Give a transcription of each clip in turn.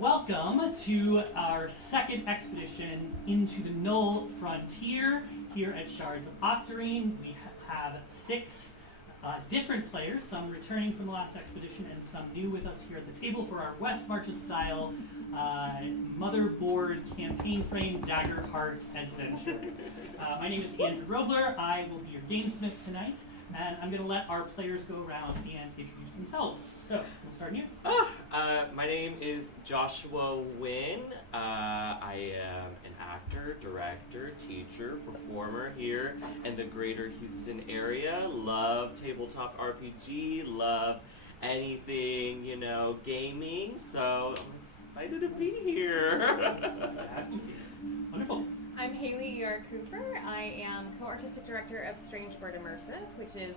Welcome to our second expedition into the Null Frontier here at Shards of Octarine. We have six different players, some returning from the last expedition and some new with us here at the table for our West Marches style Motherboard campaign frame Daggerheart adventure. My name is Andrew Robler. I will be your gamesmith tonight, and I'm going to let our players go around and introduce themselves. So, we'll start here. My name is Joshua Wynn. I am an actor, director, teacher, performer here in the greater Houston area. Love tabletop RPG, love anything, gaming, so I'm excited to be here. Wonderful. I'm Haley Yar Cooper. I am co-artistic director of Strange Bird Immersive, which is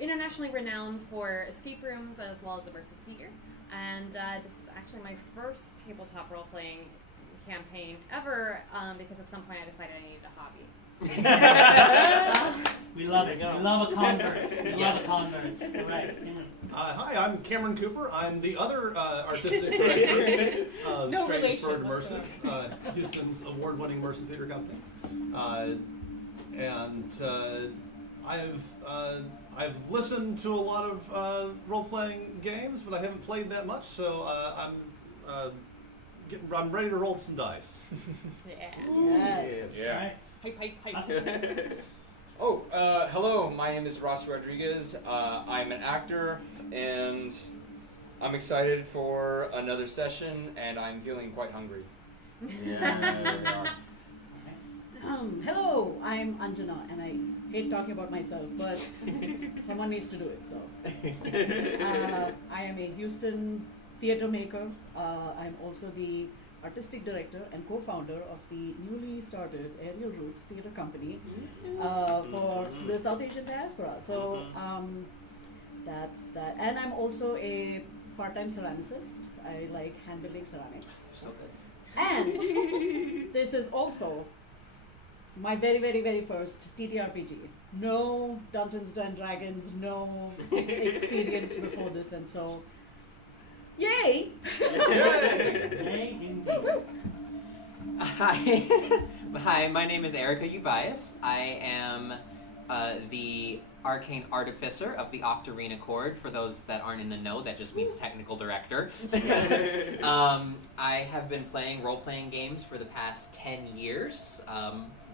internationally renowned for escape rooms as well as immersive theater. And this is actually my first tabletop role-playing campaign ever, because at some point I decided I needed a hobby. We love it. We love a convert. We love a convert. All right, Cameron. Hi, I'm Cameron Cooper. I'm the other artistic director of No Strange relation Bird Immersive, Houston's award-winning immersive theater company. I've listened to a lot of role-playing games, but I haven't played that much, so I'm ready to roll some dice. Yeah. Yes. Yeah. Hype. Awesome. Hello, my name is Ross Rodriguez. I'm an actor, and I'm excited for another session, and I'm feeling quite hungry. Hello, I'm Anjana, and I hate talking about myself, but someone needs to do it, so. I am a Houston theater maker. I'm also the artistic director and co-founder of the newly started Aerial Roots Theater Company for the South Asian diaspora. So that's that. And I'm also a part-time ceramicist. I like hand-building ceramics. So good. And this is also my very, very, very first TTRPG. No Dungeons and Dragons, no experience before this, and so yay! Yay, indeed. Hi, my name is Erica Ubias. I am the arcane artificer of the Octarine Accord. For those that aren't in the know, that just means technical director. I have been playing role-playing games for the past 10 years.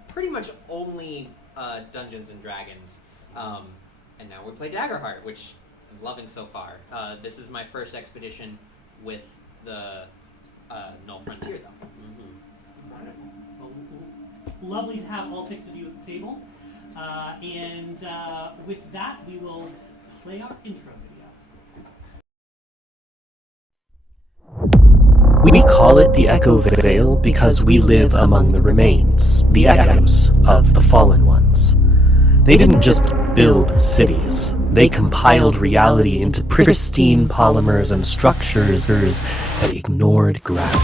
Pretty much only Dungeons and Dragons. And now we play Daggerheart, which I'm loving so far. This is my first expedition with the Null Frontier, though. Well, lovely to have all six of you at the table. And with that, we will play our intro video. We call it the Echo Vale because we live among the remains, the echoes of the fallen ones. They didn't just build cities. They compiled reality into pristine polymers and structures that ignored gravity.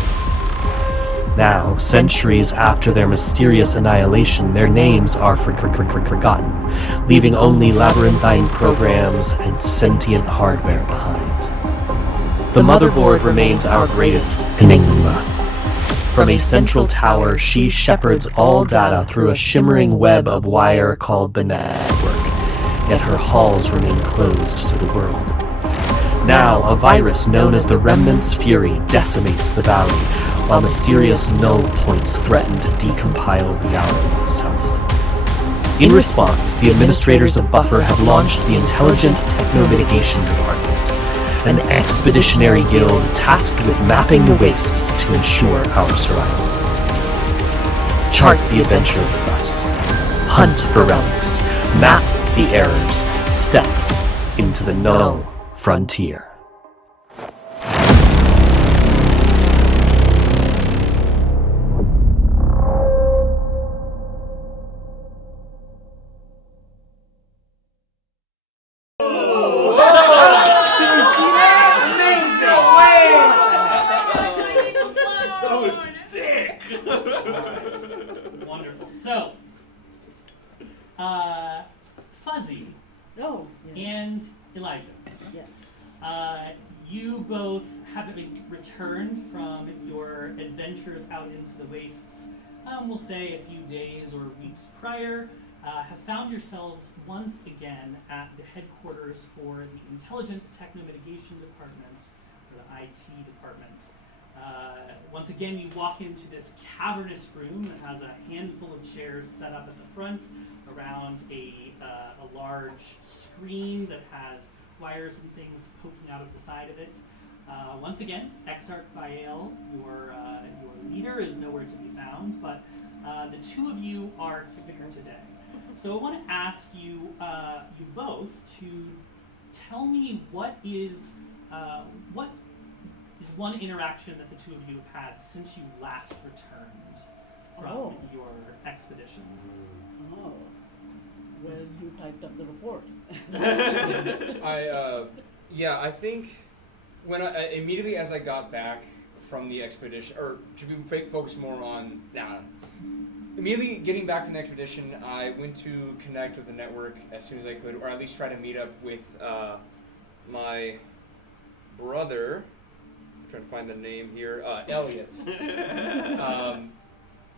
Now, centuries after their mysterious annihilation, their names are forgotten, leaving only labyrinthine programs and sentient hardware behind. The Motherboard remains our greatest enigma. From a central tower, she shepherds all data through a shimmering web of wire called the network, yet her halls remain closed to the world. Now, a virus known as the Remnant's Fury decimates the valley, while mysterious null points threaten to decompile reality itself. In response, the administrators of Buffer have launched the Intelligent Techno-Mitigation Department, an expeditionary guild tasked with mapping the wastes to ensure our survival. Chart the adventure with us. Hunt for relics. Map the errors. Step into the Null Frontier. Wonderful. So, Fuzzy Oh, yeah. and Elijah, Yes. you both having returned from your adventures out into the wastes, we'll say a few days or weeks prior, have found yourselves once again at the headquarters for the Intelligent Techno-Mitigation Department, or the IT department. Once again, you walk into this cavernous room that has a handful of chairs set up at the front around a large screen that has wires and things poking out of the side of it. Once again, Exarch Bael, your leader, is nowhere to be found, but the two of you are here today. So I want to ask you, you both, to tell me what is one interaction that the two of you have had since you last returned from your expedition. Oh. Well, you typed up the report. I think when immediately as I got back from the expedition, or to be focused more on, immediately getting back from the expedition, I went to connect with the network as soon as I could, or at least try to meet up with my brother. I'm trying to find the name here, Elliot.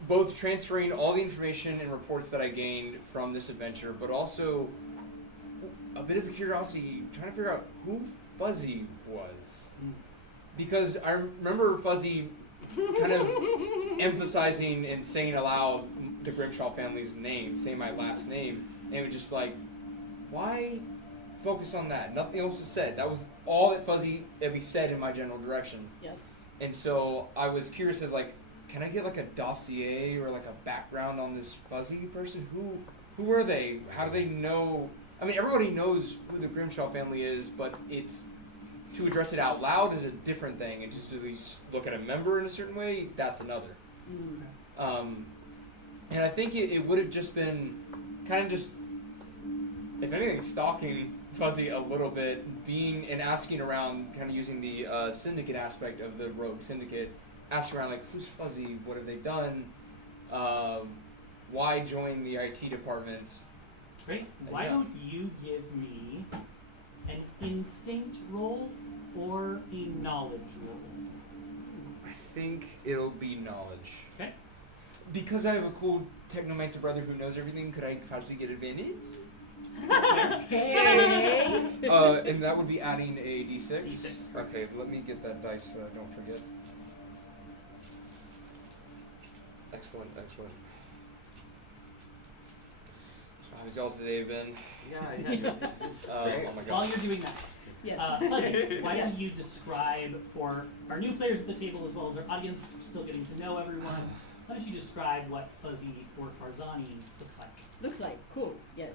Both transferring all the information and reports that I gained from this adventure, but also a bit of a curiosity, trying to figure out who Fuzzy was. Because I remember Fuzzy kind of emphasizing and saying aloud the Grimshaw family's name, saying my last name, and it was just like, why focus on that? Nothing else was said. That was all that Fuzzy at least said in my general direction. Yes. And so I was curious as like, can I get like a dossier or like a background on this Fuzzy person? Who are they? How do they know? I mean, everybody knows who the Grimshaw family is, but it's to address it out loud is a different thing. And just to at least look at a member in a certain way, that's another. And I think it would have just been kind of just, if anything, stalking Fuzzy a little bit, being and asking around, kind of using the syndicate aspect of the rogue syndicate, asking around like, who's Fuzzy? What have they done? Why join the IT department? Great. Why don't you give me an instinct roll or a knowledge roll? I think it'll be knowledge. Okay. Because I have a cool technomancer brother who knows everything, could I possibly get advantage? Hey! And that would be adding a d6? D6. Okay, let me get that dice so I don't forget. Excellent. So how's y'all's day been? Yeah. Oh my While god. you're doing that, Yes. Fuzzy, why Yes. don't you describe for our new players at the table as well as our audience, since we're still getting to know everyone, why don't you describe what Fuzzy or Farzani looks like? Looks like. Cool. Yes.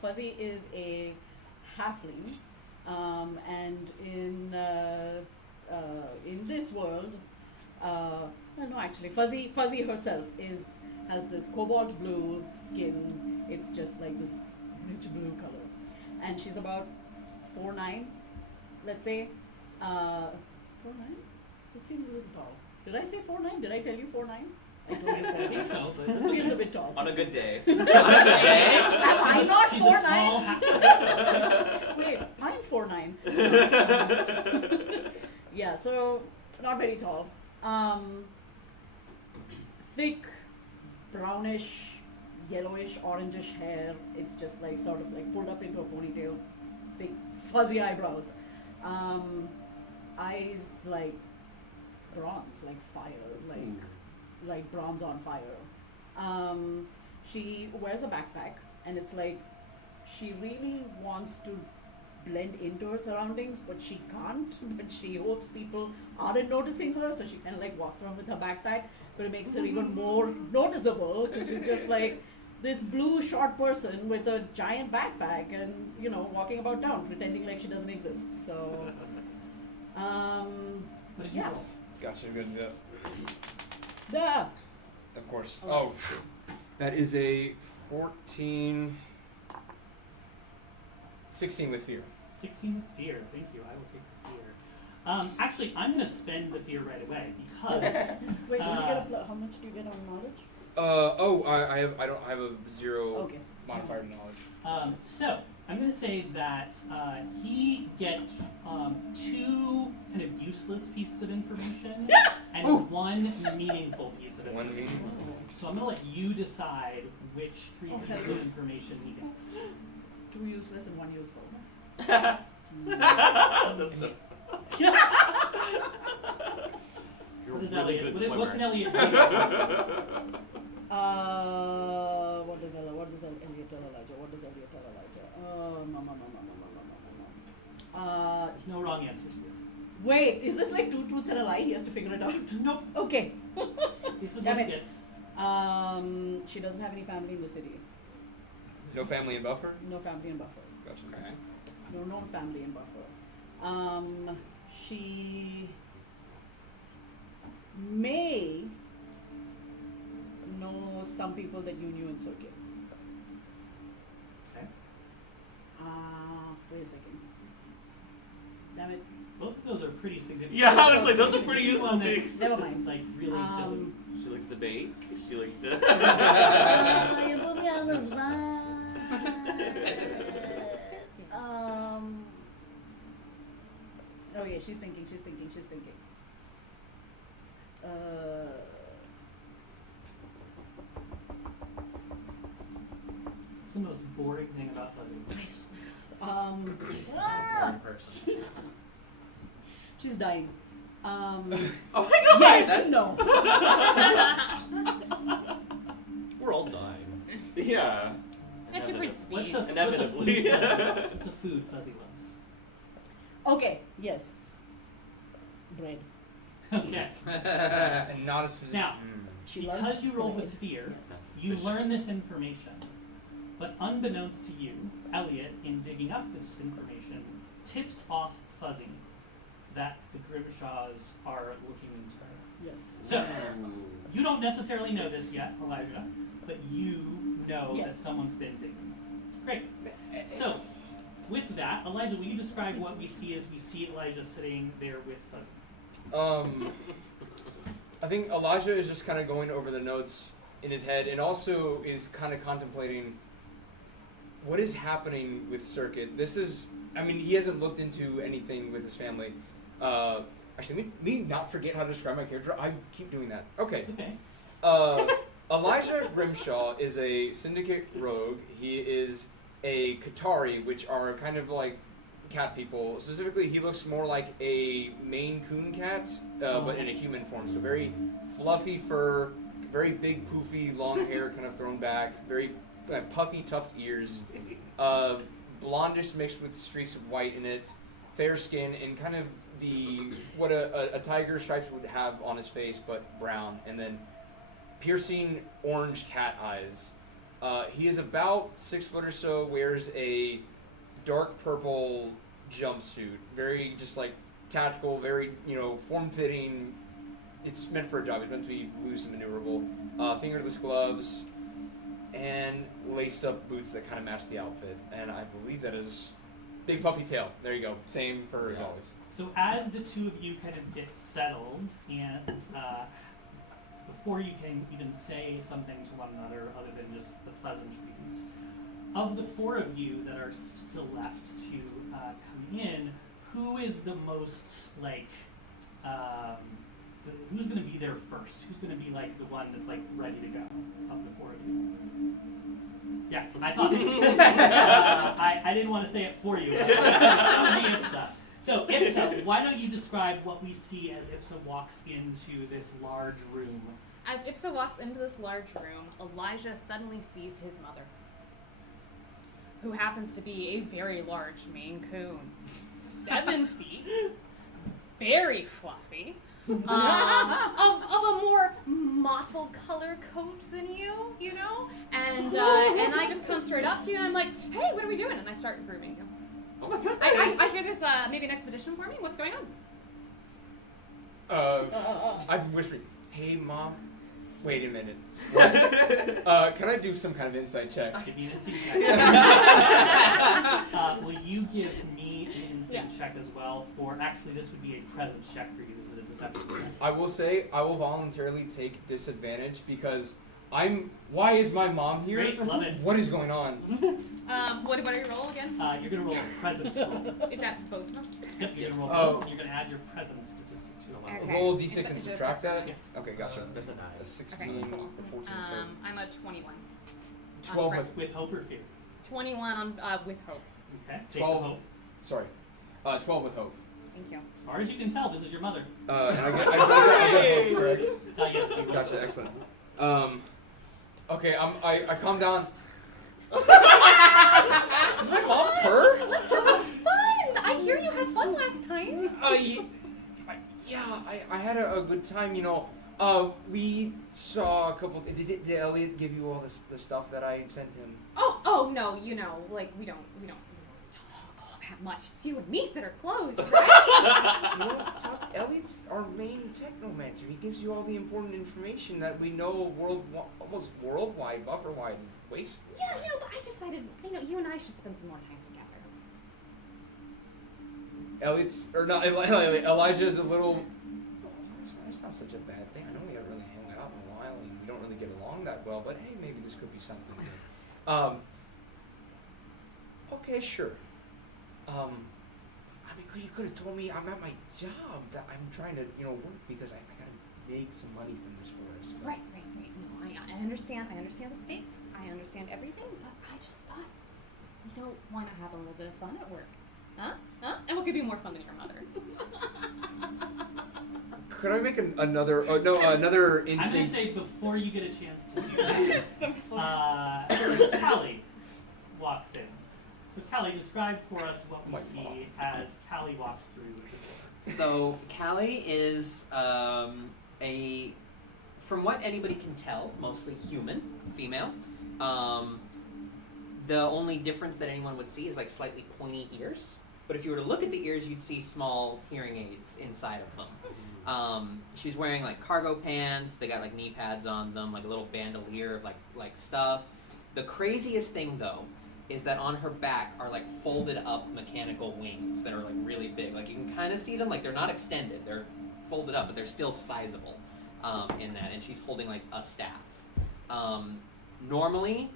Fuzzy is a halfling, and in this world, no, actually, Fuzzy herself has this cobalt blue skin. It's just like this rich blue color, and she's about 4'9", let's say. 4'9"? It seems a little tall. Did I say 4'9"? Did I tell you 4'9"? I told you I think so, but It feels a bit tall. On a good day. Am I not she's 4'9"? a tall half. Wait, I'm 4'9". Yeah, so not very tall. Thick, brownish, yellowish, orangish hair. It's just like sort of like pulled up into a ponytail. Thick, fuzzy eyebrows. Eyes like bronze, like fire, like bronze on fire. She wears a backpack, and it's like she really wants to blend into her surroundings, but she can't. But she hopes people aren't noticing her, so she kind of like walks around with her backpack. But it makes her even more noticeable because she's just like this blue short person with a giant backpack, and walking about town pretending like she doesn't exist. So, What did you yeah. roll? Gotcha, good. Yeah. Yeah. Of course. Oh. Oh, that is a 14... 16 with fear. 16 with fear. Thank you. I will take the fear. Actually, I'm going to spend the fear right away because Wait, do you get how much do you get on knowledge? I have a 0 Okay. modifier to knowledge. So I'm going to say that he gets 2 kind of useless pieces of information and 1 meaningful piece of One information. meaningful. So I'm going to let you decide which 3 pieces of information he gets. 2 useless and 1 useful. That's so- You're What a does really Elliot? good What swimmer. can Elliot do? What does Elliot tell Elijah? What does Elliot tell Elijah? There's no wrong answers here. Wait, is this like 2 truths and a lie? He has to figure it out. Nope. Okay. This is Damn what he it. gets. She doesn't have any family in the city. No family in Buffer? No family in Buffer. Gotcha. Okay. No family in Buffer. She may know some people that you knew in Circuit. Okay. Wait a second. Damn it. Both of those are pretty significant. Yeah, I was like, those are pretty The useful one that's- things. Never that's, mind. like really silly. She likes to bake. She likes to. You put me on the line. Oh yeah, she's thinking. It's the most boring thing about Fuzzy. One person. She's dying. Oh my god! Yes, no. We're all dying. Yeah. At different What's speeds. a Inevitably. food Fuzzy loves? What's a food Fuzzy loves? Okay, yes. Bread. Okay. And not a specific. Now, She loves because you rolled bread. with fear, Yes. you Suspicious. learn this information. But unbeknownst to you, Elliot, in digging up this information, tips off Fuzzy that the Grimshaws are looking into her. Yes. So, you don't necessarily know this yet, Elijah, but you know that Yes. someone's been digging. Great. So, with that, Elijah, will you describe what we see as we see Elijah sitting there with Fuzzy? I think Elijah is just kind of going over the notes in his head and also is kind of contemplating what is happening with Circuit. This is, I mean, he hasn't looked into anything with his family. Actually, let me not forget how to describe my character. I keep doing that. Okay. It's okay. Elijah Grimshaw is a syndicate rogue. He is a Qatari, which are kind of like cat people. Specifically, he looks more like a Maine Coon cat, but in a human form. So very fluffy fur, very big, poofy, long hair kind of thrown back, very puffy, tufted ears, blondish mixed with streaks of white in it, fair skin, and kind of what a tiger stripes would have on his face, but brown, and then piercing orange cat eyes. He is about 6 foot or so, wears a dark purple jumpsuit, very just like tactical, very form-fitting. It's meant for a job. It's meant to be loose and maneuverable. Fingerless gloves and laced up boots that kind of match the outfit. And I believe that is big puffy tail. There you go. Same for her as always. So as the two of you kind of get settled, and before you can even say something to one another other than just the pleasantries, of the 4 of you that are still left to come in, who is the most like, who's going to be there first? Who's going to be like the one that's like ready to go of the 4 of you? Yeah, I thought so. I didn't want to say it for you. But that would be Ipsa. So Ipsa, why don't you describe what we see as Ipsa walks into this large room? As Ipsa walks into this large room, Elijah suddenly sees his mother, who happens to be a very large Maine Coon, 7 feet, very fluffy, of a more mottled color coat than you know, and I just come straight up to you and I'm like, hey, what are we doing? And I start grooming you. Oh my god. I hear there's maybe an expedition for me. What's going on? I'm whispering, hey mom, wait a minute. Can I do some kind of insight check? Give me an instinct check. Will you give me an instinct check as well for, actually this would be a presence check for you, this is a deception check. I will say I will voluntarily take disadvantage because Why is my mom here? Great, love it. What is going on? What about your roll again? You're gonna roll a presence roll. Is that both of them? Yep, you're gonna roll Oh. both, and you're gonna add your presence statistic to it. Okay. Roll a d6 Is and that subtract that? Yes. Okay, gotcha. That's a 9. A 16 Okay, cool. or 14. I'm a 21. 12 on with, With hope or fear. 21 on with hope. Okay. Take the 12. hope. Sorry. 12 with hope. Thank you. As far as you can tell, this is your mother. And I get hope, correct? Yes. You rolled Gotcha, hope. excellent. Okay, I calm down. Does my mom purr? Let's have some fun! I hear you had fun last time. I had a good time, you know. We saw a couple. Did Elliot give you all the stuff that I sent him? Oh no, you know, like we don't talk all that much. It's you and me that are close, right? You know, Elliot's our main technomancer. He gives you all the important information that we know almost worldwide, buffer-wide, waste. Yeah, you know, but I decided, you know, you and I should spend some more time together. Elijah's a little. It's not such a bad thing. I know we haven't really hung out in a while and we don't really get along that well, but hey, maybe this could be something. Okay, sure. I mean, you could have told me I'm at my job that I'm trying to, you know, work because I gotta make some money from this forest. Right. No, I understand. I understand the stakes. I understand everything, but I just thought you don't want to have a little bit of fun at work, huh? And we'll give you more fun than your mother. Could I make another I'm gonna instinct? say before you get a chance to do that, Callie walks in. So Callie, describe for us what we My see mom. as Callie walks through the door. So Callie is from what anybody can tell, mostly human, female. The only difference that anyone would see is like slightly pointy ears. But if you were to look at the ears, you'd see small hearing aids inside of them. She's wearing like cargo pants. They got like knee pads on them, like a little bandolier of like stuff. The craziest thing though is that on her back are like folded up mechanical wings that are like really big. Like you can kind of see them, like they're not extended, they're folded up, but they're still sizable in that. And she's holding like a staff. Normally,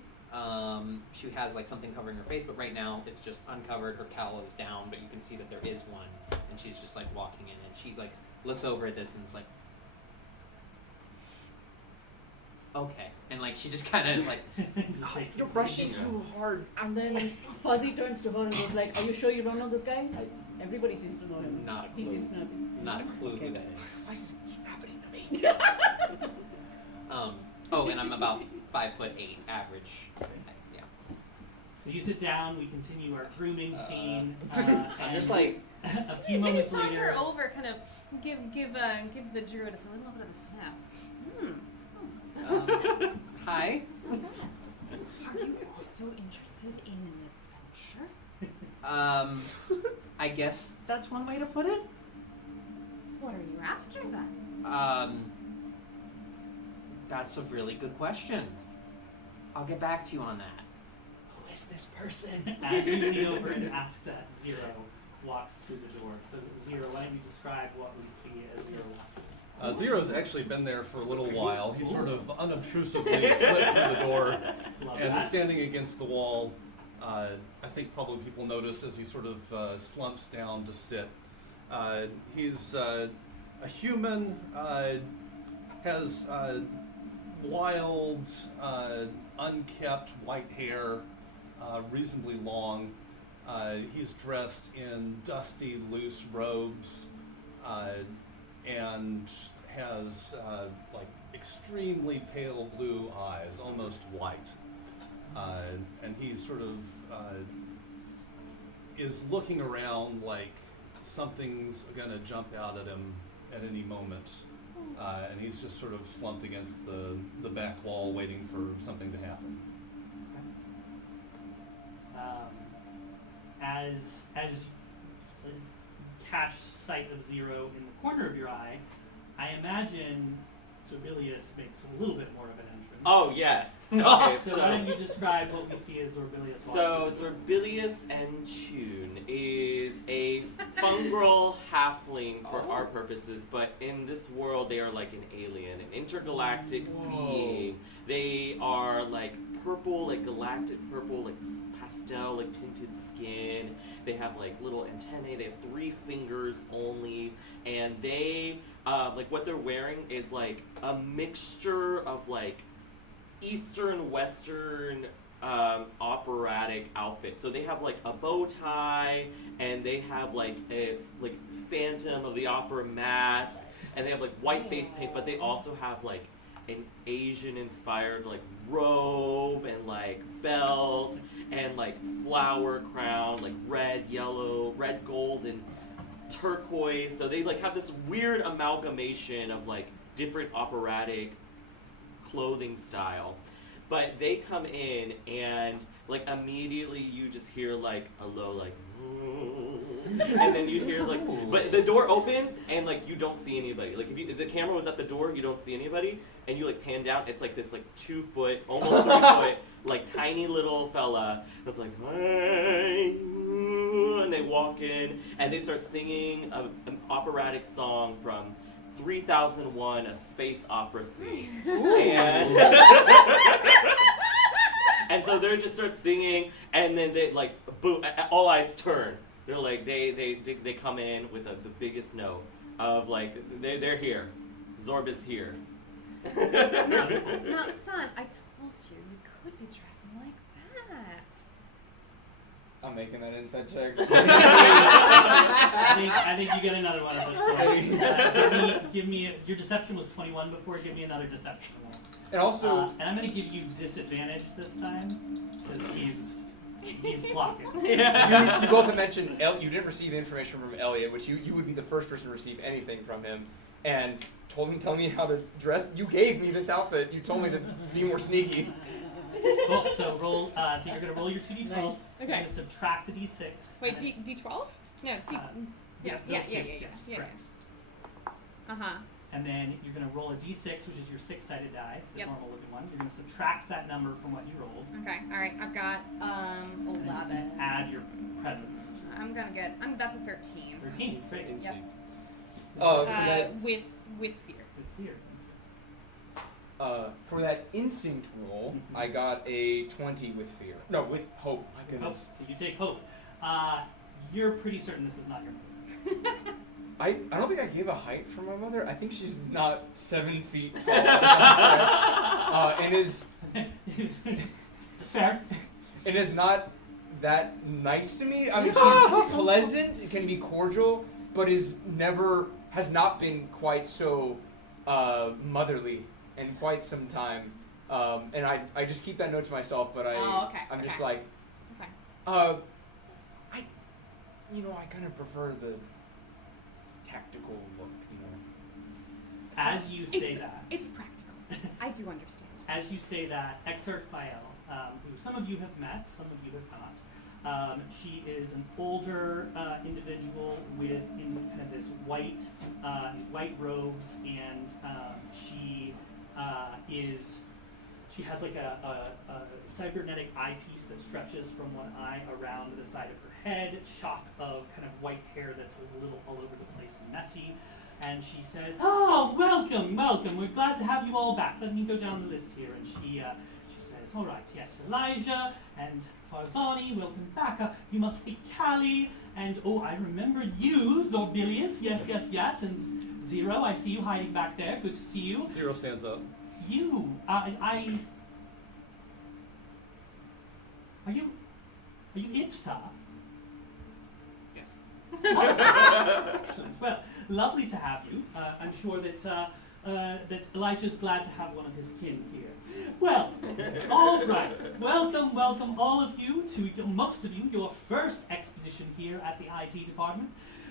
she has like something covering her face, but right now it's just uncovered. Her cowl is down, but you can see that there is one, and she's just like walking in, and she like looks over at this and it's like, okay, and like she just kind of is like, Just takes You're this brushing easy. too hard. And then Fuzzy turns to her and goes like, "Are you sure you don't know this guy?" Everybody seems to know him. not a He clue, seems to know him. not a clue Okay. who that is. Why does this keep happening to me? Oh, and I'm about 5'8", average. Yeah. So you sit down. We continue our grooming scene. I'm just like, a few Maybe moments saunter later. over, kind of give the druid a little bit of a snap. hi. Are you also interested in an adventure? I guess that's one way to put it. What are you after then? That's a really good question. I'll get back to you on that. Who is this person? As you lean over and ask that, Zero walks through the door. So Zero, why don't you describe what we see as Zero walks in? Zero's actually been there for a little while. He sort of unobtrusively slipped through the door Love and that. is standing against the wall. I think probably people notice as he sort of slumps down to sit. He's a human, has wild, unkept white hair, reasonably long. He's dressed in dusty, loose robes, and has like extremely pale blue eyes, almost white. And he sort of is looking around like something's gonna jump out at him at any moment. And he's just sort of slumped against the back wall waiting for something to happen. As you catch sight of Zero in the corner of your eye, I imagine Zorbilius makes a little bit more of an entrance. Oh yes. Okay, So why don't you describe what we see as Zorbilius? So walks through the door? Zorbilius Enchun is a fungal halfling for our purposes, but in this world they are like an alien, an intergalactic being. They are like purple, like galactic purple, like pastel, like tinted skin. They have like little antennae. They have 3 fingers only, and they like what they're wearing is like a mixture of like Eastern, Western operatic outfit. So they have like a bow tie, and they have like a Phantom of the Opera mask, and they have like white face paint, but they also have like an Asian inspired like robe and like belt and like flower crown, like red, yellow, red, gold, and turquoise. So they like have this weird amalgamation of like different operatic clothing style. But they come in and like immediately you just hear like a low like and then you hear like but the door opens and like you don't see anybody. Like if the camera was at the door, you don't see anybody, and you like pan down, it's like this like 2 foot, almost 3 foot, like tiny little fella that's like hi, and they walk in and they start singing an operatic song from 3001: A Space Opera Scene. And so they just start singing, and then they like boom, all eyes turn. They're like they come in with the biggest note of like they're here. Zorb is here. Now, son, I told you could be dressing like that. I'm making that inside check. I think you get another one of those. Give me your deception was 21 before. Give me another deception roll. And also, and I'm going to give you disadvantage this time because he's blocking. you both have mentioned you didn't receive information from Elliot, which you would be the first person to receive anything from him, and tell me how to dress. You gave me this outfit. You told me to be more sneaky. Cool. So roll. So you're going to roll your 2d12. Nice. You're Okay. going to subtract a d6. Wait, D12? No, D. Yeah. Those two, yes, correct. Uh-huh. And then you're going to roll a d6, which is your 6-sided die. It's the Yep. normal looking one. You're going to subtract that number from what you rolled. Okay. All right. I've got And then you 11. can add your presence. I'm gonna get. That's a 13. 13. Great. Instinct. Uh, For that, with fear. With fear. for that instinct roll, I got a 20 with fear. No, with hope. My Hope. goodness. So you take hope. You're pretty certain this is not your mother. I don't think I gave a height for my mother. I think she's not 7 feet tall. And is Fair. and is not that nice to me. I mean, she's pleasant, can be cordial, but has not been quite so motherly in quite some time. And I just keep that note to myself. But I'm just like, Okay. I kind of prefer the tactical look, As you say that, It's practical. I do understand. as you say that, Exarch Fael, who some of you have met, some of you have not. She is an older individual in kind of this white robes, and she has like a cybernetic eyepiece that stretches from one eye around the side of her head, shock of kind of white hair that's a little all over the place and messy. And she says, "Oh, welcome. We're glad to have you all back. Let me go down the list here." And she says, "All right, yes, Elijah and Farzani, welcome back. You must be Callie. And oh, I remembered you, Zorbilius. Yes. And Zero, I see you hiding back there. Good to see you. Zero stands up. You, Are you Ipsa?" Yes. Excellent. Well, lovely to have you. I'm sure that Elijah's glad to have one of his kin here. Well, all right. Welcome all of you to most of you your first expedition here at the IT department.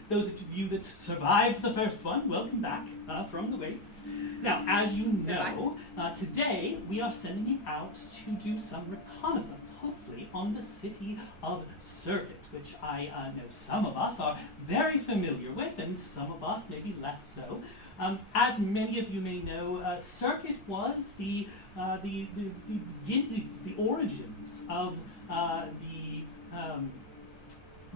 Those of you that survived the first one, welcome back from the wastes. Now, as you know, today we are sending you out to do some reconnaissance, hopefully, on the city of Circuit, which I know some of us are very familiar with, and some of us maybe less so. As many of you may know, Circuit was the beginnings, the origins of the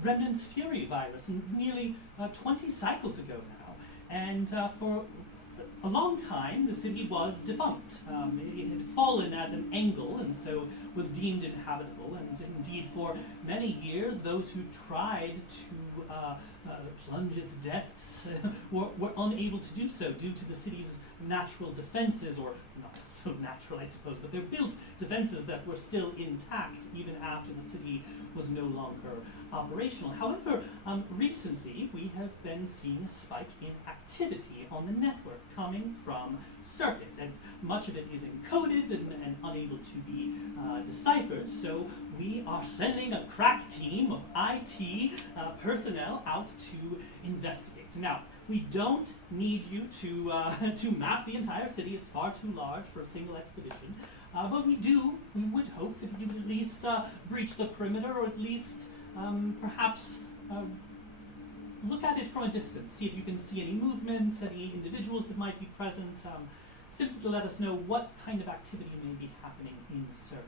Remnant's Fury virus, nearly 20 cycles ago now. And for a long time, the city was defunct. It had fallen at an angle and so was deemed inhabitable. And indeed, for many years, those who tried to plunge its depths were unable to do so due to the city's natural defenses, or not so natural, I suppose, but they're built defenses that were still intact even after the city was no longer operational. However, recently we have been seeing a spike in activity on the network coming from Circuit, and much of it is encoded and unable to be deciphered. So we are sending a crack team of IT personnel out to investigate. Now, we don't need you to map the entire city. It's far too large for a single expedition. But we would hope that you would at least breach the perimeter, or at least perhaps look at it from a distance, see if you can see any movement, any individuals that might be present, simply to let us know what kind of activity may be happening in Circuit.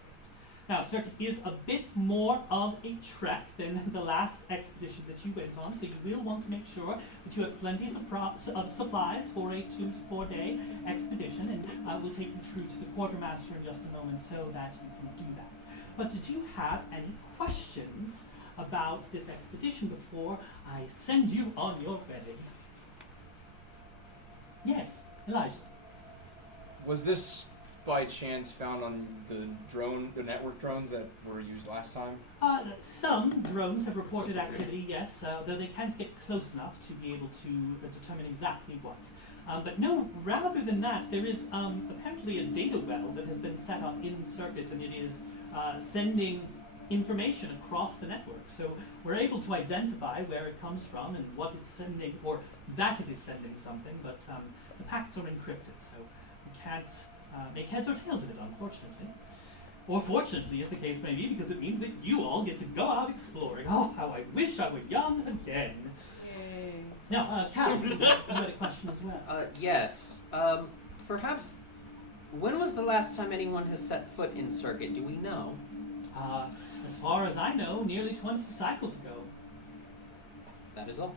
Now, Circuit is a bit more of a trek than the last expedition that you went on, so you will want to make sure that you have plenty of supplies for a 2 to 4 day expedition, and we'll take you through to the quartermaster in just a moment so that you can do that. But did you have any questions about this expedition before I send you on your way? Yes, Elijah. Was this by chance found on the network drones that were used last time? Some drones have reported activity, yes, though they can't get close enough to be able to determine exactly what. But no, rather than that, there is apparently a data well that has been set up in Circuit, and it is sending information across the network. So we're able to identify where it comes from and what it's sending, or that it is sending something, but the packets are encrypted, so we can't make heads or tails of it, unfortunately. Or fortunately, as the case may be, because it means that you all get to go out exploring. Oh, how I wish I were young again. Yay. Now, Cal, you had a question as well. Yes. Perhaps, when was the last time anyone has set foot in Circuit? Do we know? As far as I know, nearly 20 cycles ago. That is all.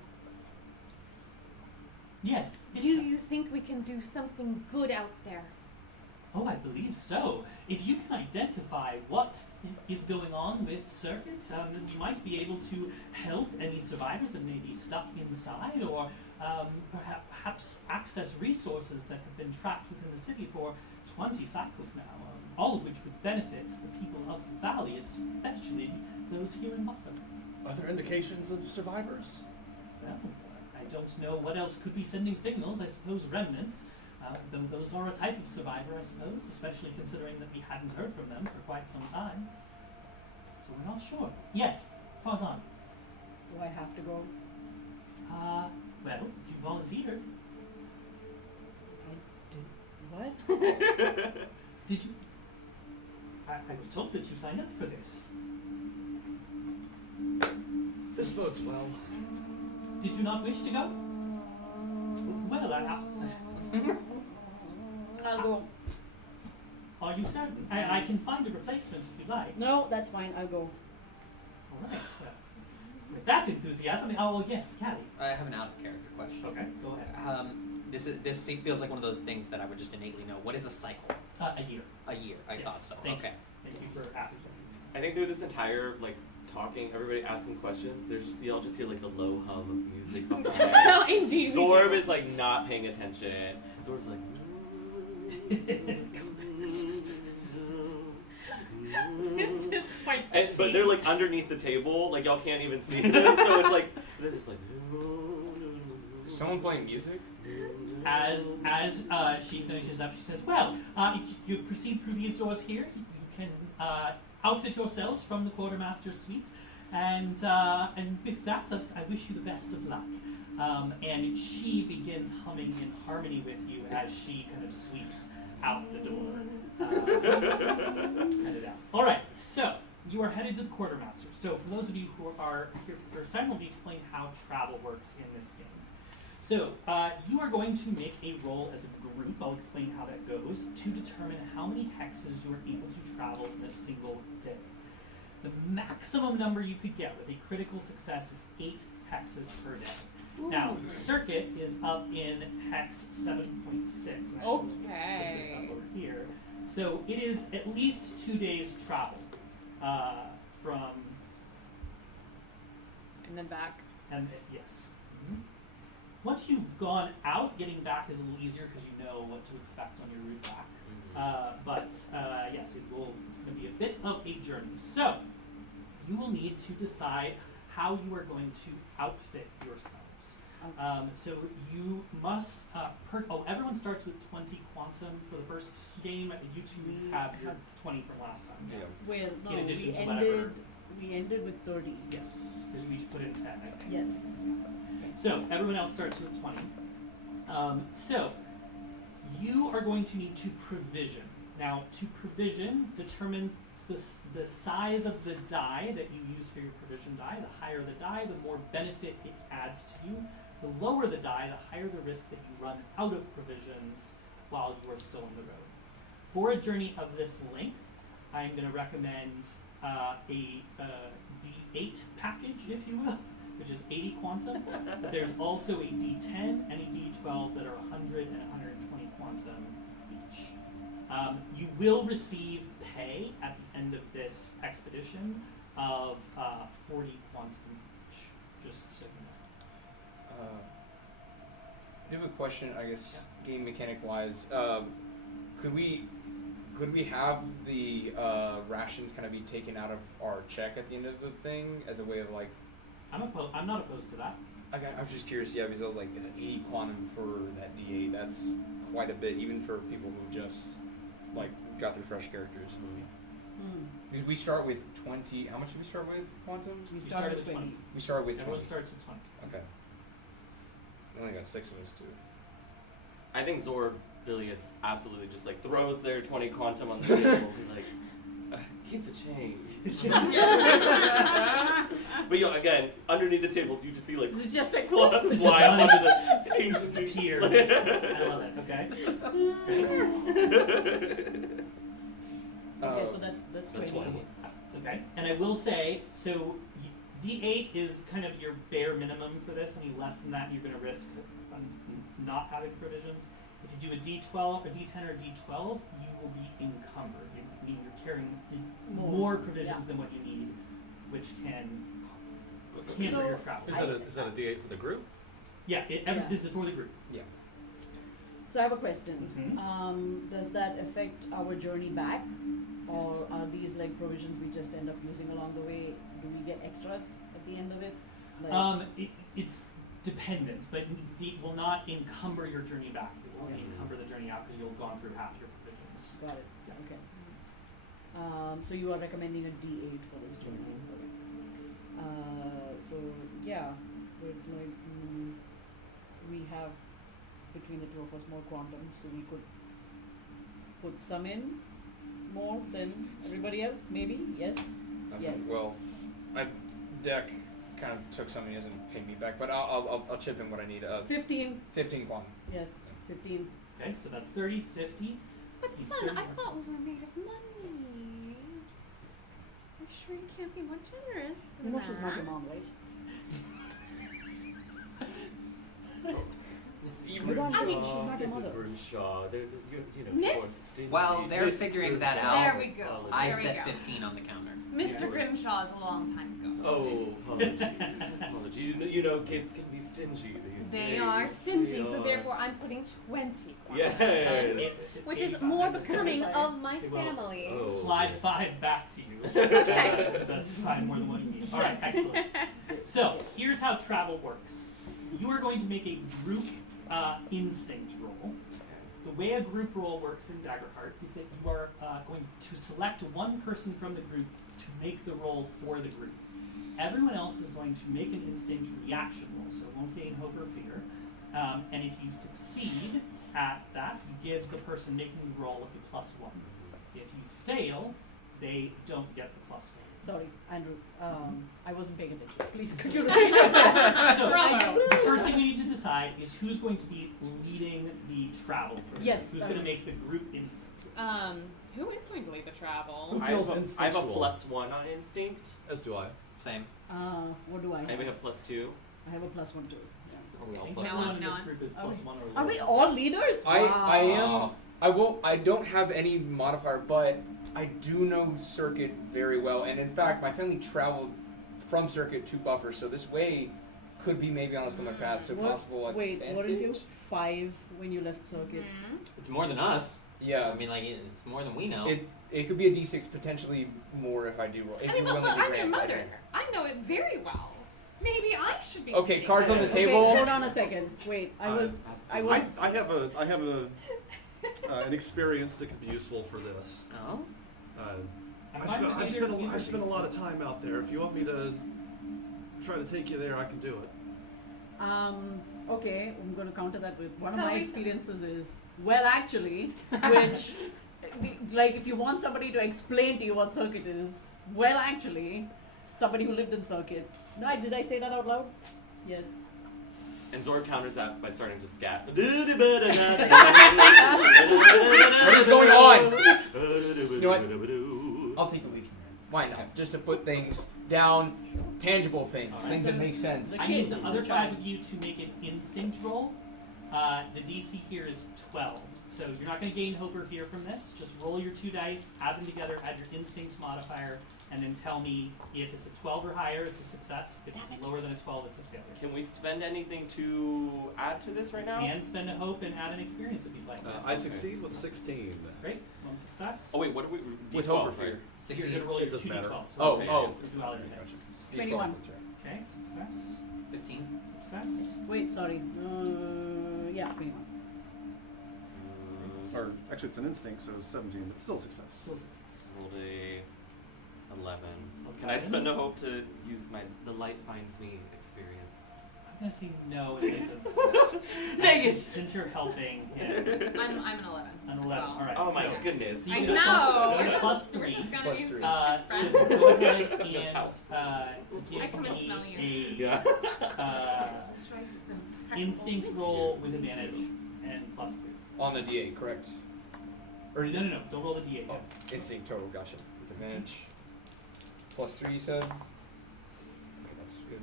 Yes. Do you think we can do something good out there? Oh, I believe so. If you can identify what is going on with Circuit, then you might be able to help any survivors that may be stuck inside, or perhaps access resources that have been trapped within the city for 20 cycles now, all of which would benefit the people of the valley, especially those here in Muffin. Are there indications of survivors? Well, I don't know what else could be sending signals. I suppose remnants. Though those are a type of survivor, I suppose, especially considering that we hadn't heard from them for quite some time. So we're not sure. Yes, Farzan. Do I have to go? Well, you volunteered. I did. What? Did you? I was told that you signed up for this. This bodes well. Did you not wish to go? Well, I'll go. are you certain? I can find a replacement if you like. No, that's fine. I'll go. All right. Well, with that enthusiasm, oh yes, Callie. I have an out-of-character question. Okay, go ahead. This feels like one of those things that I would just innately know. What is a cycle? A year. A year. I Yes, thought so. thank Okay. Thank you for asking. I think through this entire talking, everybody asking questions, there's just you'll just hear the low hum of music behind. No, indeed. Zorb is not paying attention. Zorb's like. This is quite But they're underneath the table, y'all can't even see them, so it's they're just Is someone playing music? As she finishes up, she says, "Well, you proceed through these doors here. You can outfit yourselves from the quartermaster's suite, and with that, I wish you the best of luck." And she begins humming in harmony with you as she kind of sweeps out the door. Headed out. All right, so you are headed to the quartermaster. So for those of you who are here for the first time, let me explain how travel works in this game. So, you are going to make a roll as a group. I'll explain how that goes to determine how many hexes you are able to travel in a single day. The maximum number you could get with a critical success is 8 hexes per day. Now, Circuit is up in hex 7.6. And I will put this Okay. up over here. So, it is at least 2 days travel from, And then back. and yes. Once you've gone out, getting back is a little easier because you know what to expect on your route back. But yes, it's going to be a bit of a journey. So you will need to decide how you are going to outfit yourselves. So you must. Everyone starts with 20 quantum for the first game. You two We have your have- 20 from last time. Yeah. Well, no, In addition we to ended. whatever. We ended with 30. Yes, because you each put in 10. I think. Yes. So everyone else starts with 20. So you are going to need to provision. Now, to provision, determine the size of the die that you use for your provision die. The higher the die, the more benefit it adds to you. The lower the die, the higher the risk that you run out of provisions while you are still on the road. For a journey of this length, I'm going to recommend a D8 package, if you will, which is 80 quantum. But there's also a D10 and a D12 that are 100 and 120 quantum each. You will receive pay at the end of this expedition of 40 quantum each, just so you know. I have a question, I guess, game mechanic wise. Could we have the rations kind of be taken out of our check at the end of the thing as a way of like? I'm not opposed to that. I was just curious, yeah, because I was like 80 quantum for that D8. That's quite a bit, even for people who just like got their fresh characters. Because we start with 20. How much did we start with quantum? We You started started with with 20. We started with Everyone 20. starts with 20. Okay. We only got 6 of us too. I think Zorbilius absolutely just like throws their 20 quantum on the table and like, keep the change. But again, underneath the tables, you just see like It's just like fly Just onto running, the thing, just appears. I love it. Okay. Okay, so that's That's 20. fine. Okay. And I will say, so D8 is kind of your bare minimum for this. Any less than that, you're going to risk not having provisions. If you do a D12, a D10, or a D12, you will be encumbered. Meaning you're carrying more provisions Yeah. than what you need, which can hinder So- your travel. Is that a D8 for the group? Yeah, Yeah. this is for the group. Yeah. So I have a question. Mhm. Does that affect our journey back, or are these like provisions we just end up using along the way? Do we get extras at the end of it? Like, It's dependent, but it will not encumber your journey back. It will only encumber the journey out because you'll have gone through half your provisions. got it. Okay. So you are recommending a D8 for this journey. Okay. So yeah, with like we have between the two of us more quantum, so we could put some in more than everybody else. Maybe yes. Yes. Well, my deck kind of took something, he hasn't paid me back, but I'll chip in what I need. 15. 15 quantum. Yes. 15. Okay, so that's 30, 50. But You son, couldn't I have- thought we were made of money. I'm sure you can't be more generous You than know that. she's not your mom, right? Mrs. You don't- I mean, she's not your Mrs. mother. Grimshaw, they're Miss? poor stingy Well, they're Miss figuring that Grimshaw. out. There we go. I There we set go. 15 on the counter. Mr. Yeah. Grimshaw is a long time ago. Oh, apologies. Apologies. You know, kids can be stingy these days. They are stingy, They so are. therefore I'm putting 20. Yes. Which is 85. more becoming of my Okay, well, family. Oh. Slide 5 back to you. Okay. Because that's 5 more than what you need. All right, excellent. So here's how travel works. You are going to make a group instinct roll. The way a group roll works in Daggerheart is that you are going to select one person from the group to make the roll for the group. Everyone else is going to make an instinct reaction roll, so it won't gain hope or fear. And if you succeed at that, you give the person making the roll a +1. If you fail, they don't get the +1. Sorry, Andrew. I wasn't paying attention. Please, could you repeat that? So Bravo. the first thing we need to decide is who's going to be leading the travel. Program. Yes, Who's that going to was- make the group instinct? Who is going to lead the travel? Who I have, feels a, I have a instinctual? +1 on instinct. As do I. Same. What do I have? Anybody have +2? I have a +1 too. Yeah. Are we all I think +1? everyone in No, this I'm group is Are we- +1 or Are lower. we all leaders? I Wow. am. I don't have any modifier, but I do know Circuit very well, and in fact, my family traveled from Circuit to Buffer, so this way could be maybe on a similar path. So possible Wait, advantage. what did you? 5 when you left Circuit. Hmm? It's more than us. Yeah. I mean, like, it's more than we know. It could be a D6, potentially more if I do roll. If I mean, you're look, willing to I'm your grant. mother. I know it very well. Maybe I should be. Okay, leading cards on the this. table. Okay, hold on a second. Wait, I was. absolutely. I have an experience that could be useful for this. Oh? I'm I fine with either spent a of lot of these. time out there. If you want me to try to take you there, I can do it. Okay, I'm going to counter that with one of No, my we- experiences is, well, actually, which, like, if you want somebody to explain to you what Circuit is, well, actually, somebody who lived in Circuit. No, did I say that out loud? Yes. And Zor counters that by starting to scat. What is going on? You know what? I'll take the lead from here. Why not? Just to put things down, tangible things, Alright. things that make sense. The I kid, need the other the 5 child. of you to make an instinct roll. The DC here is 12. So you're not going to gain hope or fear from this. Just roll your 2 dice, add them together, add your instinct modifier, and then tell me if it's a 12 or higher, it's a success. If it's lower than a 12, it's a failure. Can we spend anything to add to this right now? And spend a hope and add an experience if you'd like. I succeed with 16. Great. One success. Oh wait, what are we? With D12, hope or right? fear. You're going to roll your It doesn't 2d12. matter. So Oh, okay, oh. so all your dice. 21. Okay, success. 15. Success. Wait, sorry. Yeah, 21. Or actually, it's an instinct, so it's 17, but still success. Still success. Rolled a 11. Can I spend a hope to use the light finds me experience? I'm going to say no. It Dang it! Since you're helping him. I'm an 11. An as 11. well. All right. Oh my so, goodness. So you I get a know. plus, plus We're 3. just gonna Plus be 3. friends. So go ahead and I give come and smell me you. Yeah. instinct roll with advantage and plus 3. On the D8, correct? Or No. Don't roll the d8. Oh, instinct total, gotcha. With advantage. Plus 3, you said? Okay, that's good.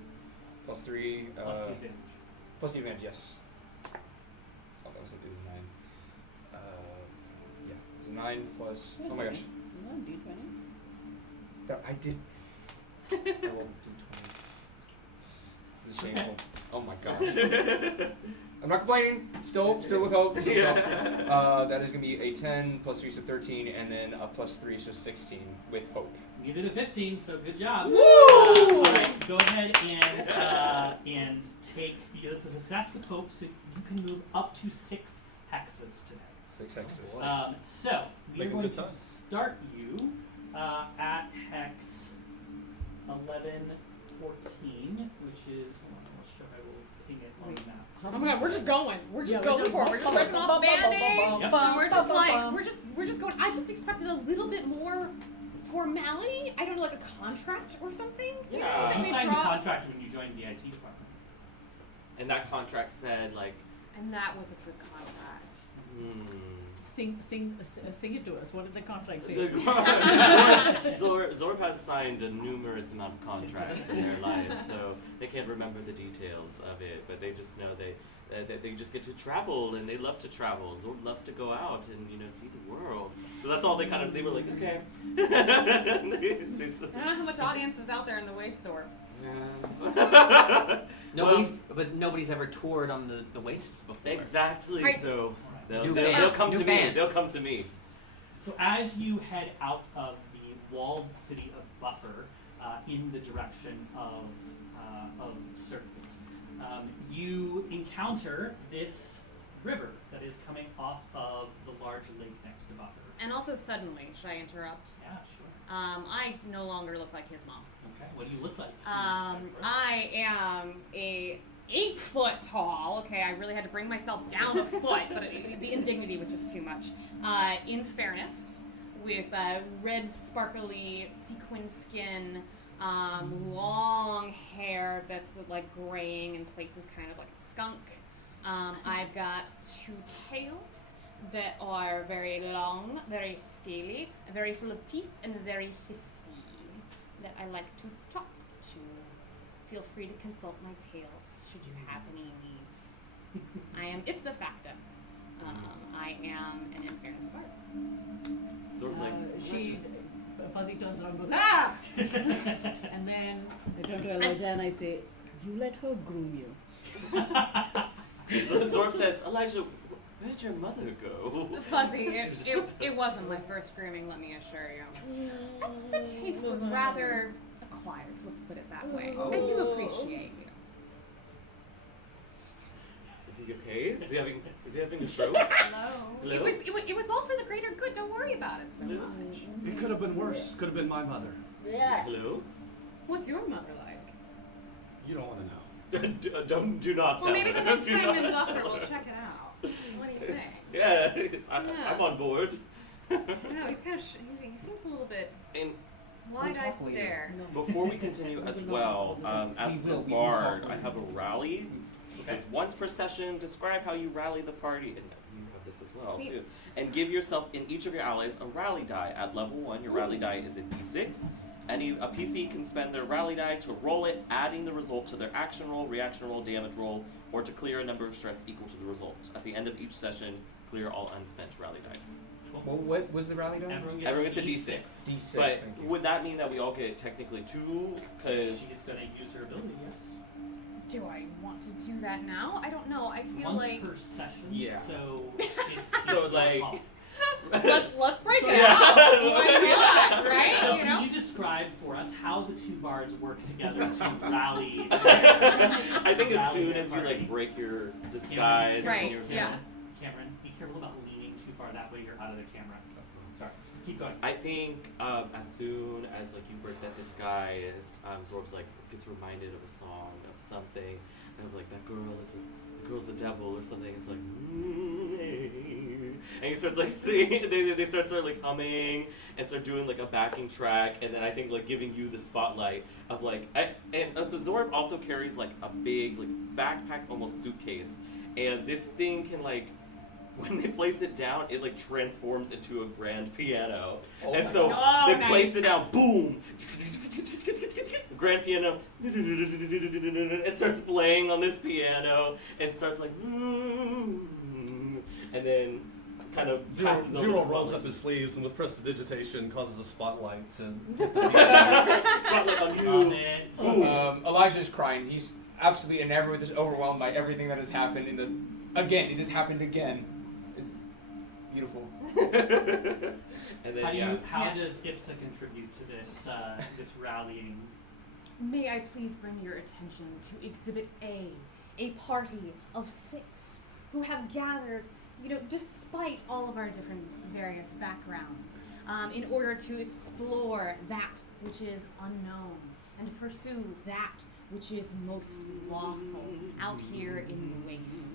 Plus 3, Plus the advantage. plus the advantage, yes. Oh, that was it was 9. Yeah, it was 9 plus. Yes, Oh my gosh. No, D20. That, I did. I rolled a D20. This is shameful. Oh my gosh. I'm not complaining. Still with hope. Still with hope. That is going to be a 10 plus 3, so 13, and then a plus 3, so 16 with hope. You did a 15, so good job. Woo! All right, go ahead and take. It's a success with hope, so you can move up to 6 hexes today. 6 hexes. So we are Making going good to time. start you at hex 1114, which is. Hold on, I'll show. I will ping it on the map. Oh my god, we're just going. We're just Yeah, going for it. We're just ripping off Band-Aid. Yep. And we're just like, we're just going. I just expected a little bit more formality. I don't know, like a contract or something. Yeah. That You we signed the brought- contract when you joined the IT department. And that contract said like, And that was a good contract. Sing it to us. What did the contract say? Zorb has signed a numerous amount of contracts in their lives, so they can't remember the details of it, but they just know they just get to travel, and they love to travel. Zorb loves to go out and see the world. So that's all they were like, okay. I don't know how much audience is out there in the waste store. Yeah. Nobody's ever toured on the wastes before. Exactly. Right. So they'll New they'll fans, come new to me. fans. They'll come to me. So as you head out of the walled city of Buffer in the direction of Circuit, you encounter this river that is coming off of the large lake next to Buffer. And also suddenly, should I interrupt? Yeah, sure. I no longer look like his mom. Okay. What do you look like? Can you describe for us? I am a 8 foot tall. Okay, I really had to bring myself down a foot, but the indignity was just too much. In fairness, with red, sparkly, sequin skin, long hair that's like graying in places, kind of like a skunk. I've got 2 tails that are very long, very scaly, very full of teeth, and very hissy that I like to talk to. Feel free to consult my tails should you have any needs. I am ipso facto. I am an infernal bard. Zor's like, Fuzzy turns around and goes, ah! And then I turn to Elijah and I say, you let her groom you. Zorb says, Elijah, where'd your mother go? Fuzzy, it wasn't my first grooming, let me assure you. The taste was rather acquired, let's put it that way. I do appreciate you. Is he okay? Is he having a stroke? Hello? It was all for the greater good, don't worry about it so much. It could have been worse. Could have been my mother. Hello? What's your mother like? You don't want to know. Do not tell Well, maybe me. the next Do time in not Buffer tell we'll her. check it out. What do you think? Yeah, Yeah. I'm on board. I don't know, he's kind of, he seems a little bit And wide-eyed We'll talk stare. before we continue as well, as the bard, I have a rally. It says, once per session, describe how you rally the party. And you have this as well, Please. too. And give yourself and each of your allies a rally die. At level 1, your rally die is a d6. A PC can spend their rally die to roll it, adding the result to their action roll, reaction roll, damage roll, or to clear a number of stress equal to the result. At the end of each session, clear all unspent rally dice. Well, what was the rally die? Everyone gets a d6. D6, But thank you. would that mean that we all get technically 2? Because She's going to use her ability, yes. Do I want to do that now? I don't know. I feel Once like per session. Yeah. So it's So, it's like- one let's break So- it Yeah. out. Why not? Right? So you know? can you describe for us how the 2 bards work together to rally? I think as rally soon their as you party? like break your disguise Right, and your yeah. Cameron, be careful about leaning too far. That way you're out of the camera. Sorry. Keep going. I think as soon as like you break that disguise, Zorb's like gets reminded of a song of something, and like that girl's a devil or something. It's like, and he starts like singing. They start like humming and start doing like a backing track, and then I think like giving you the spotlight of like, so Zorb also carries like a big like backpack, almost suitcase, and this thing can like. When they place it down, it like transforms into a grand piano. Oh And my so God. they Oh, place nice. it down, boom! Grand piano. It starts playing on this piano and starts like, and then kind of passes over Zero the rolls spotlight. up his sleeves and with prestidigitation causes a spotlight to Spotlight on you. On it. Boom. Elijah's crying. He's absolutely enamored, just overwhelmed by everything that has happened. It has happened again. It's beautiful. And then How Yes. does IPSA contribute to this this rallying? May I please bring your attention to Exhibit A party of 6 who have gathered, despite all of our different various backgrounds, in order to explore that which is unknown and pursue that which is most lawful out here in the wastes.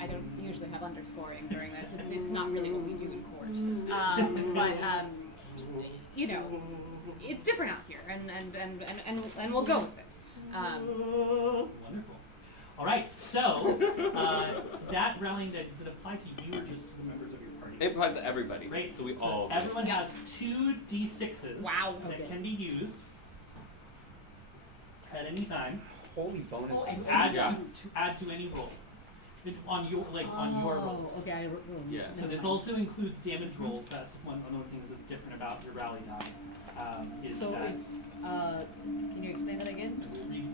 I don't usually have underscoring during this. It's not really what we do in court. It's different out here, and we'll go with it. Wonderful. All right. So that rallying deck, does it apply to you or just to the members of your party? It applies to everybody. Great. So we all. Everyone Yep. has 2 d6s. Wow. That Okay. can be used at any time. Holy bonus. To add Yeah. to add to any roll. On your rolls. Okay, I roll. Yeah. So this also includes damage rolls. That's one of the things that's different about your rally die. Is So that it's, can you explain that again? will you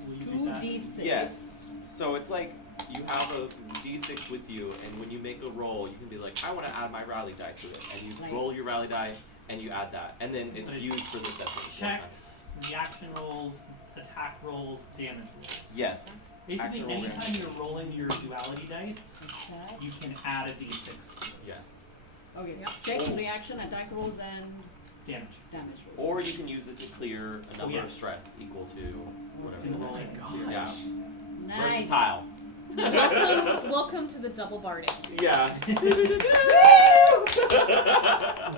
read 2d6. Yes. So it's like you have a d6 with you, and when you make a roll, you can be like, I want to add my rally die to it, and you Right. roll your rally die, and you add that, and then it's But it's used for the session. checks, reaction rolls, attack rolls, damage rolls. Yes. Basically, Action roll anytime damage. you're rolling your duality dice, Attack. you can add a d6 to it. Yes. Okay, Yep. checks, reaction, attack rolls, and Damage. damage rolls. Or you can use it to clear a number of yes. stress equal to whatever. Can it roll is. it. Yeah. Nice. Versatile. Welcome Welcome to the double barding. Yeah.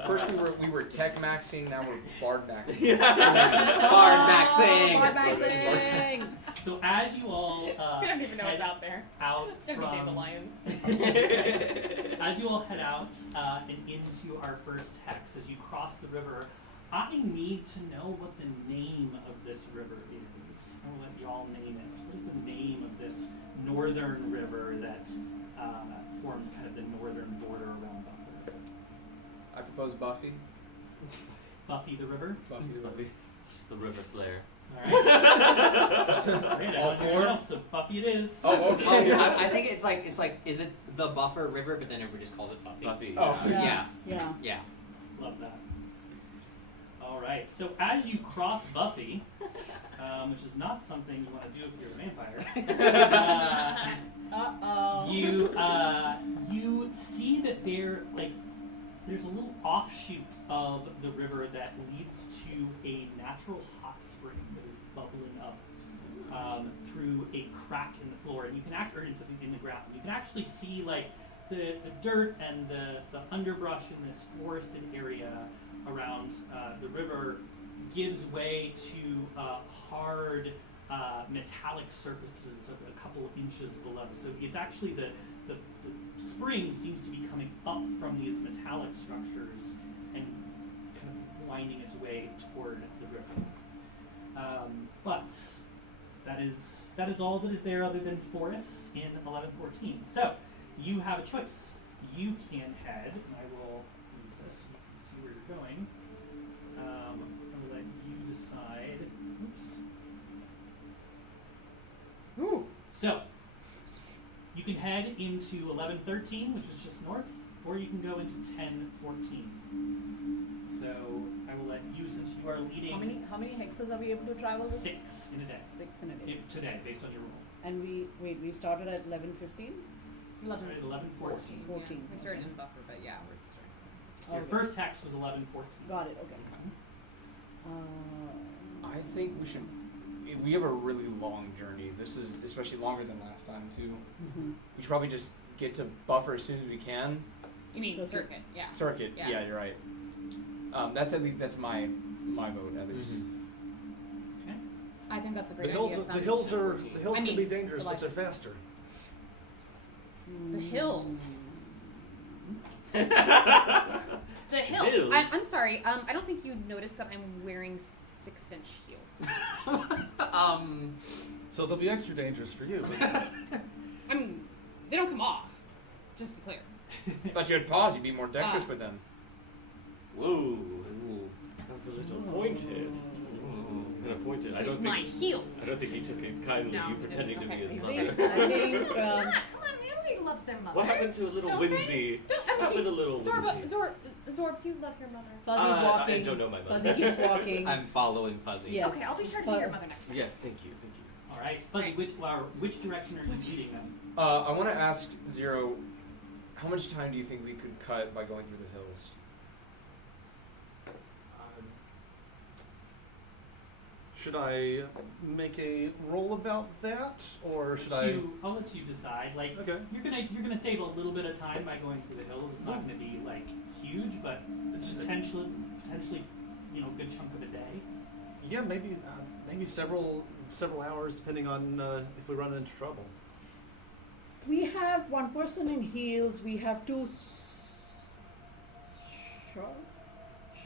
First we were tech maxing, now we're bard maxing. Bard maxing. Bard maxing. So as you all I don't even know what's out there. out Every day the from lions. as you all head out and into our first hex, as you cross the river, I need to know what the name of this river is. I'll let y'all name it. What is the name of this northern river that forms kind of the northern border around Buffer? I propose Buffy. Buffy the river? Buffy. The River Slayer. Alright. Alright, All everyone four? else, so Buffy it is. Oh, okay. I think it's like, is it the Buffer River, but then everybody just calls it Buffy. Buffy. Oh. Yeah. Yeah. Yeah. Love that. Alright, so as you cross Buffy, which is not something you want to do if you're a vampire, Uh-oh. you see that there's a little offshoot of the river that leads to a natural hot spring that is bubbling up through a crack in the floor, and you can in the ground. You can actually see like the dirt and the underbrush in this forested area around the river gives way to hard metallic surfaces of a couple inches below. So it's actually the spring seems to be coming up from these metallic structures and kind of winding its way toward the river. But that is all that is there other than forests in 1114. So you have a choice. You can head, and I will move this so you can see where you're going. I will let you decide. Oops. Ooh. So, you can head into 1113, which is just north, or you can go into 1014. So, I will let you, since you are leading. How many hexes are we able to travel with? 6 in a day. 6 in a day. Today, based on your roll. And we started at 11:15. 11, Sorry, 1114. 14. Yeah. We started in Buffer, but yeah, we're starting. So your Okay. first hex was 1114. Got it. Okay. I think we have a really long journey. This is especially longer than last time too. Mm-hmm. We should probably just get to Buffer as soon as we can. You mean So- circuit? Yeah. Circuit. Yeah. Yeah, you're right. That's my vote at least. Okay. I think that's a The great hills, idea. the Sounds- hills are, I the hills mean, can be dangerous, but Elijah. they're faster. The hills. The hills. Hills? I'm sorry. I don't think you noticed that I'm wearing 6-inch heels. So they'll be extra dangerous for you. But I mean, they don't come off. Just to be clear. Thought you had paws. You'd be more dexterous Ah. with them. Whoa. That was a little pointed. Kind of pointed. I don't My think. heels. I don't think he took it kindly. No, You he pretending to didn't. be his Okay. mother. I think Come on, everybody loves their mother. What happened to a little Don't whimsy? Don't, What happened to a little whimsy? Zorb, do you love your mother? Fuzzy's walking. I don't know my mother. Fuzzy keeps walking. I'm following Fuzzy. Yes. Okay, I'll be sure to be your mother next time. Yes, thank you. All right. Fuzzy, which direction are you leading them? I want to ask Zero, how much time do you think we could cut by going through the hills? should I make a roll about that, or should I'll let you decide. Like, Okay. you're gonna save a little bit of time by going through the hills. It's not gonna be like huge, but It's potentially, a good chunk of a day. Yeah, maybe several hours, depending on if we run into trouble. We have one person in heels. We have two short.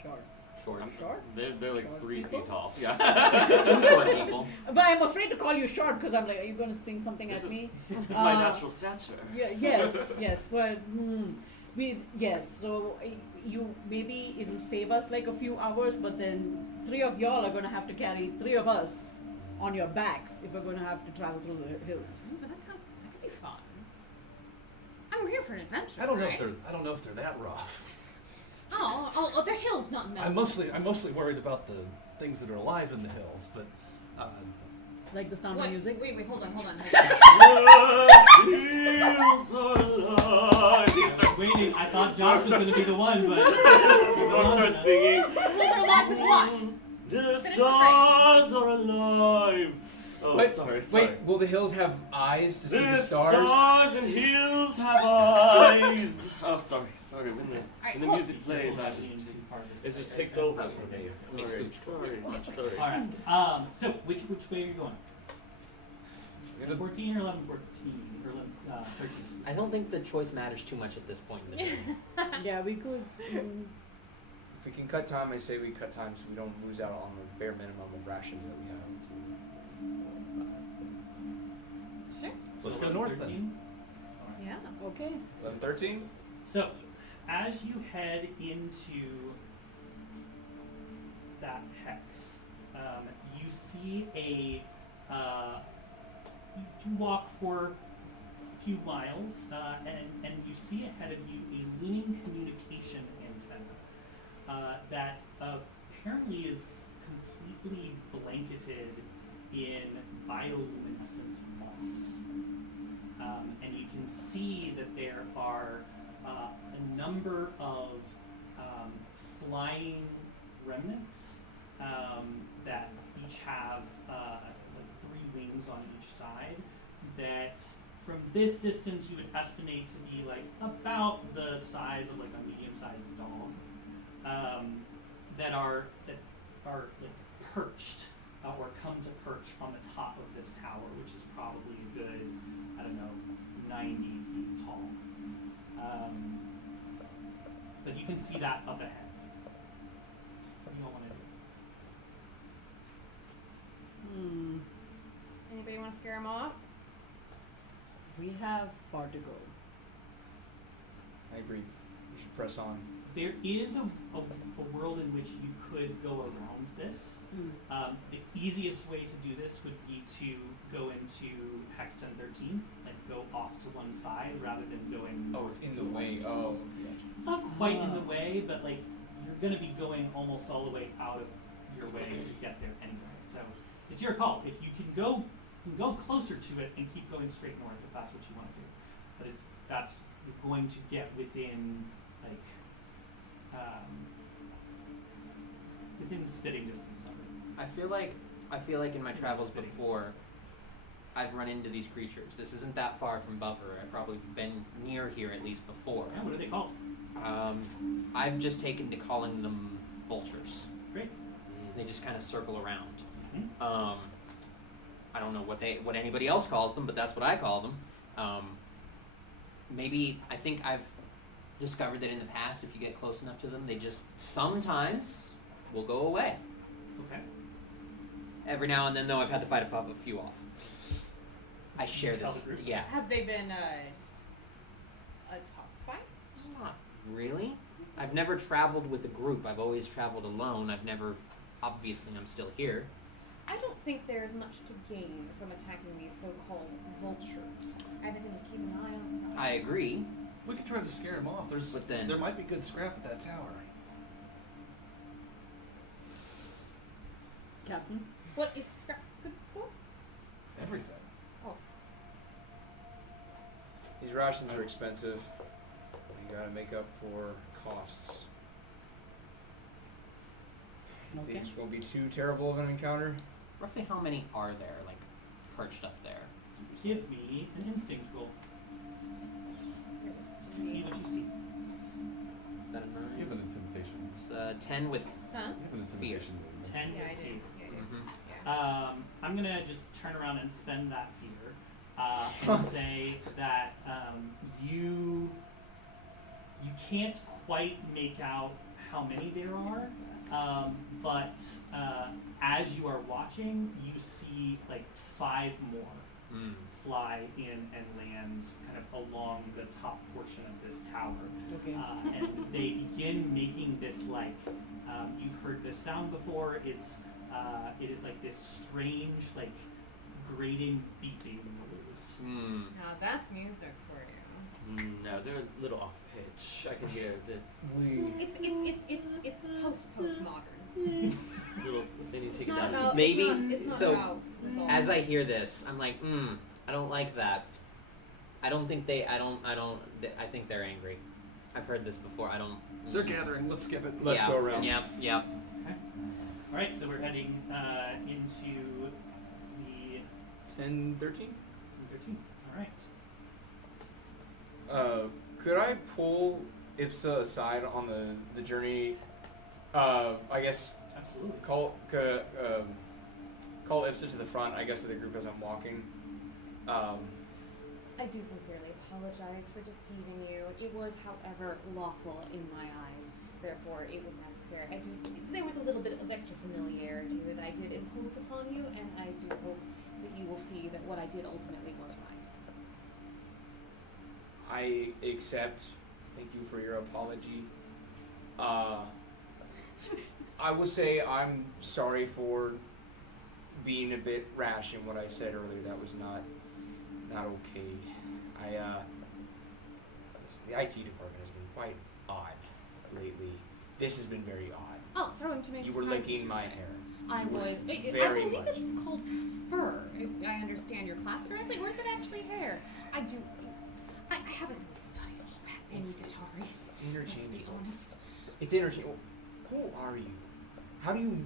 Short? They're like Short 3 people? feet tall. Yeah. Two short people. But I'm afraid to call you short because I'm like, are you going to sing something This at is- me? It's my natural stature. Yes, but so you maybe it'll save us like a few hours, but then 3 of y'all are going to have to carry 3 of us on your backs if we're going to have to travel through the hills. But that could be fun. I'm here for an adventure. I don't know right? if they're that rough. Oh, they're hills, not mountains. I'm mostly worried about the things that are alive in the hills, but Like the sound of music. Wait, hold on. Heels are alive. I was waiting. I thought Josh was gonna be the one, but Someone starts singing. Hills are alive with what? The Finish the stars are alive. Oh, Wait, sorry. Wait, will the hills have eyes to see the stars? Stars and hills please. Oh, sorry. Alright, When the cool. music plays, People I have leaned just too far this it way, just right? takes over Okay. for me. Let me Sorry. scoot. Sorry. All right. So which way are you going? I'm gonna- 14 or 11, 14 or 11, 13? I don't think the choice matters too much at this point in the game. Yeah, we could. If we can cut time, I say we cut time so we don't lose out on the bare minimum of rations that we have. Sure. Let's So go 11, north 13? then. All right. Yeah. Okay. 11, 13? So, as you head into that hex, you see you walk for a few miles, and you see ahead of you a leaning communication antenna that apparently is completely blanketed in bioluminescent moss. And you can see that there are a number of flying remnants that each have like 3 wings on each side that from this distance you would estimate to be like about the size of like a medium-sized dog that are like perched or come to perch on the top of this tower, which is probably a good, I don't know, 90 feet tall. But you can see that up ahead. What do you all want to do? Anybody want to scare him off? We have far to go. I agree. We should press on. There is a world in which you could go around this. The easiest way to do this would be to go into Hex 1013, like go off to one side rather than going. Oh, it's in to the one way. to Oh, It's not quite in the way, but like you're going to be going almost all the way out of your way to get there anyway. So it's your call. If you can go closer to it and keep going straight north, if that's what you want to do. But you're going to get within like within spitting distance of it. I feel like in my travels Spitting before, I've run into these creatures. This isn't that far from Buffer. I've probably been near here at least before. Yeah, what are they called? I've just taken to calling them vultures. Great. They just kind of circle around. Mm-hmm. I don't know what anybody else calls them, but that's what I call them. I think I've discovered that in the past, if you get close enough to them, they just sometimes will go away. Okay. Every now and then, though, I've had to fight a few off. I share Tell this. the group. Yeah. Have they been a tough fight? Not really. I've never traveled with a group. I've always traveled alone. Obviously, I'm still here. I don't think there's much to gain from attacking these so-called vultures. I think we keep an eye on them. I agree. We could try to scare him off. But then- There might be good scrap at that tower. Captain? What is scrap good for? Everything. Oh, these rations are expensive. You gotta make up for costs. Okay. These won't be too terrible of an encounter. Roughly how many are there, like, perched up there? Give me an instinct roll. See what you see. Is that a 9? You have an intimidation. It's 10 with... huh? You have an intimidation. 10 Yeah, I with do. fear. Yeah, I do. Mhm. Yeah. I'm gonna just turn around and spend that fear and say that you can't quite make out how many there are, but as you are watching, you see like 5 more Mm. fly in and land kind of along the top portion of this tower. Okay. And they begin making this like you've heard this sound before. It is like this strange like grating beeping noise. Mm. Now that's music for you. No, they're a little off pitch. I can hear the It's postmodern. little. They need to It's take it not down. about. Maybe- It's not so, about. As I hear this, I'm like, I don't like that. I think they're angry. I've heard this before. I don't... They're gathering. Let's skip it. Let's go around. Yep. Okay. All right, so we're heading into the 10, 13? 13. All right. Could I pull Ipsa aside on the journey? I guess Absolutely. call Ipsa to the front. I guess of the group as I'm walking. I do sincerely apologize for deceiving you. It was, however, lawful in my eyes. Therefore, it was necessary. There was a little bit of extra familiarity that I did impose upon you, and I do hope that you will see that what I did ultimately was right. I accept. Thank you for your apology. I will say I'm sorry for being a bit rash in what I said earlier. That was not okay. The IT department has been quite odd lately. This has been very odd. Oh, throwing too many You were surprises. licking my hair. I was. I Very believe much. it's called fur, if I understand your class correctly. Or is it actually hair? I haven't really studied all that many guitars. It's interchangeable. Let's be honest. It's interchangeable. Who are you? How do you?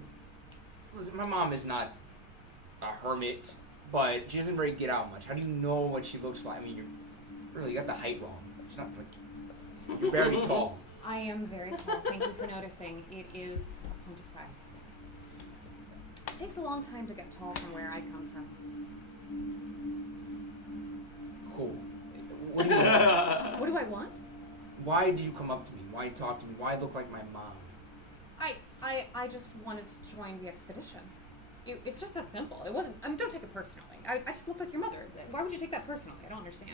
Listen, my mom is not a hermit, but she doesn't really get out much. How do you know what she looks like? I mean, you got the height wrong. She's not like you're very tall. I am very tall. Thank you for noticing. It is a point of pride. It takes a long time to get tall from where I come from. Cool. What do you want? What do I want? Why did you come up to me? Why talk to me? Why look like my mom? I just wanted to join the expedition. It's just that simple. It wasn't. I mean, don't take it personally. I just look like your mother. Why would you take that personally? I don't understand.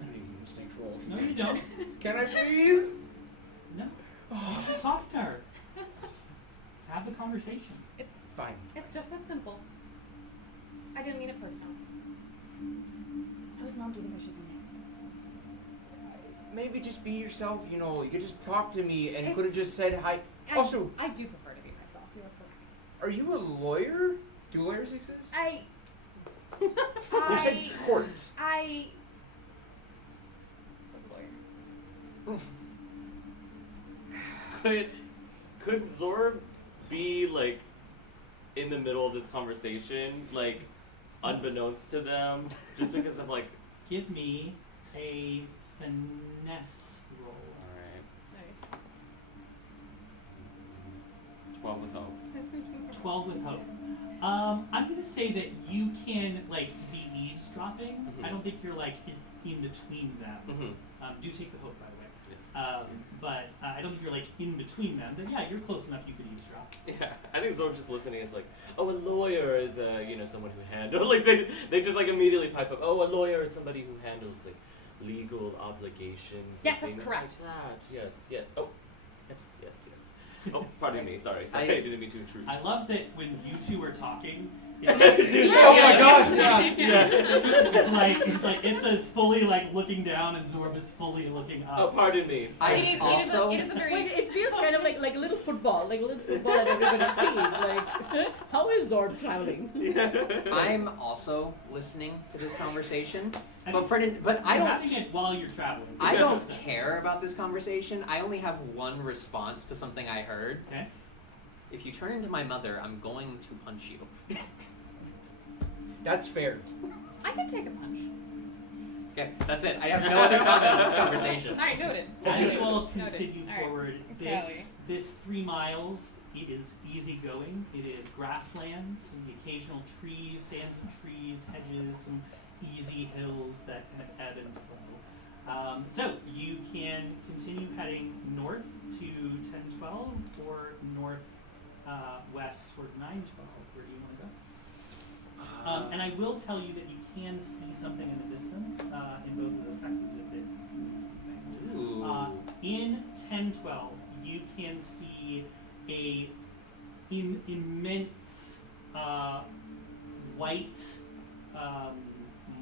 I don't even mistake roll. No, you don't. Can I please? No. You're talking to her. Have the conversation. It's Fine. just that simple. I didn't mean it personally. Whose mom do you think I should be next? Maybe just be yourself. You know, you could just talk to me and It's- could have just said hi. Also, I do prefer to be myself. You are correct. are you a lawyer? Do lawyers exist? You said court. I was a lawyer. Could Zorb be like in the middle of this conversation, like unbeknownst to them, just because of like? Give me a finesse roll. All right, Nice. 12 with hope. 12 with hope. I'm gonna say that you can like be eavesdropping. Mhm. I don't think you're like in between them. Mm-hmm. Do take the hope, by the way. But I don't think you're like in between them. But yeah, you're close enough. You could eavesdrop. Yeah, I think Zorb's just listening. It's like, oh, a lawyer is someone who handles like they just like immediately pipe up. Oh, a lawyer is somebody who handles like legal obligations. Yes, and that's things correct. Like that. Yes, yes. Oh, yes. Oh, pardon me. Sorry. I I- didn't mean to intrude. I love that when you two are talking. It's Oh my gosh! Yeah. it's like it says fully like looking down and Zorb is fully looking up. Oh, pardon me. I also it is a very. Wait, it feels kind of like a little football, at everybody's feet. Like, how is Zord traveling? I'm also listening to this conversation, I but think I you're don't having it while you're traveling. so I that don't makes sense. care about this conversation. I only have one response to something I heard. Okay. If you turn into my mother, I'm going to punch you. That's fair. I can take a punch. Okay, that's it. I have no other comment on this conversation. All right, noted. As Noted. we'll Noted. continue All right. forward, Cali. this 3 miles, it is easy going. It is grassland, some occasional trees, stands of trees, hedges, some easy hills that kind of ebb and flow. So you can continue heading north to 1012 or north west toward 912. Where do you want to go? And I will tell you that you can see something in the distance in both of those hexes if it means something. Ooh. In 1012, you can see a immense white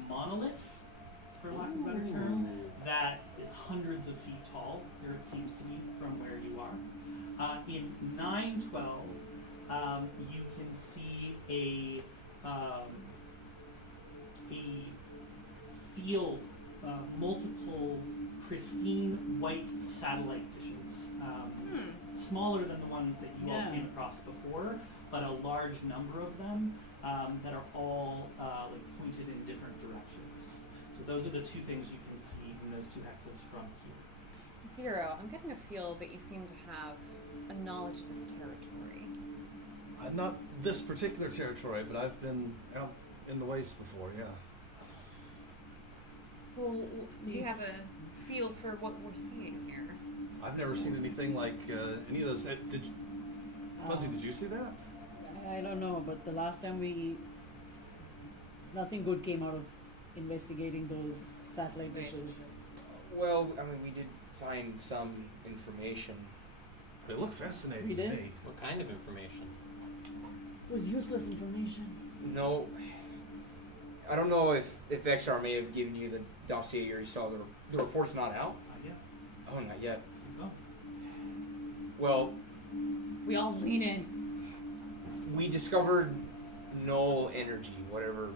monolith, for lack of a better term, that is hundreds of feet tall, or it seems to be from where you are. In 912, you can see a field, multiple pristine white satellite dishes, smaller than the ones that you all Yeah. came across before, but a large number of them that are all like pointed in different directions. So So those are the two things you can see in those two hexes from here. Zero, I'm getting a feel that you seem to have a knowledge of this territory. Not this particular territory, but I've been out in the waste before, yeah. Well, do you These- have a feel for what we're seeing here? I've never seen anything like any of those. Fuzzy, did you see that? I don't know, but the last time nothing good came out of investigating those satellite dishes. Well, I mean, we did find some information. They look fascinating You to did? me. What kind of information? It was useless information. No, I don't know if XR may have given you the dossier or you saw the report's not out. Yeah. Oh, not yet. Oh. Well, We all lean in. we discovered null energy, whatever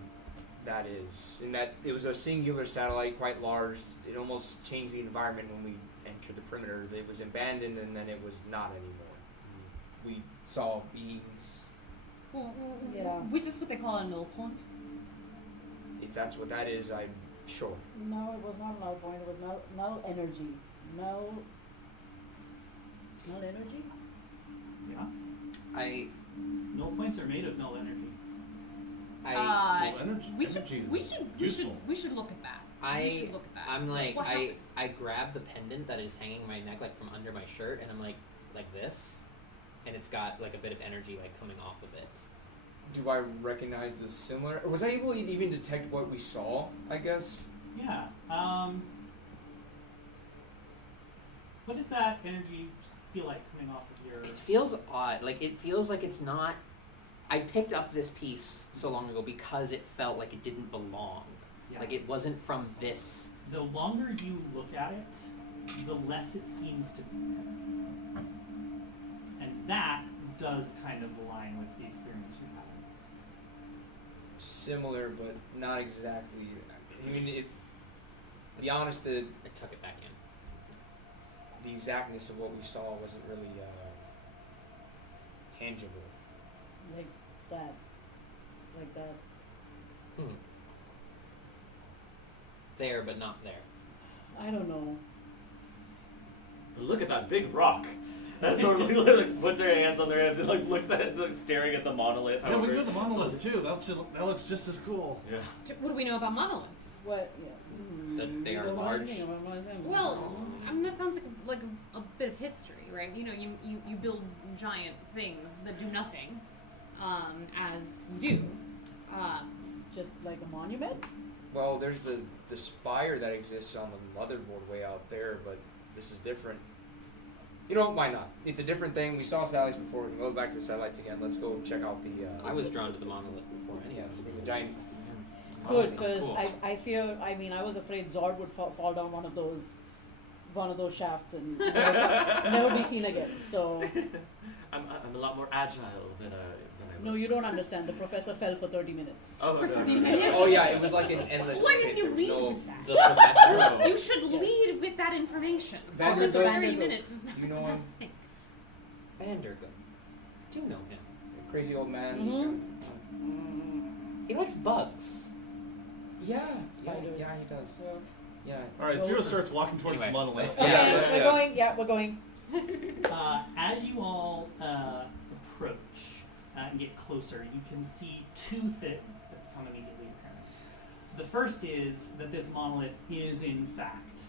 that is, in that it was a singular satellite, quite large. It almost changed the environment when we entered the perimeter. It was abandoned and then it was not anymore. We saw beings. Yeah. Was this what they call a null point? If that's what that is, I'm sure. No, it was not null point. It was null energy. Null energy. Yeah. Null points are made of null energy. Well, energy we is should look at that. We I should look at that. I'm like What I grab the pendant that is hanging my neck like from under my shirt and I'm like this, and it's got like a bit of energy like coming off of it. Do I recognize the similar? Or was I able to even detect what we saw, I guess? Yeah. What does that energy feel like coming off of your? It feels odd. Like it feels like it's not. I picked up this piece so long ago because it felt like it didn't belong. Yeah. Like it wasn't from this. The longer you look at it, the less it seems to be there. And that does kind of align with the experience you had. Similar, but not exactly. I mean, to be honest, the I tuck it back in. exactness of what we saw wasn't really tangible. Like that. Like that. There, but not there. I don't know. Look at that big rock. That sort of like puts her hands on their hips and like looks at it, like staring at the monolith. Yeah, we over. do the monolith too. That looks just as cool. Yeah. What do we know about monoliths? What? Yeah. That they You are don't know large. anything about what I'm saying. Well, I mean that sounds like a bit of history, right? You know, you build giant things that do nothing, as you do. Just like a monument. Well, there's the spire that exists on the motherboard way out there, but this is different. You know, why not? It's a different thing. We saw satellites before. We can go back to satellites again. Let's go check out the. I was drawn to the monolith before Yeah, anyways. the giant. Good, sounds because cool. I fear. I mean, I was afraid Zord would fall down one of those shafts and never be seen again. So I'm a lot more agile than I. no, you don't understand. The professor fell for 30 minutes. Oh, For no, 30 no, no. minutes? Oh yeah, it was like an endless. Why pit. didn't you There's lead no- with that? The professor. You should lead with that information. Vanderbilt- Focus for 30 Vanderbilt. minutes is not You know the him? best thing. Vanderbilt. Do you know him? Crazy old man. Mhm. He likes bugs. Yeah, Spiders. yeah, he does. So- Yeah. All right, Zero starts walking towards Anyway. the monolith. Okay, Yeah, we're yeah. going. Yeah, we're going. As you all approach and get closer, you can see two things that become immediately apparent. The first is that this monolith is, in fact,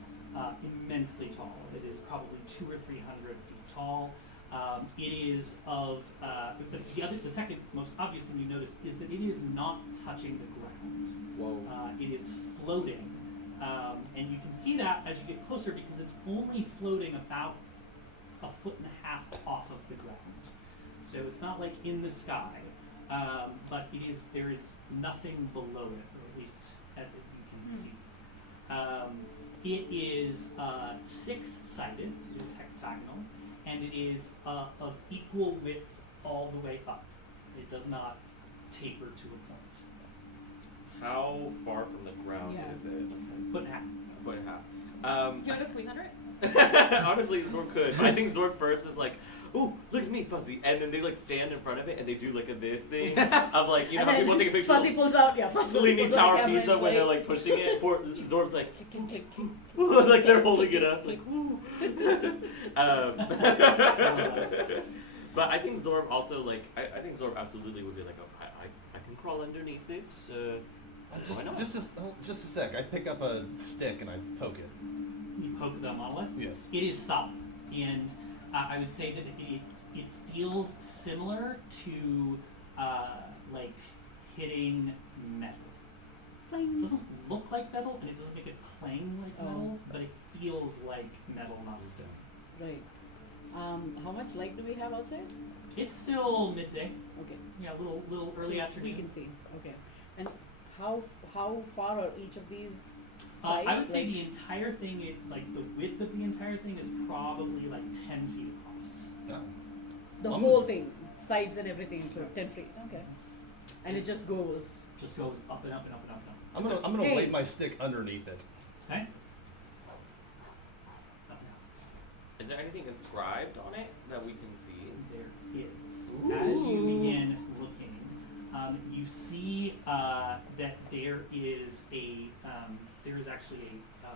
immensely tall. It is probably 200 or 300 feet tall. It is of the second most obvious thing you notice is that it is not touching the ground. Whoa. It is floating, and you can see that as you get closer because it's only floating about 1.5 feet off of the ground. So it's not like in the sky, but there is nothing below it, or at least that you can see. It is 6-sided, it is hexagonal, and it is of equal width all the way up. It does not taper to a point. How far from the ground Yeah. is it? 1.5 A foot and a half. Do you want to squeeze under it? Honestly, Zork could. But I think Zork first is like, "Ooh, look at me, Fuzzy!" And then they like stand in front of it and they do like a this thing of like you know And how then people take a picture Fuzzy of pulls out, yeah, Fuzzy Leaning pulls out Tower the camera, Pizza it's when they're like pushing it. For Zorb's like, click, click, click. like they're holding it up, like woo. But I think Zorb also like I think Zorb absolutely would be like, oh, I can crawl underneath it. Why not? Just a sec. I pick up a stick and I poke it. You poke the monolith. Yes. It is solid, and I would say that it feels similar to like hitting metal. It doesn't look like metal, and it doesn't make it clang like metal, but it feels like metal, not stone. Right. How much light do we have outside? It's still midday. Okay. Yeah, a little early So afternoon. we can see. Okay. And how far are each of these sides? I would say like, the entire thing, like the width of the entire thing, is probably like 10 feet across. No. the I'm- whole thing, sides and everything included, 10 feet. Okay. And it just goes. Just goes up and up and up and up and up. I'm gonna Hey. weight my stick underneath it. Okay. Nothing happens. Is there anything inscribed on it that we can see? There is. As you begin looking, you see that there is actually a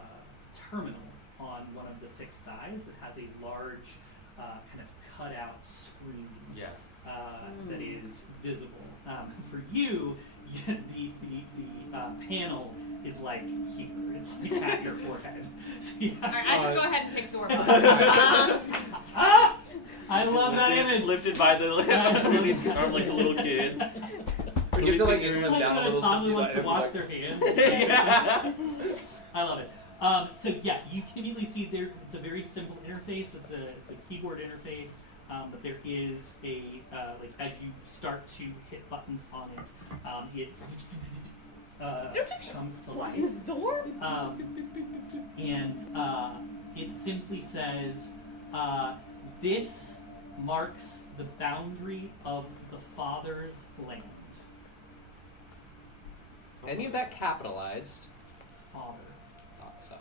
terminal on one of the 6 sides that has a large kind of cutout screen Yes. that is visible. For you, the panel is like here. It's like at your forehead. So you have, Alright, I just go ahead and pick Zorb up. I love that image. Lifted by the arm like a little kid. We get to like It's internet like down when a a little toddler since wants to you wash like, their hands. Yeah. I love it. So yeah, you can immediately see there. It's a very simple interface. It's a keyboard interface, but there is a like as you start to hit buttons on it, it Don't just comes to fucking life. Zorb? And it simply says, "This marks the boundary of the Father's land." Any of that capitalized? Father. Thought so.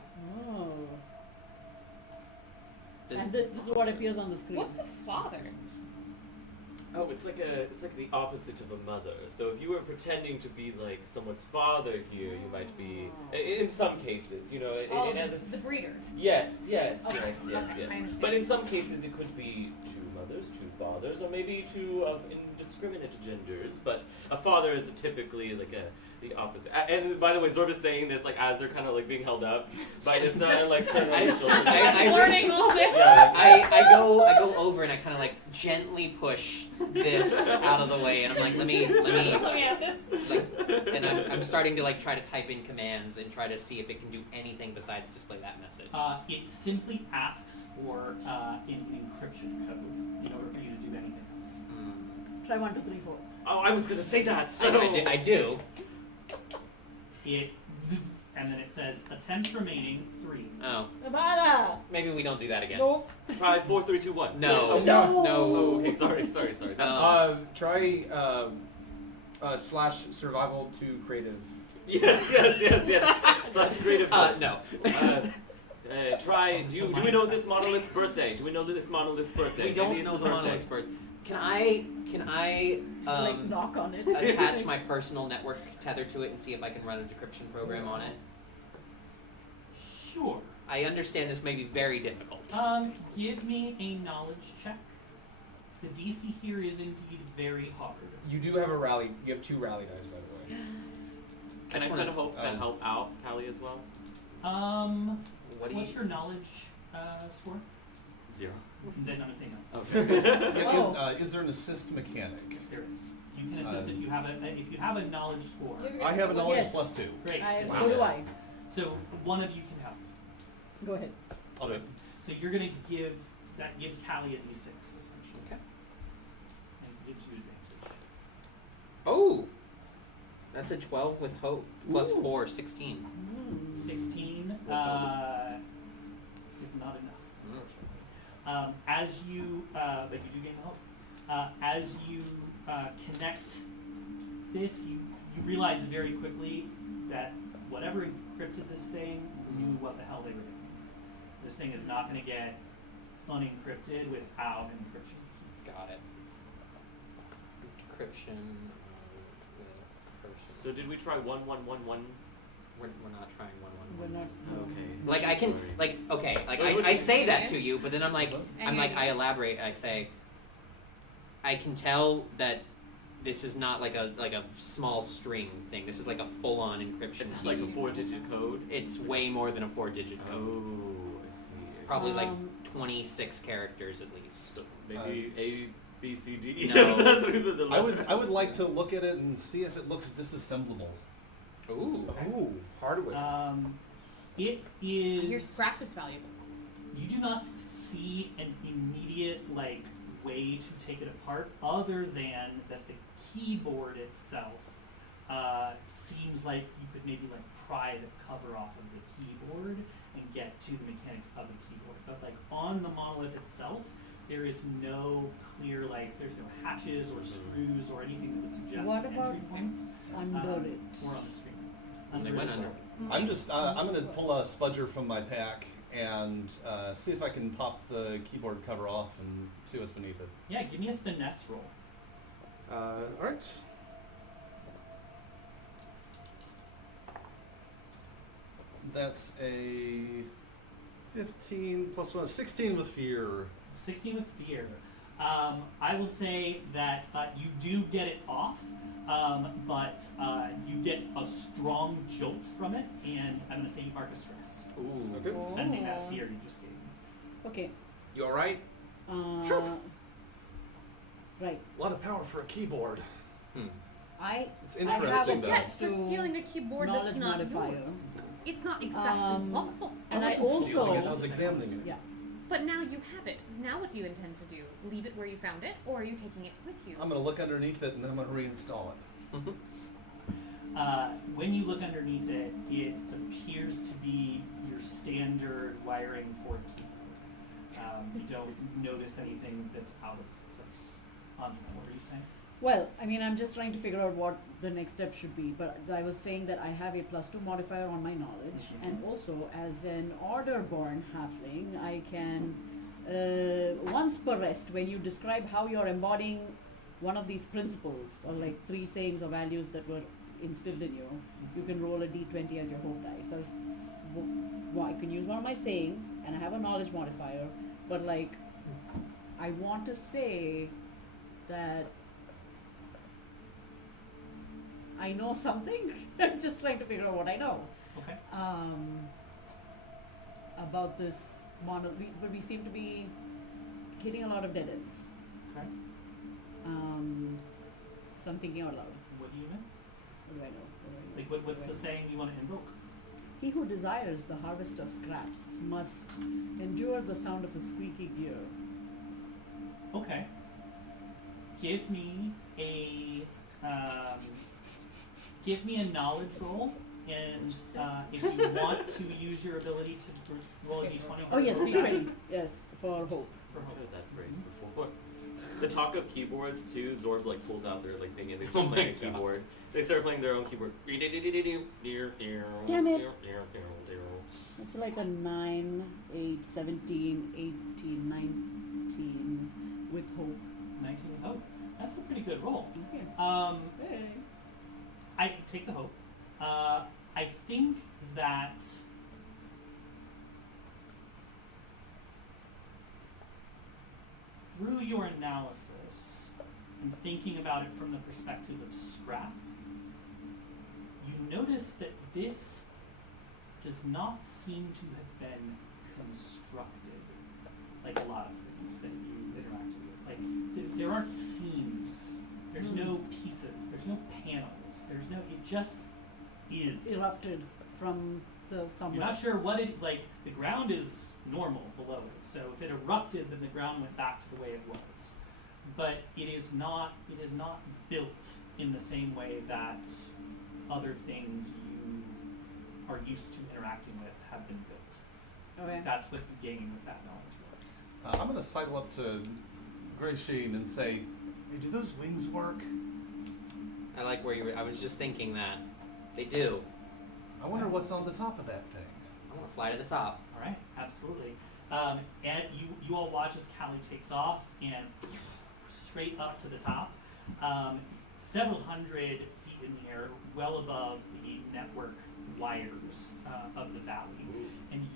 Oh. Does- And this is what appears on the screen. What's a father? Oh, it's like the opposite of a mother. So if you were pretending to be like someone's father here, you might be. In some cases, you know. Oh, in other, the breeder. yes, yes, Okay, yes, yes, okay, yes. I understand. But in some cases, it could be 2 mothers, 2 fathers, or maybe 2 of indiscriminate genders. But a father is typically like the opposite. And by the way, Zorb is saying this like as they're kind of like being held up by his son and like turning on his shoulders. I Learning all this. Yeah, I go over and I kind of like gently push this out of the way, and I'm like, let me, Let me have this. like, and I'm starting to like try to type in commands and try to see if it can do anything besides display that message. It simply asks for an encryption code in order for you to do anything else. Try 1, 2, 3, 4. Oh, I was gonna say that. I do. It and then it says attempts remaining 3. Oh, Navada! maybe we don't do that again. No. Try 4, 3, 2, 1. No. No. Oh, okay, sorry. That's Try / survival to creative. yes. Slash creative. No. Try. Do we know this monolith's birthday? Do we know this monolith's birthday? We don't Maybe it's know its the monolith's birth. Can I Like knock on it. attach my personal network tether to it and see if I can run a decryption program on it? Sure. I understand this may be very difficult. Give me a knowledge check. The DC here is indeed very hard. You do have a rally. You have 2 rally dice, by the way. Can I spend a hope to help out Callie as well? What do What's you? your knowledge score? 0. Then I'm gonna say no. Okay. Oh. Is there an assist mechanic? Yes, there is. You can assist if you have a knowledge score. I have a knowledge Yes. +2. Great. So do I. So one of you can help. Go ahead. I'll do it. So you're gonna give that gives Callie a d6 essentially. Okay. And gives you advantage. Oh, that's a 12 with hope plus Ooh. 4, 16. 16 With hope. is not enough. As you, but you do gain the hope. As you connect this, you realize very quickly that whatever encrypted this thing knew what the hell they were doing. This thing is not going to get unencrypted without encryption. Got it. Encryption with person. So did we try 1111? We're not trying 111. We're not. Okay. Like I can, Sorry. like okay, like Look, I say that to you, but then I'm like, And I elaborate. I say, I can tell that this is not like a small string thing. This is like a full-on encryption. It's key. like a 4-digit code. It's way more than a 4-digit code. Oh, I see. It's probably like Um, 26 characters at least. So maybe A, B, C, D. No. Through the I would letters. like to look at it and see if it looks disassemblable. Ooh. Ooh, hardware. It is. Your scrap is valuable. You do not see an immediate way to take it apart, other than that the keyboard itself seems like you could maybe pry the cover off of the keyboard and get to the mechanics of the keyboard. But on the monolith itself, there is no clear there's no hatches or screws or anything that would suggest What an about entry point. Under it. Or on the screen. They went as under. well. I'm just I'm gonna pull a spudger from my pack and see if I can pop the keyboard cover off and see what's beneath it. Yeah, give me a finesse roll. All right. That's a 15 plus 1, 16 with fear. 16 with fear. I will say that you do get it off, but you get a strong jolt from it, and I'm going to say you mark a stress. Ooh. Okay. Spending that fear you just gave me. Okay. You all right? Right. A lot of power for a keyboard. It's I have a interesting though. Yes, for to stealing a keyboard knowledge that's not modifier. yours. It's not exactly lawful. And I wasn't stealing it, I also was examining it. yeah. But now you have it. Now what do you intend to do? Leave it where you found it, or are you taking it with you? I'm gonna look underneath it and then I'm gonna reinstall it. When you look underneath it, it appears to be your standard wiring for a keyboard. You don't notice anything that's out of place. Anjana, what were you saying? Well, I mean, I'm just trying to figure out what the next step should be. But I was saying that I have a +2 modifier on my knowledge, and also as an order-born halfling, I can once per rest, when you describe how you're embodying one of these principles, or 3 sayings or values that were instilled in you, you can roll a d20 as your hope die. So I can use one of my sayings, and I have a knowledge modifier. But I want to say that I know something. I'm just trying to figure out what I know. Okay. About this model, but we seem to be hitting a lot of dead ends. Okay. So I'm thinking out loud. What do you know? What do I know? What's the saying you want to invoke? He who desires the harvest of scraps must endure the sound of a squeaky gear. Okay. Give me a knowledge roll, and if you want to use your ability to roll a d20. Oh yes, for d20. Yes, for hope. For I've hope. heard that phrase before. The talk of keyboards too. Zorb pulls out their thing and they Oh start my playing a God. keyboard. They start playing their own keyboard. Damn it. It's like a 9, 8, 17, 18, 19 with hope. 19 with hope. That's a pretty good roll. Okay. Hey. I take the hope. I think that through your analysis and thinking about it from the perspective of scrap, you notice that this does not seem to have been constructed like a lot of things that you interacted with. There aren't seams. There's no pieces. There's no panels. There's no. It just is. Erupted from the somewhere. You're not sure what it the ground is normal below it. So if it erupted, then the ground went back to the way it was. But it is not built in the same way that other things you are used to interacting with have been built. Okay. That's what you gain with that knowledge. I'm gonna sidle up to Gray Sheen and say, hey, do those wings work? I like where you were. I was just thinking that. They do. I wonder what's on the top of that thing. I want to fly to the top. All right, absolutely. And you all watch as Callie takes off and straight up to the top, several hundred feet in the air, well above the network wires of the valley. And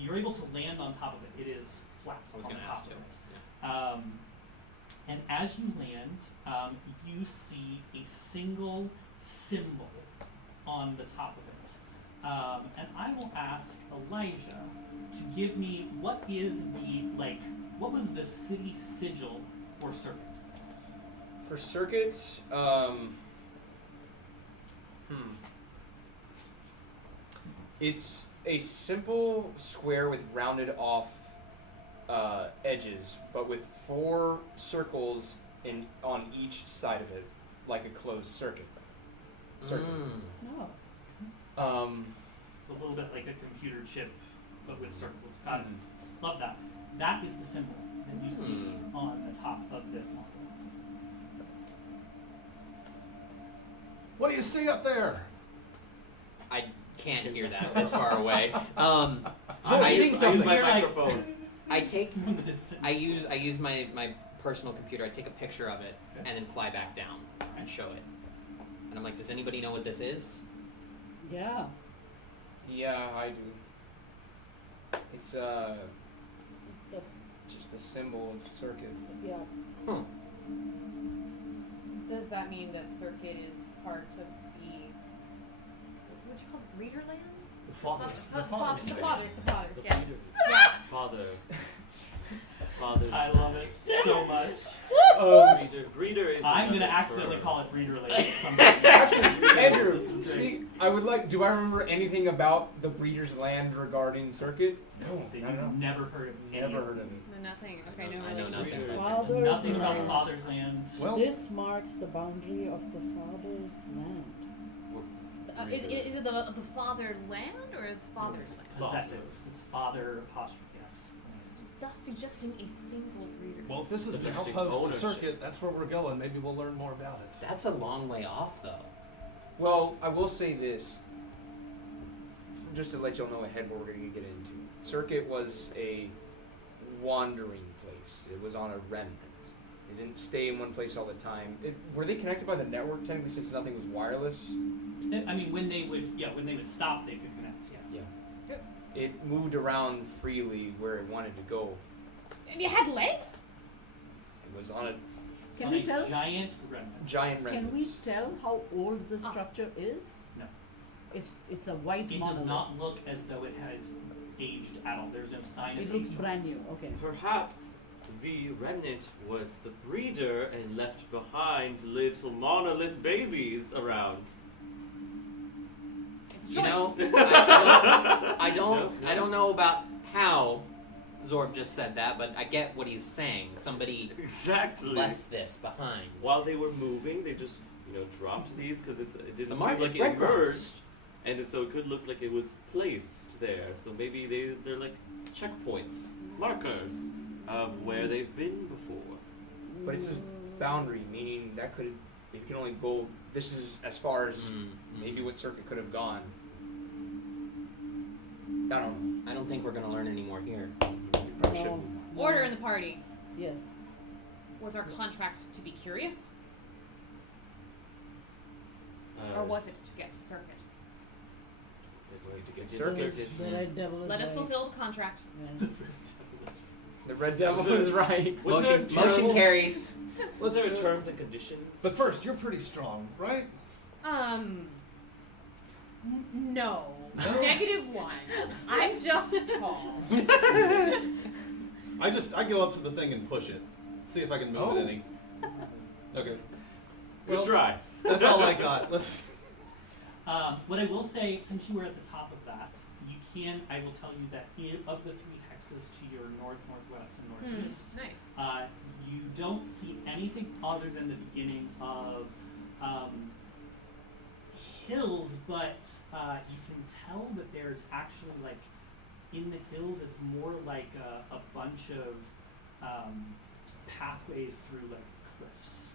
you're able to land on top of it. It is flat I was on gonna top ask of you. it. And as you land, you see a single symbol on the top of it. And I will ask Elijah to give me what was the city sigil for Circuit? For Circuit, it's a simple square with rounded off edges, but with 4 circles on each side of it, like a closed circuit. No. So a little bit like a computer chip, but with circles. Got it. Love that. That is the symbol that you see on the top of this model. What do you see up there? I can't hear that this far away. I use- think so. I use my You're like- microphone. I take From the distance. I use my personal computer. I take a picture of it Okay. and then fly back down and show it. And I'm like, does anybody know what this is? Yeah. Yeah, I do. It's That's just the symbol of circuits. yeah. Does that mean that Circuit is part of the what would you call it, breeder land? The fathers. The fathers, yes. Father. Father's I love it so much. Breeder is. I'm gonna another accidentally term. call it breeder land sometime. Actually, Andrew, speak, I would like. Do I remember anything about the breeder's land regarding Circuit? No, That not at all. you've never heard of. Never heard of it. No, nothing. Okay, no I know relationship. nothing. Father's Nothing about the land. father's land. Well, This marks the boundary of the father's land. Is it the fatherland or the father's land? Possessive. It's father apostrophe s. Thus suggesting a single breeder. well, if this is the Interesting outpost of ownership. Circuit, that's where we're going. Maybe we'll learn more about it. That's a long way off, though. Well, I will say this, just to let y'all know ahead what we're going to get into. Circuit was a wandering place. It was on a remnant. It didn't stay in one place all the time. Were they connected by the network technically since nothing was wireless? I mean, when they would stop, they could connect. Yeah. Yeah. It moved around freely where it wanted to go. And it had legs? It was on a Can On we a tell? giant remnant. giant Can remnant. we tell how old the structure is? No. It's a white It monolith. does not look as though it has aged at all. There's no sign of It looks age. brand new. Okay. Perhaps the remnant was the breeder and left behind little monolith babies around. It's You know, choice. I don't know about how Zorb just said that, but I get what he's saying. Somebody Exactly. left this behind. While they were moving, they just dropped these because it didn't Some seem like it breadcrumbs. emerged, and so it could look like it was placed there. So maybe they're like checkpoints, markers of where they've been before. But it says boundary, meaning that could you can only go. This is as far as maybe what Circuit could have gone. I don't know. I don't think we're gonna learn any more here. We probably should No. move on. Order in the party. Yes. Was our contract to be curious? Uh, Or was it to get to Circuit? It was To get to circuit. circuit. The red devil is Let us right. fulfill the contract. Yes. The Red Devil is right. Was there Motion carries. Was there terms and conditions? But first, you're pretty strong, right? No. -1. I'm just tall. I go up to the thing and push it. See if I can move it any. Okay. Good try. That's all I got. Let's. What I will say, since you were at the top of that, I will tell you that of the 3 hexes to your north, northwest, and northeast, Nice. you don't see anything other than the beginning of hills, but you can tell that there's actually, like, in the hills, it's more like a bunch of pathways through, like, cliffs.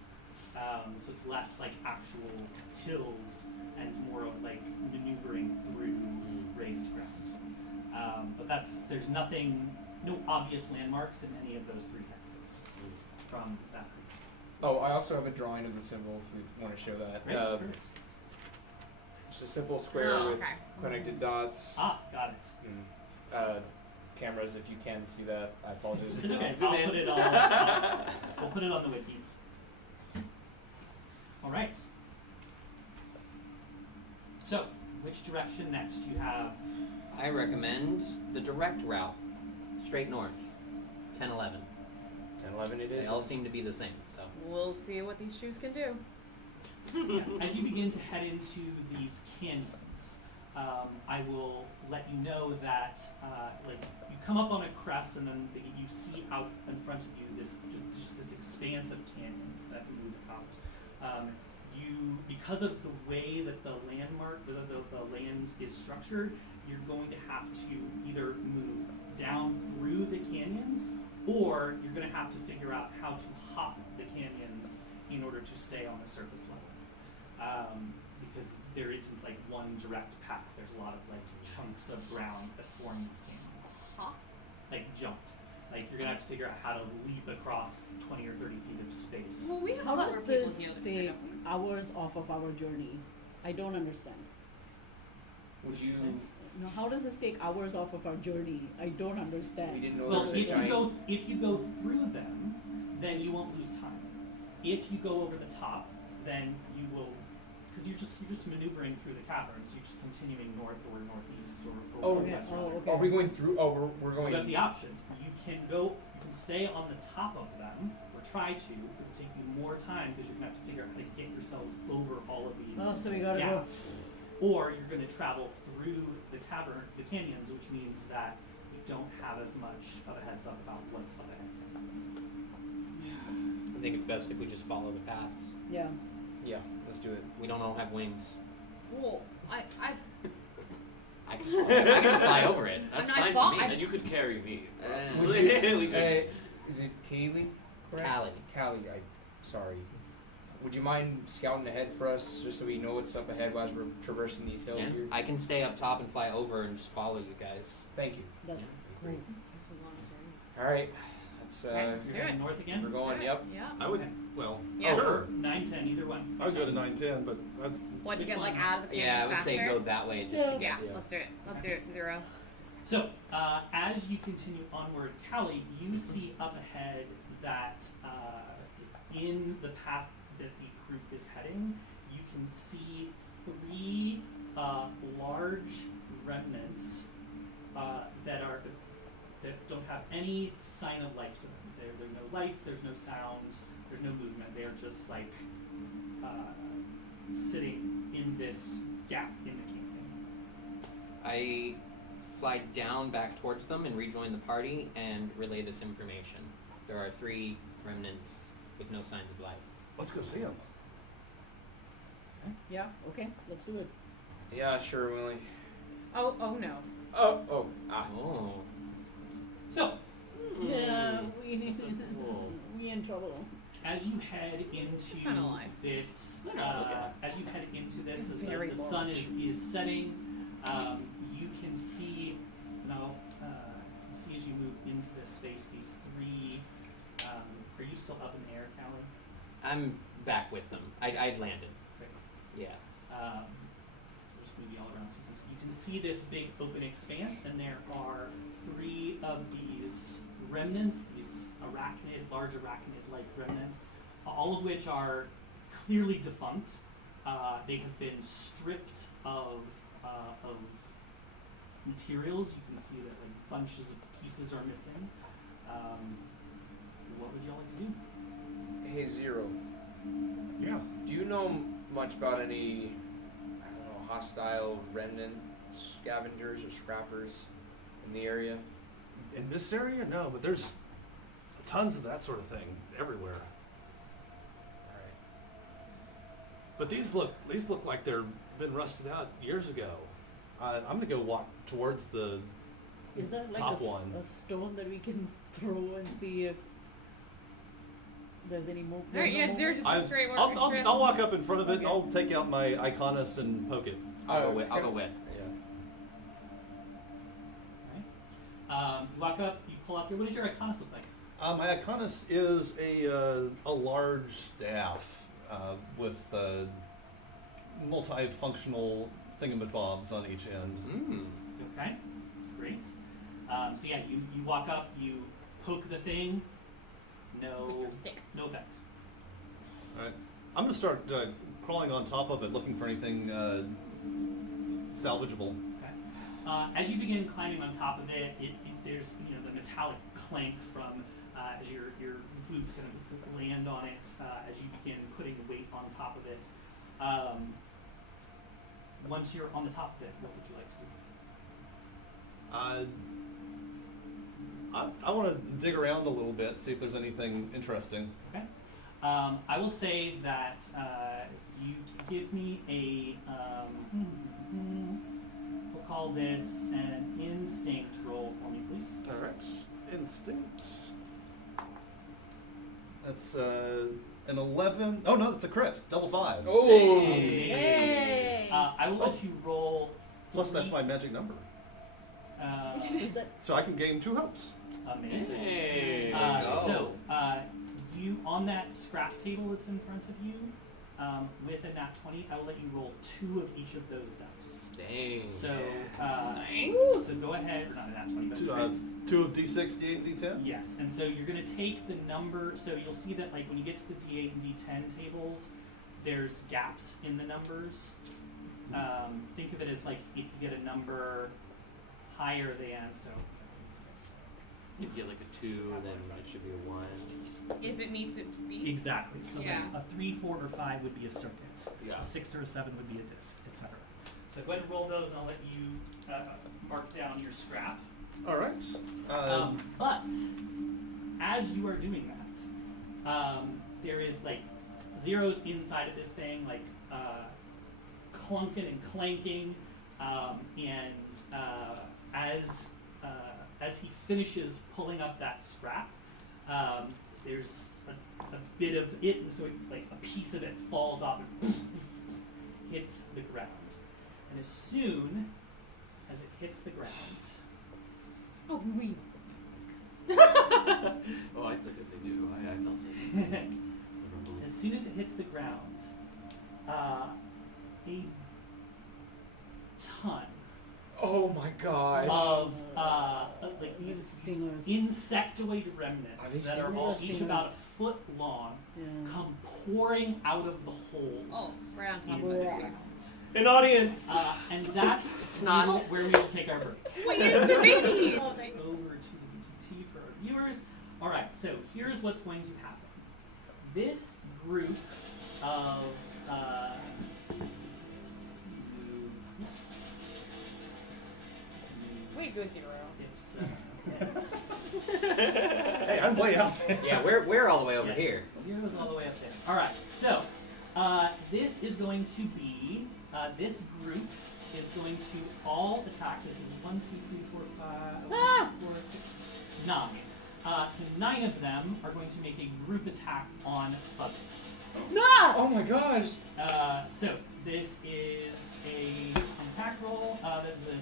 So it's less like actual hills and more of like maneuvering through raised ground. But there's nothing, no obvious landmarks in any of those 3 hexes from that group. Oh, I also have a drawing of the symbol if we want to show that. Right? Perfect. Just a simple square Oh, with okay. connected dots. Got it. Cameras, if you can see that, I apologize. It's okay. Zoom I'll in. put it on. We'll put it on the wiki. All right. So, which direction next? You have. I recommend the direct route, straight north, 10-11. 10-11 it is. They all seem to be the same, so. We'll see what these shoes can do. Yeah, as you begin to head into these canyons, I will let you know that you come up on a crest and then you see out in front of you just this expanse of canyons that move out. Because of the way that the land is structured, you're going to have to either move down through the canyons, or you're going to have to figure out how to hop the canyons in order to stay on the surface level. Because there isn't like one direct path. There's a lot of like chunks of ground that form these canyons. Hop? Like jump. Like you're gonna have to figure out how to leap across 20 or 30 feet of space. Well, we have How clever does people this here that take figure it out. hours off of our journey? I don't understand. Would you? No, how does this take hours off of our journey? I don't understand. We didn't know Well, there was a giant. if you go through them, then you won't lose time. If you go over the top, then you will, because you're just maneuvering through the caverns. You're just continuing north or northeast or Oh, northwest. okay. rather. Okay. Are we going through? Oh, we're going. You have the option. You can stay on the top of them, or try to. It'll take you more time because you're gonna have to figure out how to get yourselves over all of these Oh, so we gotta go. gaps. Or you're gonna travel through the canyons, which means that you don't have as much of a heads up about what's up ahead. I think it's best if we just follow the paths. Yeah. Yeah, let's do it. We don't all have wings. Well, I I can just fly over it. That's I'm not fine bought- for me. And you could carry me. Uh, We could- Is it Kaylee? Correct? Callie. Callie, sorry. Would you mind scouting ahead for us, just so we know what's up ahead as we're traversing these hills Yeah, here? I can stay up top and fly over and just follow you guys. Thank you. That's Yeah. great. such a long journey. All right, let's. Okay. You're Do heading it. north again? We're going. Sure. Yep. Yeah. I would, Okay. well, Yeah. sure. 9, 10, either one. I would go to 9-10, but that's What, to Which get like one? out of the canyons Yeah, I would faster? say go that way just to Yeah, get. Yeah. let's do it. Let's do it. 0. So, as you continue onward, Callie, you see up ahead that in the path that the group is heading, you can see 3 large remnants that don't have any sign of life to them. There are no lights, there's no sound, there's no movement. They're just like sitting in this gap in the canyon. I fly down back towards them and rejoin the party and relay this information. There are 3 remnants with no signs of life. let's go see him. Yeah. Okay. Let's do it. Yeah, sure, Willie. Oh no. Oh. Oh. So, Yeah. Whoa. We in trouble. as you head into kinda life. this, You know, as you head into this, as Very the sun large. is setting, you can see now. You see as you move into this space, these 3. Are you still up in the air, Callie? I'm back with them. I'd landed. Great. Yeah. So just move you all around so you can see this big open expanse, and there are 3 of these remnants, these large arachnid-like remnants, all of which are clearly defunct. They have been stripped of materials. You can see that like bunches of pieces are missing. What would y'all like to do? Hey, Zero. Yeah. Do you know much about any, I don't know, hostile remnant scavengers or scrappers in the area? In this area, no, but there's tons of that sort of thing everywhere. All right. But these look like they've been rusted out years ago. I'm gonna go walk towards the. Is there like Top one. a stone that we can throw and see if there's any more? Alright, yeah, 0 just I- a straight walk. I'll walk up in front of it. Okay. I'll take out my Iconus and poke it. I'll go with. Yeah. You walk up, you pull out your. What does your Iconus look like? My Iconus is a large staff with multifunctional thingamabobs on each end. Okay, great. So yeah, you walk up, you poke the thing. With No, your stick. no effect. All right. I'm gonna start crawling on top of it, looking for anything salvageable. Okay. As you begin climbing on top of it, there's the metallic clank from as your boots kind of land on it as you begin putting weight on top of it. Once you're on the top of it, what would you like to do? I want to dig around a little bit, see if there's anything interesting. Okay. I will say that you give me a, we'll call this an instinct roll for me, please. All right. Instinct. That's an 11. Oh no, that's a crit. Double fives. Oh. Yay! I will let you roll. Plus, that's my magic number, Is that so I can gain 2 hopes. Amazing. Hey. So, you on that scrap table that's in front of you, with a nat 20, I will let you roll 2 of each of those dice. Dang. So, Nice. so go ahead, or not a nat 20, but 2 of D6, D8, and D10. yes. And so you're going to take the number. So you'll see that like when you get to the D8 and D10 tables, there's gaps in the numbers. Think of it as like if you get a number higher than so. If you get like a 2, then it should be a 1. If it meets its beat. Exactly. So Yeah. like a 3, 4, or 5 would be a circuit. Yeah. A 6 or a 7 would be a disc, etc. So go ahead and roll those, and I'll let you mark down your scrap. All right. But as you are doing that, there is like zeros inside of this thing, like clunking and clanking, and as he finishes pulling up that scrap, there's a bit of it, and so like a piece of it falls off and hits the ground. And as soon as it hits the ground, oh we Oh, I suck at they do. I felt it. as soon as it hits the ground, a ton Oh my gosh. of like These these stingers. insectoid Are remnants these that are stingers? all These are each about a stingers. foot long yeah. come pouring out of the holes Oh, right on top in of the it. ground. An audience. And that's It's not- where we will take our break. Wait, it's the baby! Over to the VTT for our viewers. All right, so here's what's going to happen. This group of let's see, move. Way to go, Zero. Hey, I'm way out there. Yeah, we're all the way over Yeah. here. Zero's all the way up there. All right, so this is going to be this group is going to all attack. This is 1, 2, 3, 4, 5, 4, 6, 9. So 9 of them are going to make a group attack on Fuzzy. No! Oh my gosh. So this is an attack roll. That is a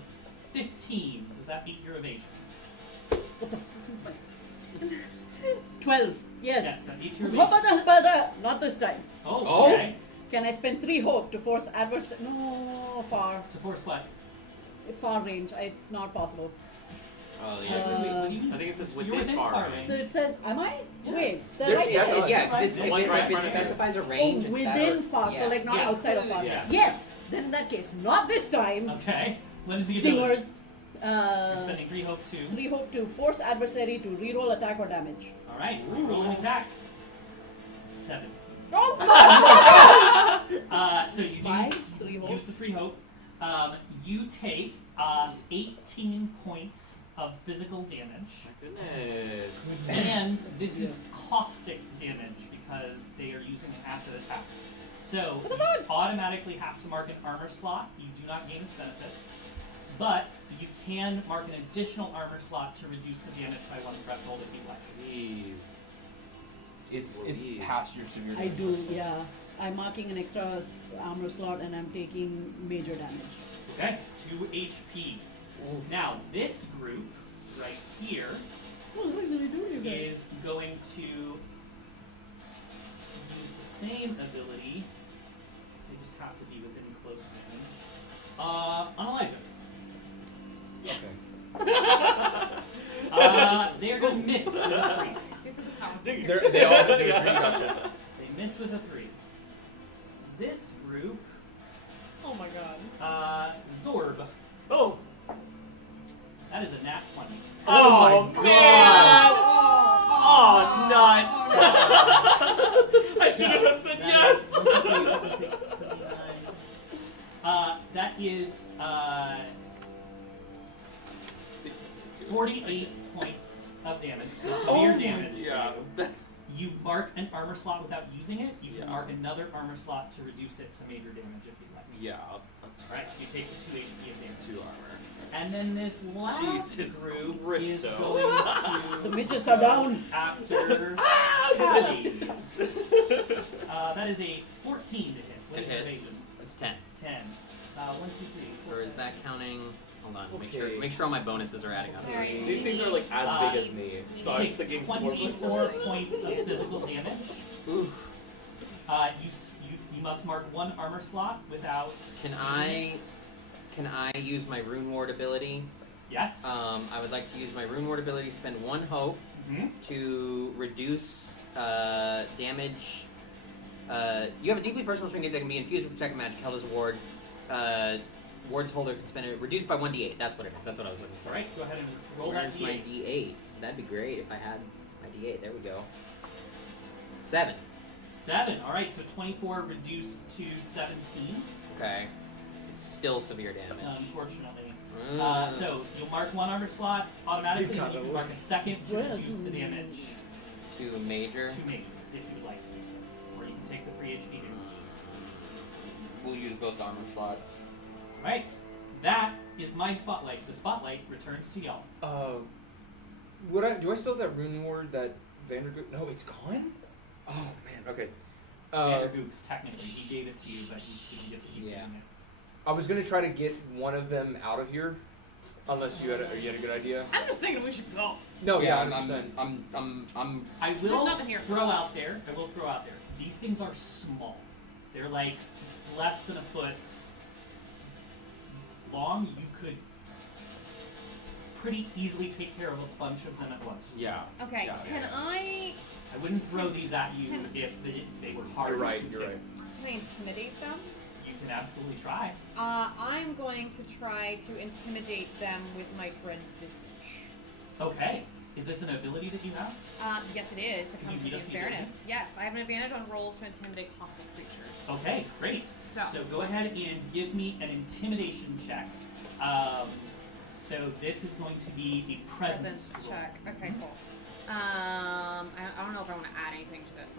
15. Does that beat your evasion? What the f- 12. Yes. Yes, that beats your How evasion. about the not this time. Oh, okay. Can I spend 3 hope to force adverse? No, To force what? far range. It's not possible. Oh Wait, yeah. what do you mean? I think it says You're within far far range. So it says, am I? Yes. Wait, the There's- right yeah, side. Yeah, because The one's right in if front it of you. specifies a Oh, range, it's that within or- far, yeah. so like not Yeah. outside of far. Yeah. Yes. Then in that case, not this time. Okay. What is the ability? Stingers. You're spending 3 hope to. 3 hope to force adversary to reroll attack or damage. All right. Roll an attack. 17. Oh, So you do Five, 3 hope. use the 3 hope. You take 18 points of physical damage, Goodness. and this is caustic damage because they are using an acid attack. So you automatically have to mark an armor slot. You do not gain its benefits, but you can mark an additional armor slot to reduce the damage by 1 threshold if you like. Please. It's Believe. past your severe I damage do, threshold. yeah. I'm marking an extra armor slot and I'm taking major damage. Okay, 2 HP. Now, this group right here What are you doing, you guys? is going to use the same ability. They just have to be within close range. On Elijah. Okay. They are going to miss with a 3. These are the powerful They characters. all do 3, gotcha. They miss with a 3. This group, Oh my god. Zorb. Oh. That is a nat 20. Oh, my man! Oh, nuts! I should have said yes! That is 48 points of damage. So severe damage. Yeah, that's. You mark an armor slot without using it. You can Yeah. mark another armor slot to reduce it to major damage if you'd like. Yeah. Alright, so you take 2 HP of damage. 2 armor. And then this last Jesus group is Christo. going The to midgets are down. after Callie. That is a 14 to hit. What It is your hits. evasion? It's 10. 10. 1, 2, 3, 4. Or is that counting? Hold on. Okay. Make sure all my bonuses are adding up. Alright. These things are like as big as me. So I was Take thinking 24 points of physical damage. Ooh. You must mark 1 armor slot without. Can using I it. can I use my Rune Ward ability? Yes. I would like to use my Rune Ward ability, spend 1 hope to reduce damage. You have a deeply personal trinket that can be infused with protective magic held as a ward. Ward's holder can spend it reduced by 1d8. That's what it is. That's what I was looking for. Alright, go ahead and roll Where's that my d8. d8? That'd be great if I had my d8. There we go. 7. 7. Alright, so 24 reduced to 17, Okay. It's still severe damage. unfortunately. Mm. So you'll mark 1 armor slot automatically, You and you got can mark a second to Yes. reduce the damage To major. to major, if you would like to do so. Or you can take the 3 HP damage. We'll use both armor slots. Right. That is my spotlight. The spotlight returns to y'all. Do I still have that Rune Ward that Vandergook? No, it's gone? Oh, man, okay. Vandergook's technically, he gave it to you, but you don't get to keep Yeah. using it. I was going to try to get one of them out of here, unless you had a good idea. I'm just thinking we should go. No, yeah, I'm 100%. I will nothing here for throw us. out there. These things are small. They're like less than a foot long. You could pretty easily take care of a bunch of them at once. Yeah. Okay, Yeah. can I wouldn't throw these at you if they were hard You're right, to you're kill. right. can I intimidate them? You can absolutely try. I'm going to try to intimidate them with my dread visage. Okay. Is this an ability that you have? Yes, it is. It Can comes you with beat the us with fairness. Yes, I have an advantage on rolls to intimidate hostile creatures. Okay, great. So, go ahead and give me an intimidation check. So this is going to be a presence roll. check. Okay, cool. I don't know if I want to add anything to this.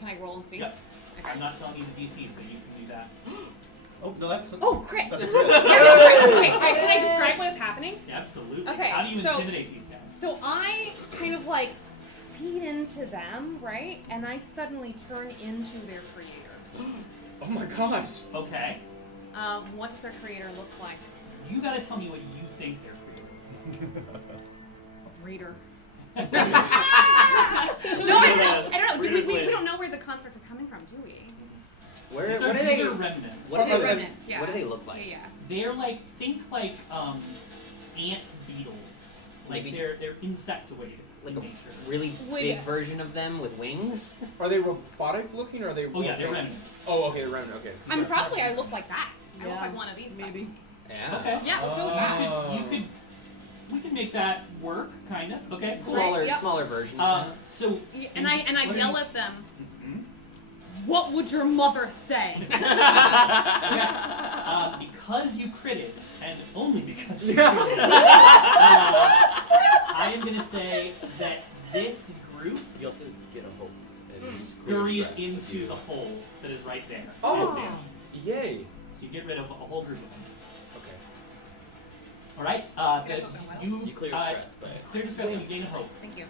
Can I roll and see? Yep. Okay. I'm not telling you the DC, so you can do that. Oh, no, that's Oh, crit! that's Here, good. that's great. Okay, alright, can I describe what is happening? Absolutely. Okay, How do you so- intimidate these guys? So I kind of like feed into them, right? And I suddenly turn into their creator. Oh my gosh. Okay. What does their creator look like? You gotta tell me what you think their creator looks like. Reader. No, I don't know. Reader's We Lane. don't know where the concerts are coming from, do we? Where? These What are do they? remnants. What are They're they? remnants, yeah. What do they look like? Yeah, yeah. They're like think like ant beetles. Like Maybe- they're insectoid Like in a nature. really Would- big version of them with wings? Are they robotic looking or are they? Oh yeah, they're remnants. Oh, okay, they're remnant. Okay. I mean, probably I look like that. I look Yeah, like one of these. Maybe. Yeah. Okay. Yeah, let's go with that. We could make that work, kind of. Okay. Cool. Smaller, Yep. smaller version. So And I what are yell you- at them. Mhm. What would your mother say? Because you critted, and only because you critted, I am going to say that this group You also get a hope. and scurries stress if into you- the hole that is right there. Oh. It vanishes. Yay. So you get rid of a whole group of them. Okay. All right. You You clear stress, but clear stress and you gain a hope. Thank you.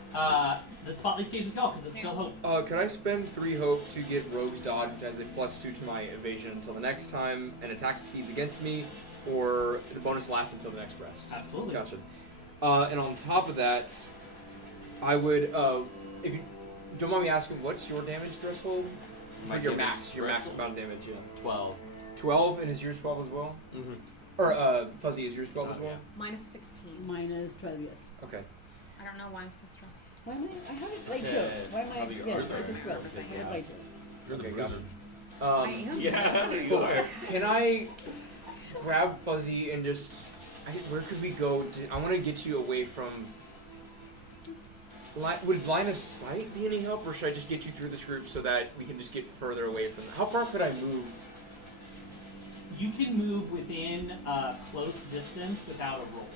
The spotlight stays with y'all because it's still hope. Could I spend 3 hope to get Rogue's Dodge, which has a +2 to my evasion until the next time an attack succeeds against me, or the bonus lasts until the next rest? Absolutely. Gotcha. And on top of that, I would, if you don't mind me asking, what's your damage threshold? My For your damage max, your max threshold? amount of damage, yeah. 12. 12, and is yours 12 as well? Mm-hmm. Or, Fuzzy, is yours 12 as Oh, well? yeah. Mine is 16. Mine is 12 years. Okay. I don't know why I'm so strong. Why am I have it right Yeah, here. Why am I? probably your Yes, armor. it is 12. I have it right here. You're the Okay, bruiser. gotcha. I am. Yeah, you Cool. are. Can I grab Fuzzy and just... where could we go? I want to get you away from... Would line of sight be any help, or should I just get you through this group so that we can just get further away from... How far could I move? You can move within close distance without a roll.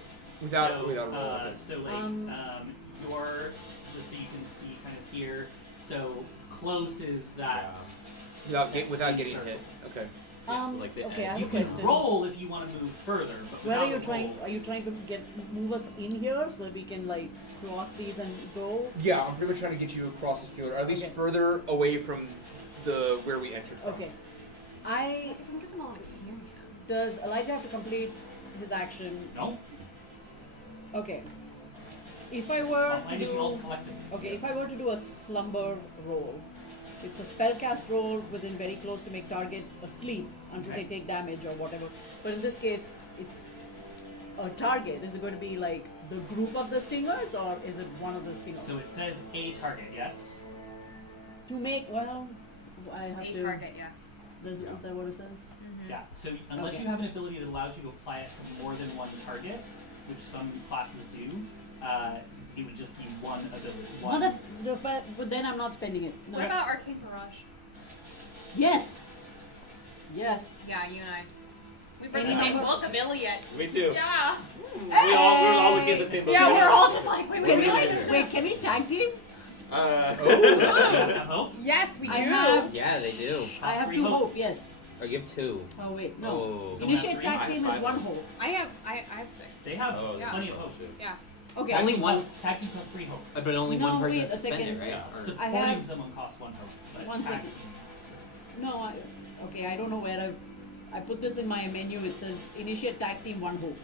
Without so, a roll, okay. So like your, just so you can see kind of here. So close is that. Without getting Circle. hit. Okay. like the Okay, I edge. have You a can question. roll if you want to move further, but Where are without you a trying? roll- Are you trying to move us in here so that we can like cross these and go? Yeah, I'm pretty much trying to get you across this field, or at least Okay. further away from the where we entered from. Okay. If we can get them all over here, man. Does Elijah have to complete his action? No. Okay. If I were I'll to manage you all do, collectively. okay, if I were to do a slumber roll, it's a spellcast roll within very close to make target asleep until Okay. they take damage or whatever. But in this case, it's a target. Is it going to be like the group of the stingers, or is it one of the stingers? So it says a target, yes. To make, well, I have A to. target, yes. Is that what it says? Mm-hmm. Yeah. So unless Okay. you have an ability that allows you to apply it to more than one target, which some classes do, it would just be one ability. One. But then I'm not spending it. No. What about Arcane Barrage? Yes. Yes. Yeah, you and I. We've read Any the same number- book, Ability. Me too. Yeah. We were all looking at the same book. Yeah, we're all just like, wait, Can we wait. wait? Can we tag team? Do you have hope? Yes, we do. I have. Yeah, they do. I have Three 2 hope. hope. Yes. Or you have 2. Oh wait, no. Oh. Someone have Initiate 3? tag team I is have 1 5. hope. I have 6. They have Oh, Yeah. plenty of hope. Yeah. Okay. Only Tag team one- plus- Tag team plus 3 hope. But only No, one person wait has to a spend second. it, right? Yeah. Or- Supporting have- someone costs 1 hope, but One tag second. team costs 3. No, okay. I don't know where I put this in my menu. It says initiate tag team 1 hope.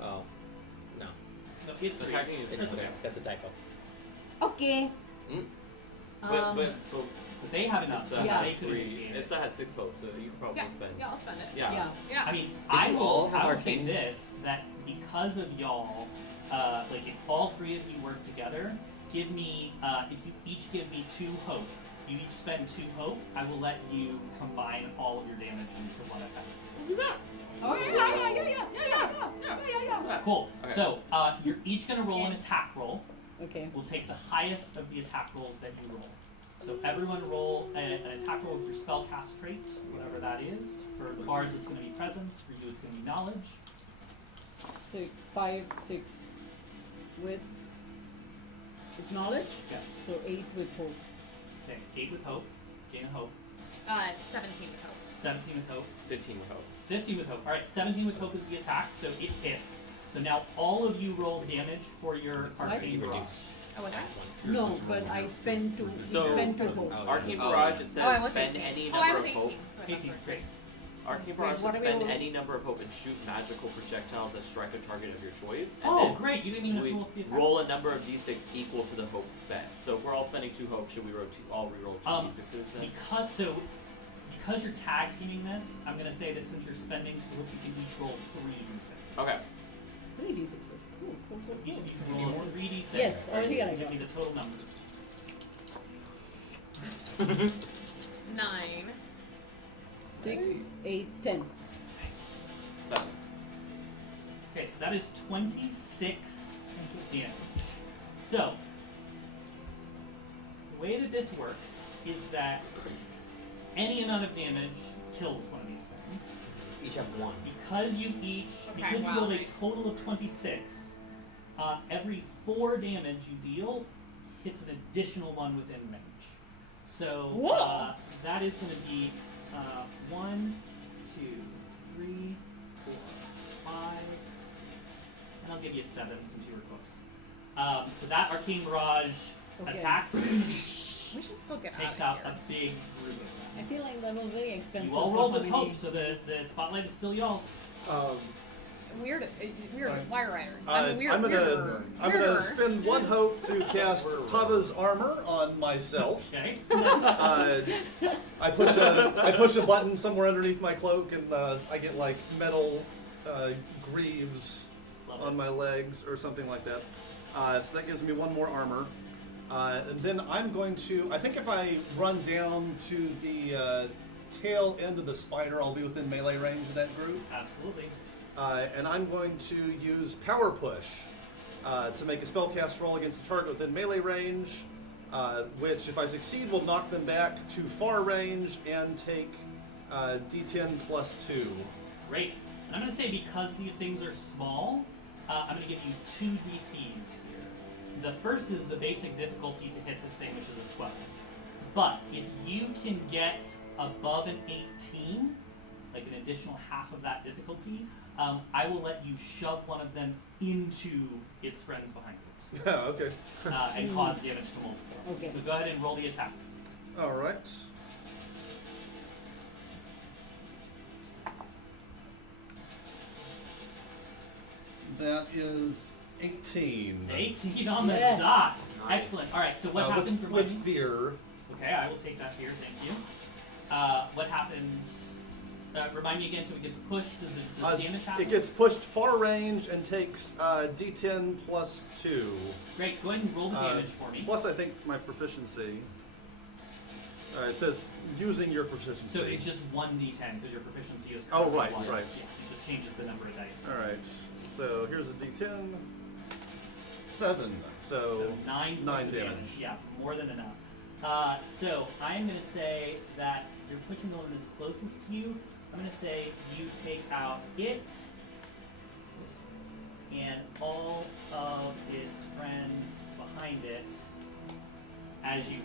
Oh. No. No, it's The 3. tag team is That's okay. okay. That's a typo. Okay. Mm. But they have enough, so Yeah. they could initiate it. Ifsa has 6 hope, so you could probably Yeah. spend. Yeah, I'll spend it. Yeah. Yeah. Yeah. I mean, Do I you all will, have I will say arcane? this, that because of y'all, like if all 3 of you work together, give me, if you each give me 2 hope, you each spend 2 hope, I will let you combine all of your damage into one attack. Let's do that. Oh yeah. Cool. Okay. So, you're each gonna roll an attack roll. Okay. We'll take the highest of the attack rolls that you roll. So everyone roll an attack roll with your spellcast trait, whatever that is. For the bards, it's going to be presence. For you, it's going to be knowledge. 6, 5, 6 with it's knowledge. Yes. So 8 with hope. Okay. 8 with hope. Gain a hope. 17 with hope. 17 with hope. 15 with hope. 15 with hope. All right. 17 with hope is the attack, so it hits. So now all of you roll damage for your arcane Reduce. barrage. Oh, was that? No, but I spend 2. So- spend 2 hope. Arcane Oh. Barrage, it Oh, I says was spend 18. any Oh, I number was of 18. hope. Right, that's 18. right. Great. Arcane Wait, Barrage what says are we spend rolling? any number of hope and shoot magical projectiles that strike a target of your choice. And Oh, then great. You didn't even have we to roll for the attack. roll a number of d6 equal to the hope spent. So if we're all spending 2 hope, should we all re-roll 2 d6s then? Because you're tag teaming this, I'm going to say that since you're spending 2 hope, you can each roll 3 d6s. Okay. 3 d6s. Cool. So each of you can roll 3 d6. Yes, Alright, here I give go. me the total number. 9. 6, 8, 10. 7. Okay, so that is 26 damage. So, the way that this works is that any amount of damage kills one of these things. Each have 1. Because you Okay, wow, rolled a nice. total of 26, every 4 damage you deal hits an additional 1 within range. So Whoa! that is going to be 1, 2, 3, 4, 5, 6, and I'll give you 7 since you were close. So that Arcane Barrage Okay. attack We should still get takes out out of a here. big group of them. I feel like that was very expensive. You all for rolled how with many- hope, so the spotlight is still y'all's. Weird Alright. wire rider. I'm gonna spend one hope to cast Tava's armor on myself. Okay. I push a button somewhere underneath my cloak, and I get like metal greaves Love on it. my legs or something like that. So that gives me one more armor. And then I'm going to. I think if I run down to the tail end of the spider, I'll be within melee range of that group. Absolutely. And I'm going to use Power Push to make a spellcast roll against the target within melee range, which, if I succeed, will knock them back to far range and take D10 plus 2. Great. And I'm going to say because these things are small, I'm going to give you 2 DCs here. The first is the basic difficulty to hit this thing, which is a 12. But if you can get above an 18, like an additional half of that difficulty, I will let you shove one of them into its friends behind it Yeah, okay. and cause damage to multiple. Okay. So go ahead and roll the attack. All right. That is 18. 18 on the Yes. dot. Nice. Excellent. All right. So what happens? with Remind me? fear? Okay, I will take that fear. Thank you. What happens? Remind me again. So it gets pushed. Does damage happen? It gets pushed far range and takes D10 plus 2. Great. Go ahead and roll the damage for me. Plus, I think my proficiency. It says using your proficiency. So it's just 1d10 because your proficiency is. Oh, currently right, 1. right. Yeah, it just changes the number of dice. All right. So here's a D10. 7. So 9 points 9 of damage. Yeah, more than enough. So I'm going to say that you're pushing the one that's closest to you. I'm going to say you take out it and all of its friends behind it as you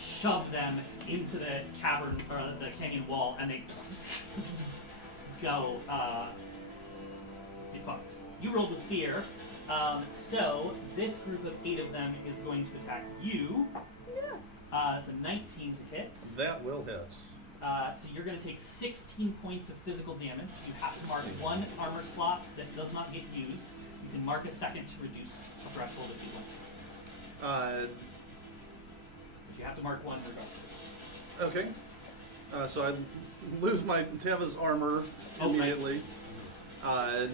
shove them into the cavern or the canyon wall, and they go defunct. You rolled with fear. So this group of 8 of them is going to attack you. It's a 19 to hit. That will hit. So you're going to take 16 points of physical damage. You have to mark one armor slot that does not get used. You can mark a second to reduce a threshold if you like. But you have to mark one regardless. Okay. So I lose my Tava's armor Oh, right. immediately. Love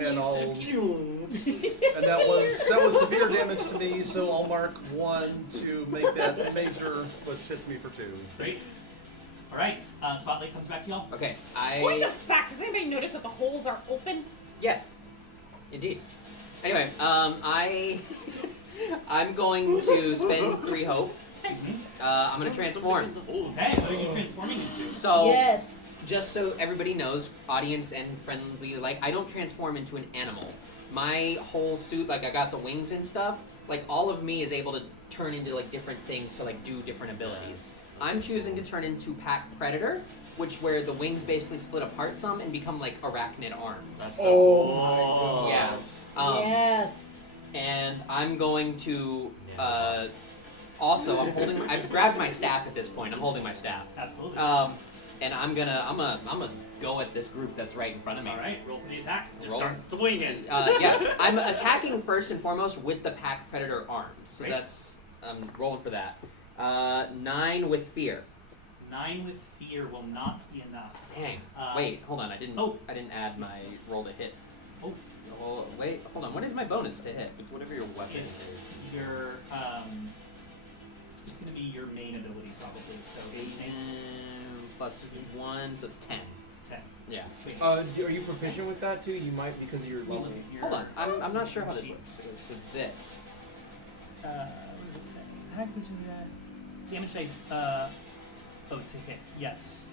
And you. I'll and that was severe damage to me, so I'll mark 1 to make that major, which hits me for 2. Great. All right. Spotlight comes back to y'all. Okay, Point of fact, has anybody noticed that the holes are open? Yes, indeed. Anyway, I'm going to spend 3 hope. I'm gonna transform. Okay. What are you transforming into? So, Yes. just so everybody knows, audience and friendly, like, I don't transform into an animal. My whole suit, like, I got the wings and stuff, like, all of me is able to turn into, like, different things to, like, do different abilities. I'm choosing to turn into Pack Predator, which where the wings basically split apart some and become, like, arachnid arms. That's Oh my god. Yeah. Yes. And I'm going to, also, I've grabbed my staff at this point. I'm holding my staff. Absolutely. And I'm gonna go at this group that's right in front of me. All right. Roll for the attack. Just Roll. start swinging. Yeah, I'm attacking first and foremost with the Pack Predator arms. So Great. that's, I'm rolling for that. 9 with fear. 9 with fear will not be enough. Dang. Uh, Wait, hold on. I didn't add my roll to hit. Oh. Wait, hold on. What is my bonus to hit? It's whatever your weapon It's is. your it's gonna be your main ability probably. So instinct, Plus 1, so it's 10. 10. Yeah. Wait, Are you proficient with that too? You might because of your we level. look at your Hold on. I'm not sure how this sheet. works. So it's this. What does it say? How would you do that? Damage dice. Oh, to hit. Yes.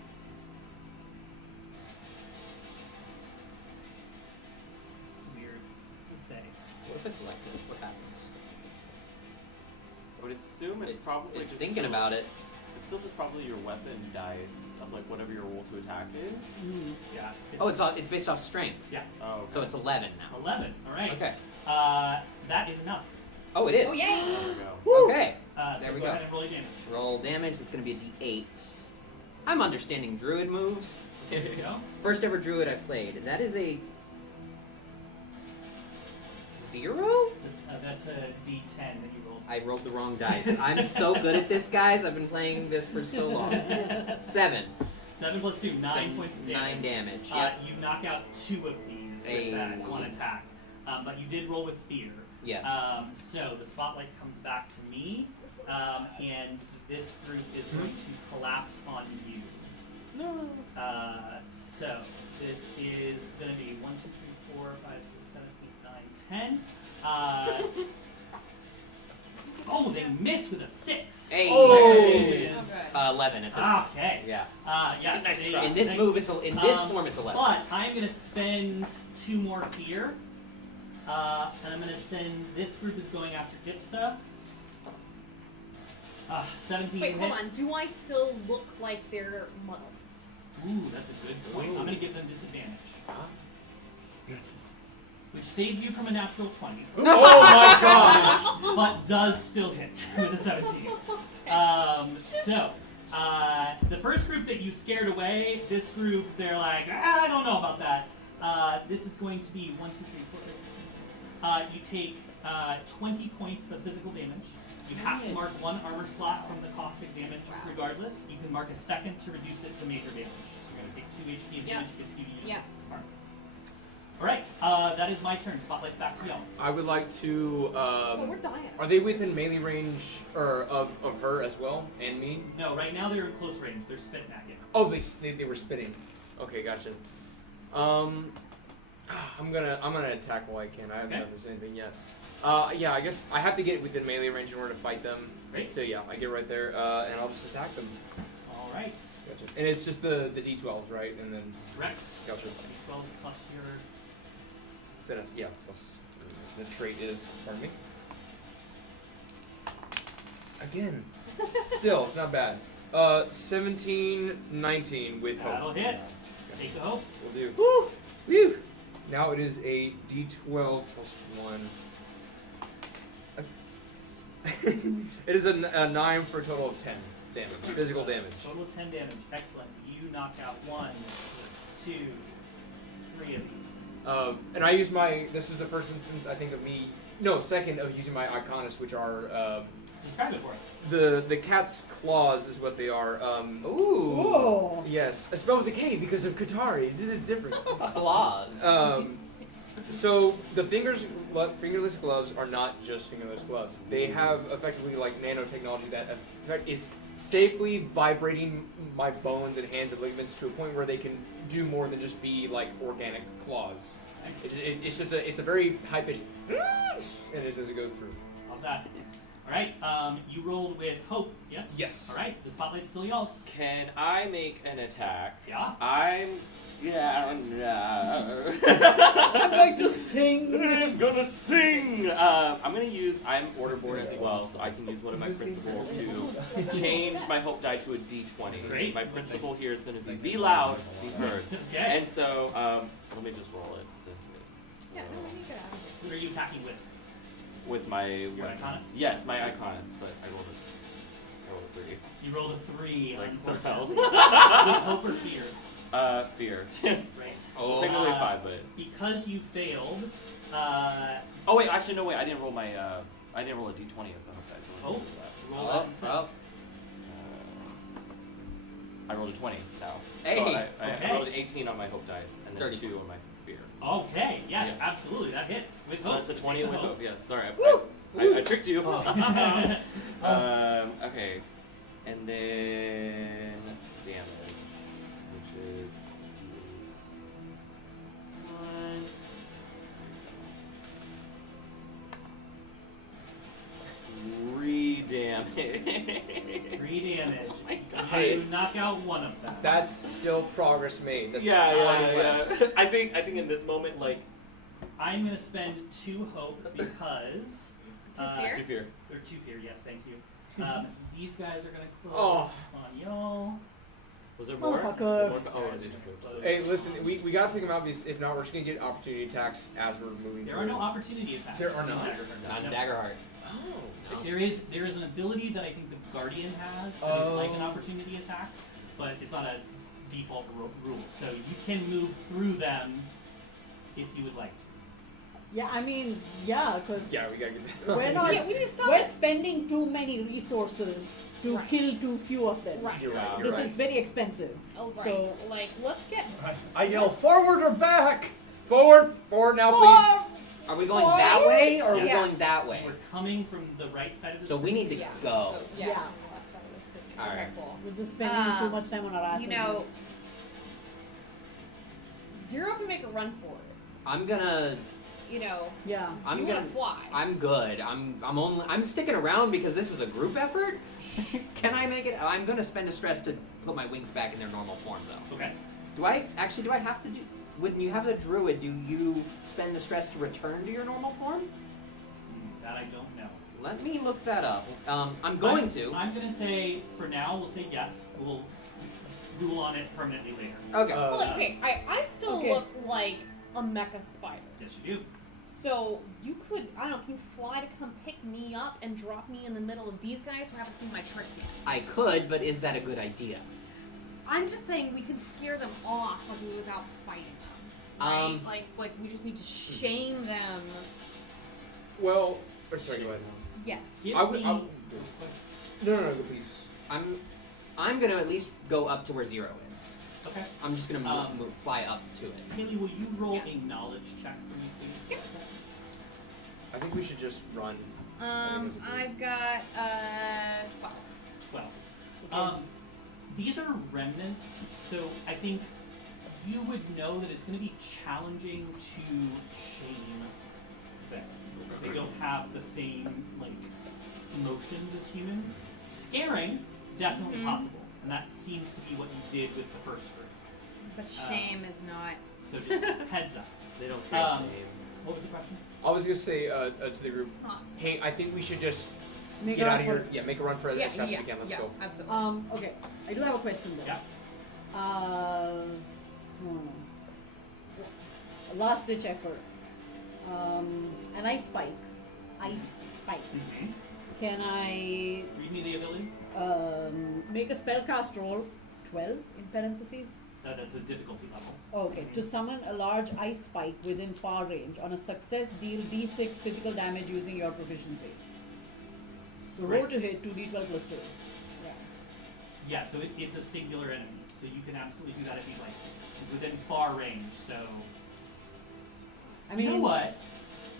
It's weird. What does it say? What if I select it? What happens? I would assume it's probably it's just thinking still, about it. It's still just probably your weapon dice of like whatever your roll to attack is. Yeah. Oh, it's based off strength. Yeah. Oh, okay. So it's 11 now. 11. All right. Okay. That is enough. Oh, it is. Oh, yay! There we go. Okay. So There we go go. ahead and roll your damage. Roll damage. It's going to be a D8. I'm understanding druid moves. There you go. First ever druid I've played. That is a 0? That's a D10 that you rolled. I rolled the wrong dice. I'm so good at this, guys. I've been playing this for so long. 7. 7 plus 2, 9 points of damage. 9 damage. Yep. You knock out 2 of these with that one attack. But you did roll with fear. Yes. So the spotlight comes back to me, and this group is going to collapse on you. No. So this is going to be 1, 2, 3, 4, 5, 6, 7, 8, 9, 10. Oh, they miss with a 6. Hey. There it is. 11 at this point. Okay. Yeah. Yeah. Nice they- try. In this they- move, in this form, it's 11. But I'm going to spend 2 more fear. And I'm going to send, this group is going after Dipsa. 17 Wait, hit. hold on. Do I still look like they're muddled? Ooh, that's a good point. I'm going to give them disadvantage. Which saved you from a natural 20. Oh my gosh! But does still hit with a 17. The first group that you scared away, this group, they're like, I don't know about that. This is going to be 1, 2, 3, 4, 5, 6, 7. You take 20 points of physical damage. You have to mark 1 armor slot from the caustic damage regardless. You can mark a second to reduce it to major damage. So you're going to take 2 HP of damage if you use armor. Alright, that is my turn. Spotlight back to y'all. I would like to. Oh, we're dying. Are they within melee range of her as well and me? No, right now they're in close range. They're spitting at you. Oh, they were spitting. Okay, gotcha. I'm gonna attack while I can. I haven't done this anything yet. Yeah, I guess I have to get within melee range in order to fight them. Great. So yeah, I get right there, and I'll just attack them. Alright. Gotcha. And it's just the D12s, right? And then Correct. gotcha. D12 plus your... Fitness, yeah. Plus the trait is. Pardon me. Again. Still, it's not bad. 17, 19 with hope. That'll hit. Take the hope. Will do. Woo! Woo! Now it is a D12 plus 1. It is a 9 for a total of 10 damage. Physical damage. Total of 10 damage. Excellent. You knock out 1, 2, 3 of these things. And I use my. This was the first instance I think of me. No, second of using my Iconis, which are Describe it for us. the cat's claws is what they are. Ooh. Oh. Yes, I spelled with a K because of Qatari. This is different. Claws. So the fingerless gloves are not just fingerless gloves. They have effectively like nanotechnology that in fact is safely vibrating my bones and hands and ligaments to a point where they can do more than just be like organic claws. Nice. It's a very high pitched and it as it goes through. Love that. Alright, you rolled with hope, yes? Yes. Alright, the spotlight's still y'all's. Can I make an attack? Yeah? I'd like to sing. I'm gonna sing. I'm gonna use. I'm order board as well, so I can use one of my principles to change my hope die to a D20. Great. My principle here is gonna be loud, be heard. Okay. And so, let me just roll it. Yeah, no, we need to get out of here. Who are you attacking with? With my Your Iconis? Yes, my Iconis, but I rolled a 3. You rolled a 3, Like the hell? unfortunately. With hope or fear? Fear. Right. Oh. Technically 5, but. Because you failed, Oh wait, actually no wait. I didn't roll my. I didn't roll a D20 of the hope dice. So roll that instead. I rolled a 20 now. Hey. So Okay. I rolled an 18 on my hope dice and then 30. 2 on my fear. Okay, yes, Yes. absolutely, that hits. With So hope. that's a so 20 take with the hope. Yes, sorry. Woo! I tricked you. Okay. And then damage, which is D8. 3 damage. 3 damage. Hey. You knock out one of them. That's still progress made. That's Yeah. I think in this moment, like, I'm going to spend 2 hope because... Two fear? to fear. Or 2 fear, yes, thank you. These guys are going to close Oh. on y'all. Was there more? Motherfucker. More? Oh, they just moved. Close. Hey, listen, we gotta take them out because if not, we're just gonna get opportunity attacks as we're moving There through. are no opportunity attacks. There are not? Not No. in Daggerheart. Oh. There is an ability that I think the Guardian has that is like an opportunity attack, but it's not a default rule. So you can move through them if you would like to. Yeah, I mean, yeah, because Yeah, we gotta get that. we're not. Yeah, we need to stop We're it. spending too many resources to Right. kill too few of them. Right. You're right. You're This right. is very expensive. Oh, right. So- like, let's get I yell forward or back. Forward now, please. Are we going that way or are we Yes. going that way? We're coming from the right side of the So we screen. need to yeah. go. So, yeah. Yeah. Left side of the screen. All Okay, right. cool. We're just spending too much time on our asses. You know, Zero can make a run for it. I'm gonna. You know, Yeah. I'm you gonna. want to fly. I'm good. I'm sticking around because this is a group effort. Can I make it? I'm gonna spend a stress to put my wings back in their normal form, though. Okay. Do I have to do? When you have the druid, do you spend the stress to return to your normal form? That I don't know. Let me look that up. I'm going to. I'm gonna say for now we'll say yes. We'll rule on it permanently later. Okay. well, like, okay, I still Okay. look like a mecha spider. Yes, you do. So you could, I don't know, can you fly to come pick me up and drop me in the middle of these guys who haven't seen my trick yet? I could, but is that a good idea? I'm just saying we can scare them off without fighting them. Right? Like we just need to shame them. Well, or sorry, go ahead. Yes. Give I would. me- I would no, please. I'm gonna at least go up to where Zero is. Okay. I'm just gonna fly up to it. Haley, will you roll Yeah. a knowledge check for me, please? Yes. I think we should just run. I think that's a I've got 12. 12. Okay. These are remnants, so I think you would know that it's going to be challenging to shame them. They don't have the same like emotions as humans. Scaring, definitely Mhm. possible, and that seems to be what you did with the first group. But shame is not. So just heads up. They don't feel Um, shame. What was the question? I was gonna say to the group, It's not. hey, I think we should just Make get a out run of for here. Yeah, make a run for it as fast as we can. Let's go. Absolutely. Okay. I do have a question though. Yeah. Last ditch effort. An ice spike. Ice spike. Mm-hmm. Can I Read me the ability. make a spellcast roll 12 in parentheses? That's a difficulty level. Okay, to summon a large ice spike within far range. On a success, deal d6 physical damage using your proficiency. So roll to Great. hit 2d12 plus 2. Yeah. Yeah, so it's a singular enemy, so you can absolutely do that if you'd like to. It's within far range, so. I mean, you know what?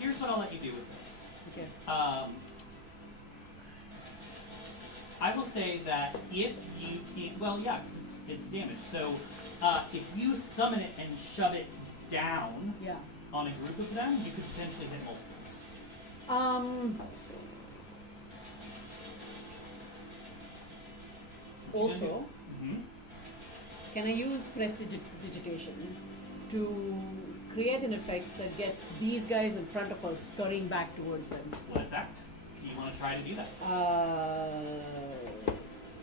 Here's what I'll let you do with this. Okay. I will say that if you can, well, yeah, because it's damage. So if you summon it and shove it down Yeah. on a group of them, you could potentially hit multiples. Also, Mm-hmm. can I use prestidigitation to create an effect that gets these guys in front of us scurrying back towards them? What effect? Do you want to try to do that?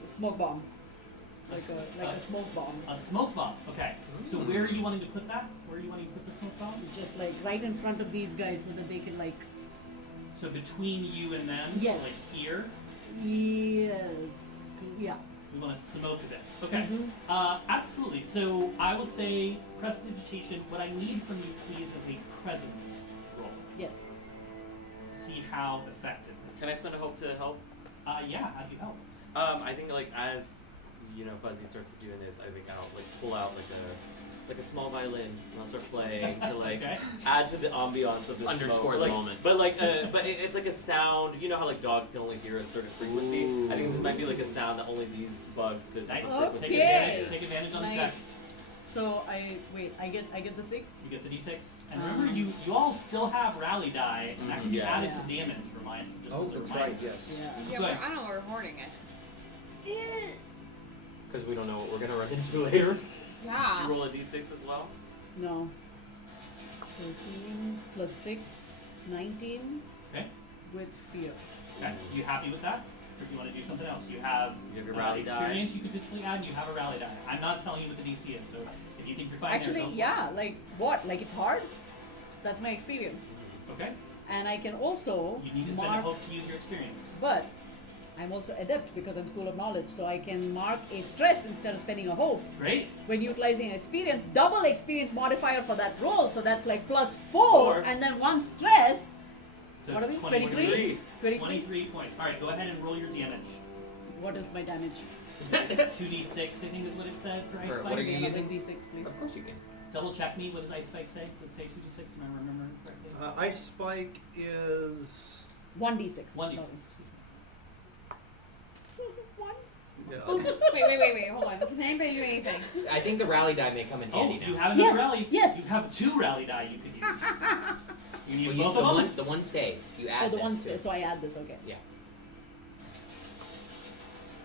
Smoke bomb. A Like s- a smoke bomb. A smoke bomb. Okay. So where are you wanting to put that? Where are you wanting to put the smoke bomb? Just like right in front of these guys so that they can like. So between you and them. Yes. So like here. Yes. Yeah. We want to smoke this. Okay. Mhm. Absolutely. So I will say prestidigitation. What I need from you, please, is a presence roll Yes. to see how effective this Can I is. spend a hope to help? Yeah. How do you help? I think like as Fuzzy starts doing this, I think I'll like pull out like a small violin and I'll start playing to like Okay. add to the ambiance of the Underscore smoke. the Like, moment. But like it's like a sound. You know how like dogs can only hear a certain frequency. I think this might be like a sound that only these bugs could. Nice. Okay. Take advantage. Take advantage on the Nice. check. So I get the 6. You get the d6, and remember, you all still have rally die, and that can be Yeah. added Yeah. to damage. Just Oh, as a that's reminder. right. Yes. Yeah. Yeah, Good. I don't know, we're hoarding it. Because we don't know what we're gonna run into later. Did Yeah. you roll a d6 as well? No. 13 plus 6, 19 Okay. with fear. Okay. You happy with that, or do you want to do something else? You have You have your rally die. experience. You could potentially add, and you have a rally die. I'm not telling you what the DC is, so if you think you're fine, Actually, there, go for yeah, like what? Like it's hard? That's my experience. it. Okay. And I can also You need to spend a mark, hope to use your experience. but I'm also adept because I'm School of Knowledge, so I can mark a stress instead of spending a hope. Great. When utilizing experience, double experience modifier for that roll, so that's like +4, Four. and then 1 stress. So What are we? 23? 23? 23 points. All right, go ahead and roll your damage. What is my damage? It's 2d6, I think is what it said for Ice For Spike. what are you Another using? D6, please. Of course you can. Double check me. What does Ice Spike say? Does it say 2d6? Am I remembering correctly? Ice Spike is 1d6. 1d6, sorry. excuse me. One. yeah, Wait, hold on. Can anybody do anything? I think the rally die may come in Oh, handy you now. have another Yes, rally. yes. You have 2 rally die you could use. You need Well, both the of them? one, the one stays. You add Oh, the this one to it. so I add this, okay. Yeah.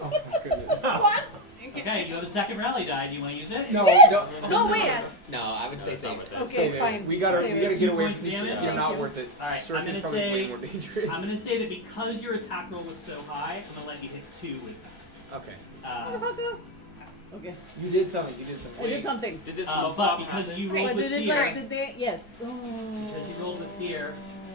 Oh my goodness. Okay, you have a second rally die. Do you want to use it? No, Yes! no. No, wait. No, I would say it's not save worth it. it. Okay, Save it. fine. We gotta Save get it. away points from these. damage? They're not Okay. worth it. All right, Cirque I'm is gonna probably say- way more dangerous. I'm going to say that because your attack roll was so high, I'm going to let you hit 2 with that. Okay. Motherfucker. Okay. You did something. You did something. I did something. Did this But smoke because happen? you Right, rolled But with did it fear, like, did they? Yes. Oh. because you rolled with fear.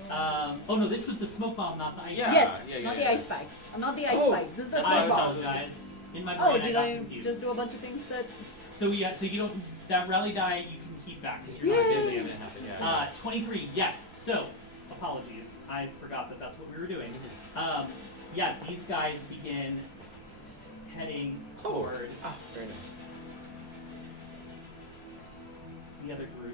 Oh no, this was the smoke bomb, not the ice. Yeah. Yes, yeah, not yeah. the ice pack. Not the ice Oh. spike. This is the I smoke bomb. apologize. In my brain, Oh, I did got I confused. just do a bunch of things that? So yeah, so you don't that rally die you can keep back because you're not Yay! doing Did damage. it happen? Yeah. 23, yes. So apologies, I forgot that that's what we were doing. Yeah, these guys begin heading toward Ah, very nice. the other group.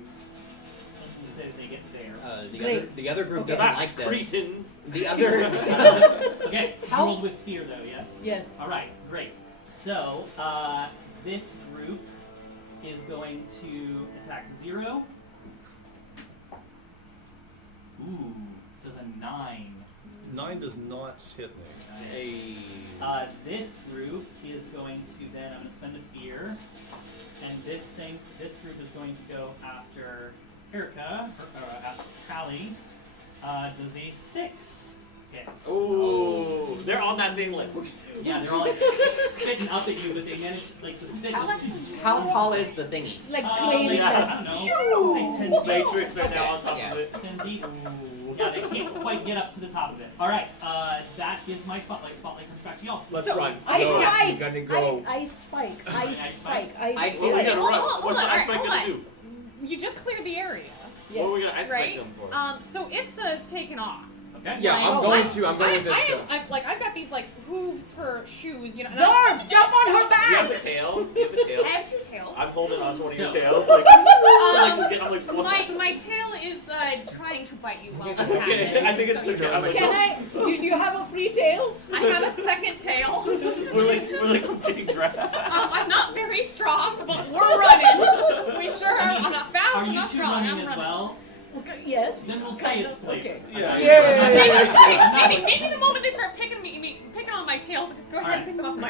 And say that they get there. The other group Okay. doesn't like this. Cretins. The other. Okay, you How- rolled with fear though, yes? Yes. All right, great. So this group is going to attack 0. Ooh, does a 9. 9 does not hit me. Hey. This group is going to then, I'm going to spend a fear, and this group is going to go after Erica, or after Callie. Does a 6 hit? Ooh, they're on that thing like. Whoosh. Yeah, they're all like spitting up at you, but they manage, like the spit is. How tall is the thingy? It's like Like, claiming I that. don't know, say 10 feet. Matrix are now on top Yeah. of it. 10 feet. Ooh. Yeah, they can't quite get up to the top of it. All right, that is my spotlight. Spotlight comes back to y'all. Let's So, run. Ice Go. spike. You gotta go. Ice spike. Ice Ice spike. spike. Ice I- spike. What are we gonna Hold run? on, What's hold the on, ice spike hold gonna on. do? You just cleared the area, Yes. What are we gonna ice right? spike them for? So Ipsa is taken off. Okay. Yeah, I'm Oh, going to. I'm going with this. I've got these like hooves for shoes, you know. Zorb, jump on her Do you have a back. tail? Do you have a tail? I have 2 tails. I'm holding on to one of your So- tails. Like, I'm like, what? My tail is trying to bite you while we have Okay, it. I think so it's you okay. know. I'm like, Can I? Do you have a free tail? I have a second tail. we're like getting dragged. I'm not very strong, but we're running. We sure are. I'm not fast. Are I'm you not two strong. running I'm as running. well? Okay. Yes. Then we'll say Kind it's of, flavor. okay. Yeah. Maybe the moment they start picking on my tails, just go ahead and pick them up my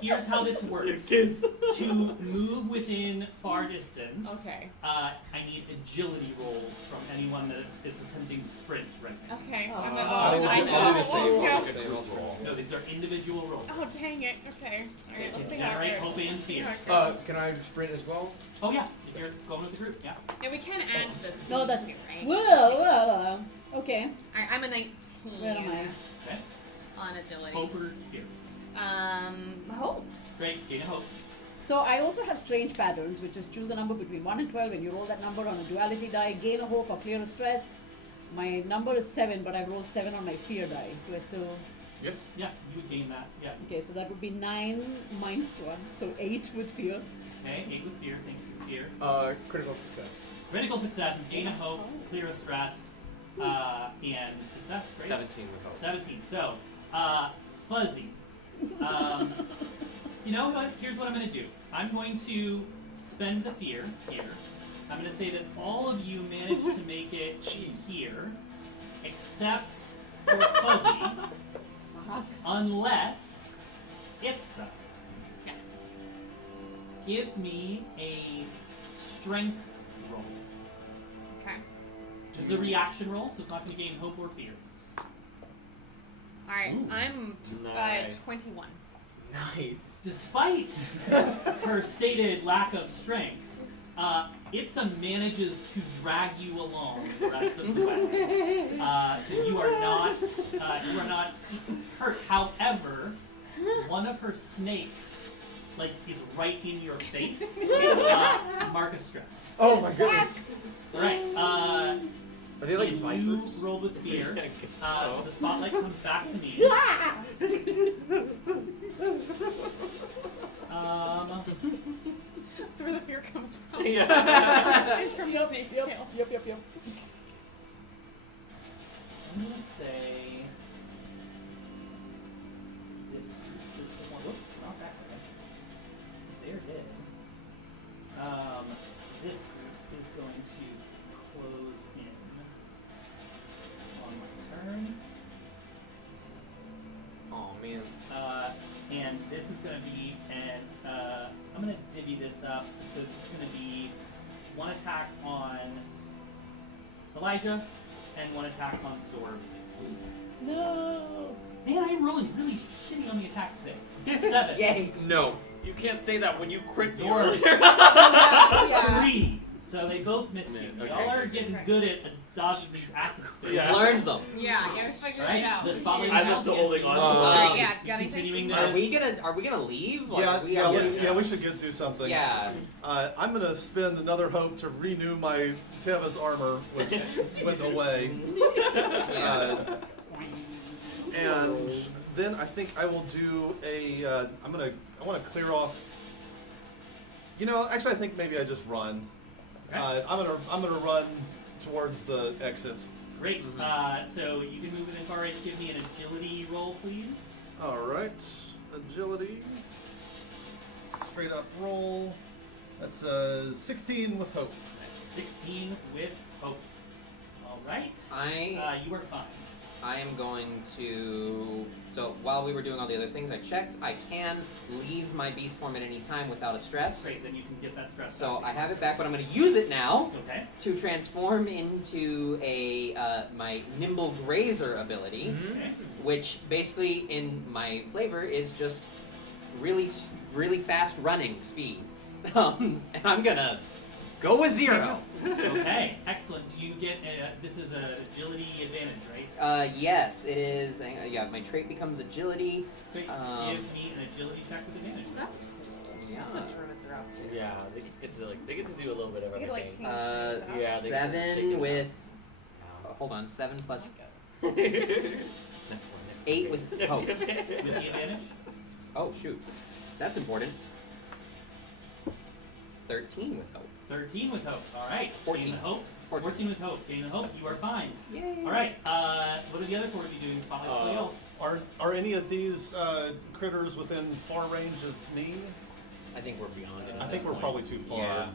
Here's how this works. Kids. To move within far distance, Okay. I need agility rolls from anyone that is attempting to sprint right now. Okay. Oh. I'm I'll do the same. yeah. Same roll. No, these are individual rolls. Oh, dang it. Okay. Alright, let's see how it Generate goes. hope and fear. Can I sprint as well? Oh yeah, if you're going with the group, yeah. Yeah, we can add to this. No, that's too, right? well. Okay. Alright, I'm a 19. Where am I? Okay. On agility. Hope or fear. Hope. Great, gain a hope. So I also have strange patterns, which is choose a number between 1 and 12. When you roll that number on a duality die, gain a hope or clear a stress. My number is 7, but I rolled 7 on my fear die. Do I still? Yes. Yeah, you would gain that. Yeah. Okay, so that would be 9 minus 1, so 8 with fear. Okay, 8 with fear. Thank you for fear. Critical success. Critical success, gain a hope, clear a stress, and success. Great. 17 with hope. 17. So, fuzzy. You know what? Here's what I'm going to do. I'm going to spend the fear here. I'm going to say that all of you managed to make it here, except for Fuzzy, unless Ipsa. Yeah. Give me a strength roll. Okay. This is a reaction roll, so it's not going to gain hope or fear. Alright, Ooh. I'm Nice. 21. Nice. Despite her stated lack of strength, Ipsa manages to drag you along the rest of the way. So you are not hurt. However, one of her snakes, like, is right in your face. Mark a stress. Oh my goodness. All right. Are they like You vipers? roll with fear. I guess So so. the spotlight comes back to me. That's where the fear comes from. Yeah. It's from the snake's tail. Yep. I'm gonna say this group is the one. Whoops, not that one. They're dead. This group is going to close in on my turn. Oh man. And this is going to be I'm going to divvy this up. So this is going to be one attack on Elijah and one attack on Zorb. No. Man, I'm rolling really shitty on the attacks today. 7. Yay! No. You can't say that when you crit me Zorb. earlier. Yeah. 3. So they both missed Man, you. okay. Y'all are getting good at dodging these acid spins. Yeah. Learned them. Yeah, we're figuring it Right? out. The spotlight I'm is also out holding again. on to Uh, it. Yeah, got anything? Continuing to. Are we gonna leave? Like, Yeah, are we, yeah, are we- we should do something. yeah. I'm gonna spend another hope to renew my Teva's armor, which went away. Yeah. And then I think I will do a. I want to clear off. You know, actually, I think maybe I just run. Okay. I'm gonna run towards the exit. Great. Mhm. So you can move within far range. Give me an agility roll, please. All right, agility. Straight up roll. That's 16 with hope. 16 with hope. All right. You are fine. I am going to. So while we were doing all the other things, I checked. I can leave my beast form at any time without a stress. Great. Then you can get that stress. So back. I have it back, but I'm going to use it now Okay. to transform into a my nimble grazer ability, Okay. which basically in my flavor is just really fast running speed. And I'm gonna go with 0. Okay. Excellent. Do you get this is an agility advantage, right? Yes, it is. Yeah, my trait becomes agility. Great. Um, Give me an agility check with advantage. That's Yeah. what druids are up to. Yeah, they just get to like they get to do a little bit of They get to, like, everything. change Yeah, they can shake 7 it with. up. Hold on, 7 plus Next one. Next 8 one. with hope. With the advantage. Oh shoot, that's important. 13 with hope. 13 with hope. All right. 14. Gain the hope. 14 with hope. Gain the hope. You are fine. Yay! All right. What are the other 4 of you doing? Spotlight somebody else. Are any of these critters within far range of me? I think we're beyond it. I at think this we're point. probably too far. Yeah.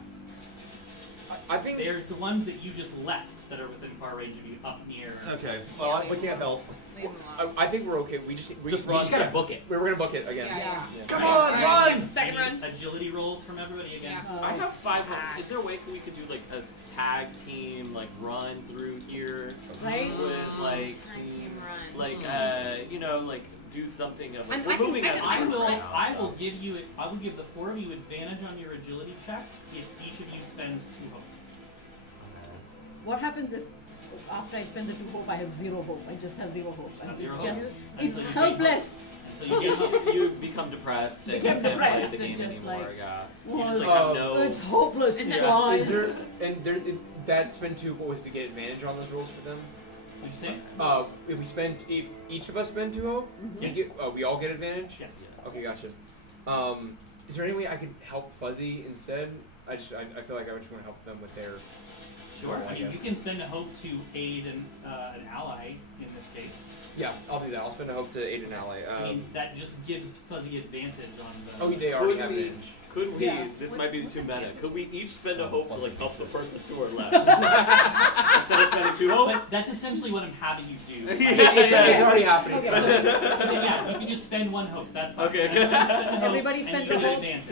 I think. There's the ones that you just left that are within far range of you up near. Okay. Well, we can't help. Leave them alone. I think we're okay. We just We run. just gotta book it. we're gonna book it again. Yeah. Come Right. on, All right. run! Second I need run. Agility rolls from everybody again. Yeah. I have 5 more. Is there a way we could do like a tag team, like run through here Right? with like, Tag team run. like you know, like do something of like I we're can- moving I as can- a I group will. right now, I so. will give you. I will give the 4 of you advantage on your agility check if each of you spends 2 hope. What happens if after I spend the 2 hope, I have 0 hope? I just have 0 hope. Just have And zero it's hope. just, Until it's you gain helpless. Until you get hope. You become depressed and Become you can't play depressed the game and just anymore. like, Yeah. You well, just like have no. It's hopeless, you Yeah. guys. Is there and there that spend 2 was to get advantage on those rolls for them? What'd you say? If we spend if each of us spend 2 hope, Yes. we all get advantage. Yes. Okay, gotcha. Is there any way I could help Fuzzy instead? I feel like I just want to help them with their. Sure. I I mean, guess. you can spend a hope to aid an ally in this case. Yeah, I'll do that. I'll spend a hope to aid an ally. I mean, that just gives Fuzzy advantage on the. Oh, they already Could have we- advantage. Could we? Yeah. This What- might be what's too that meta. do? Could we each spend a hope to like help the person to our left instead of spending 2 Oh, hope? but that's essentially what I'm having you do. It's already happening. Okay. So then, yeah, you can just spend 1 hope. That's fine. Okay. So everybody spend a hope, Everybody and spends you a get hope. advantage.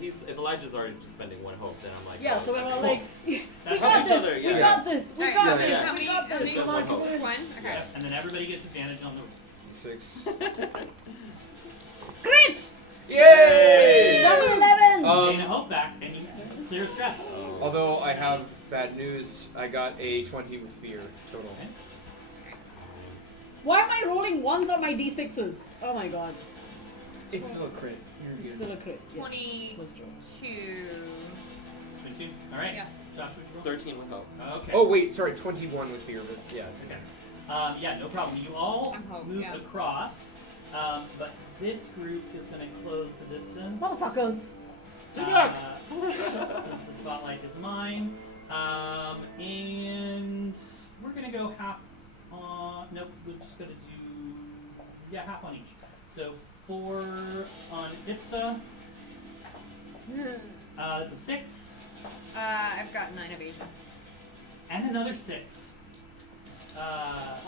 Because if Elijah's already just spending 1 hope, then I'm like, Yeah, oh, so we're okay, all cool. like, we That's got each this, other, we yeah. got this, we Alright, got yeah, this, yeah. How many? we got How this. many? Just one hope. Just one. Okay. Yes, and then everybody gets advantage on the. 6. Crit! Yay! Double 11! Gain a hope back, and you clear stress. Although I have bad news, I got a 20 with fear total. Why am I started rolling ones on my d6s. Oh my god. It's still a crit. You're It's good. still a crit. Yes. 22. First roll. 22. All right. Yeah. Josh, what you roll? 13 with hope. Okay. Oh wait, sorry, 21 with fear, but yeah. Okay. Yeah, no problem. You all I'm home, move yeah. across, but this group is going to close the distance. Motherfuckers. Since the spotlight is mine. And we're going to go half on. Nope, we're just going to do. Half on each. So 4 on Ipsa. That's a 6. I've got 9 evasion. And another 6.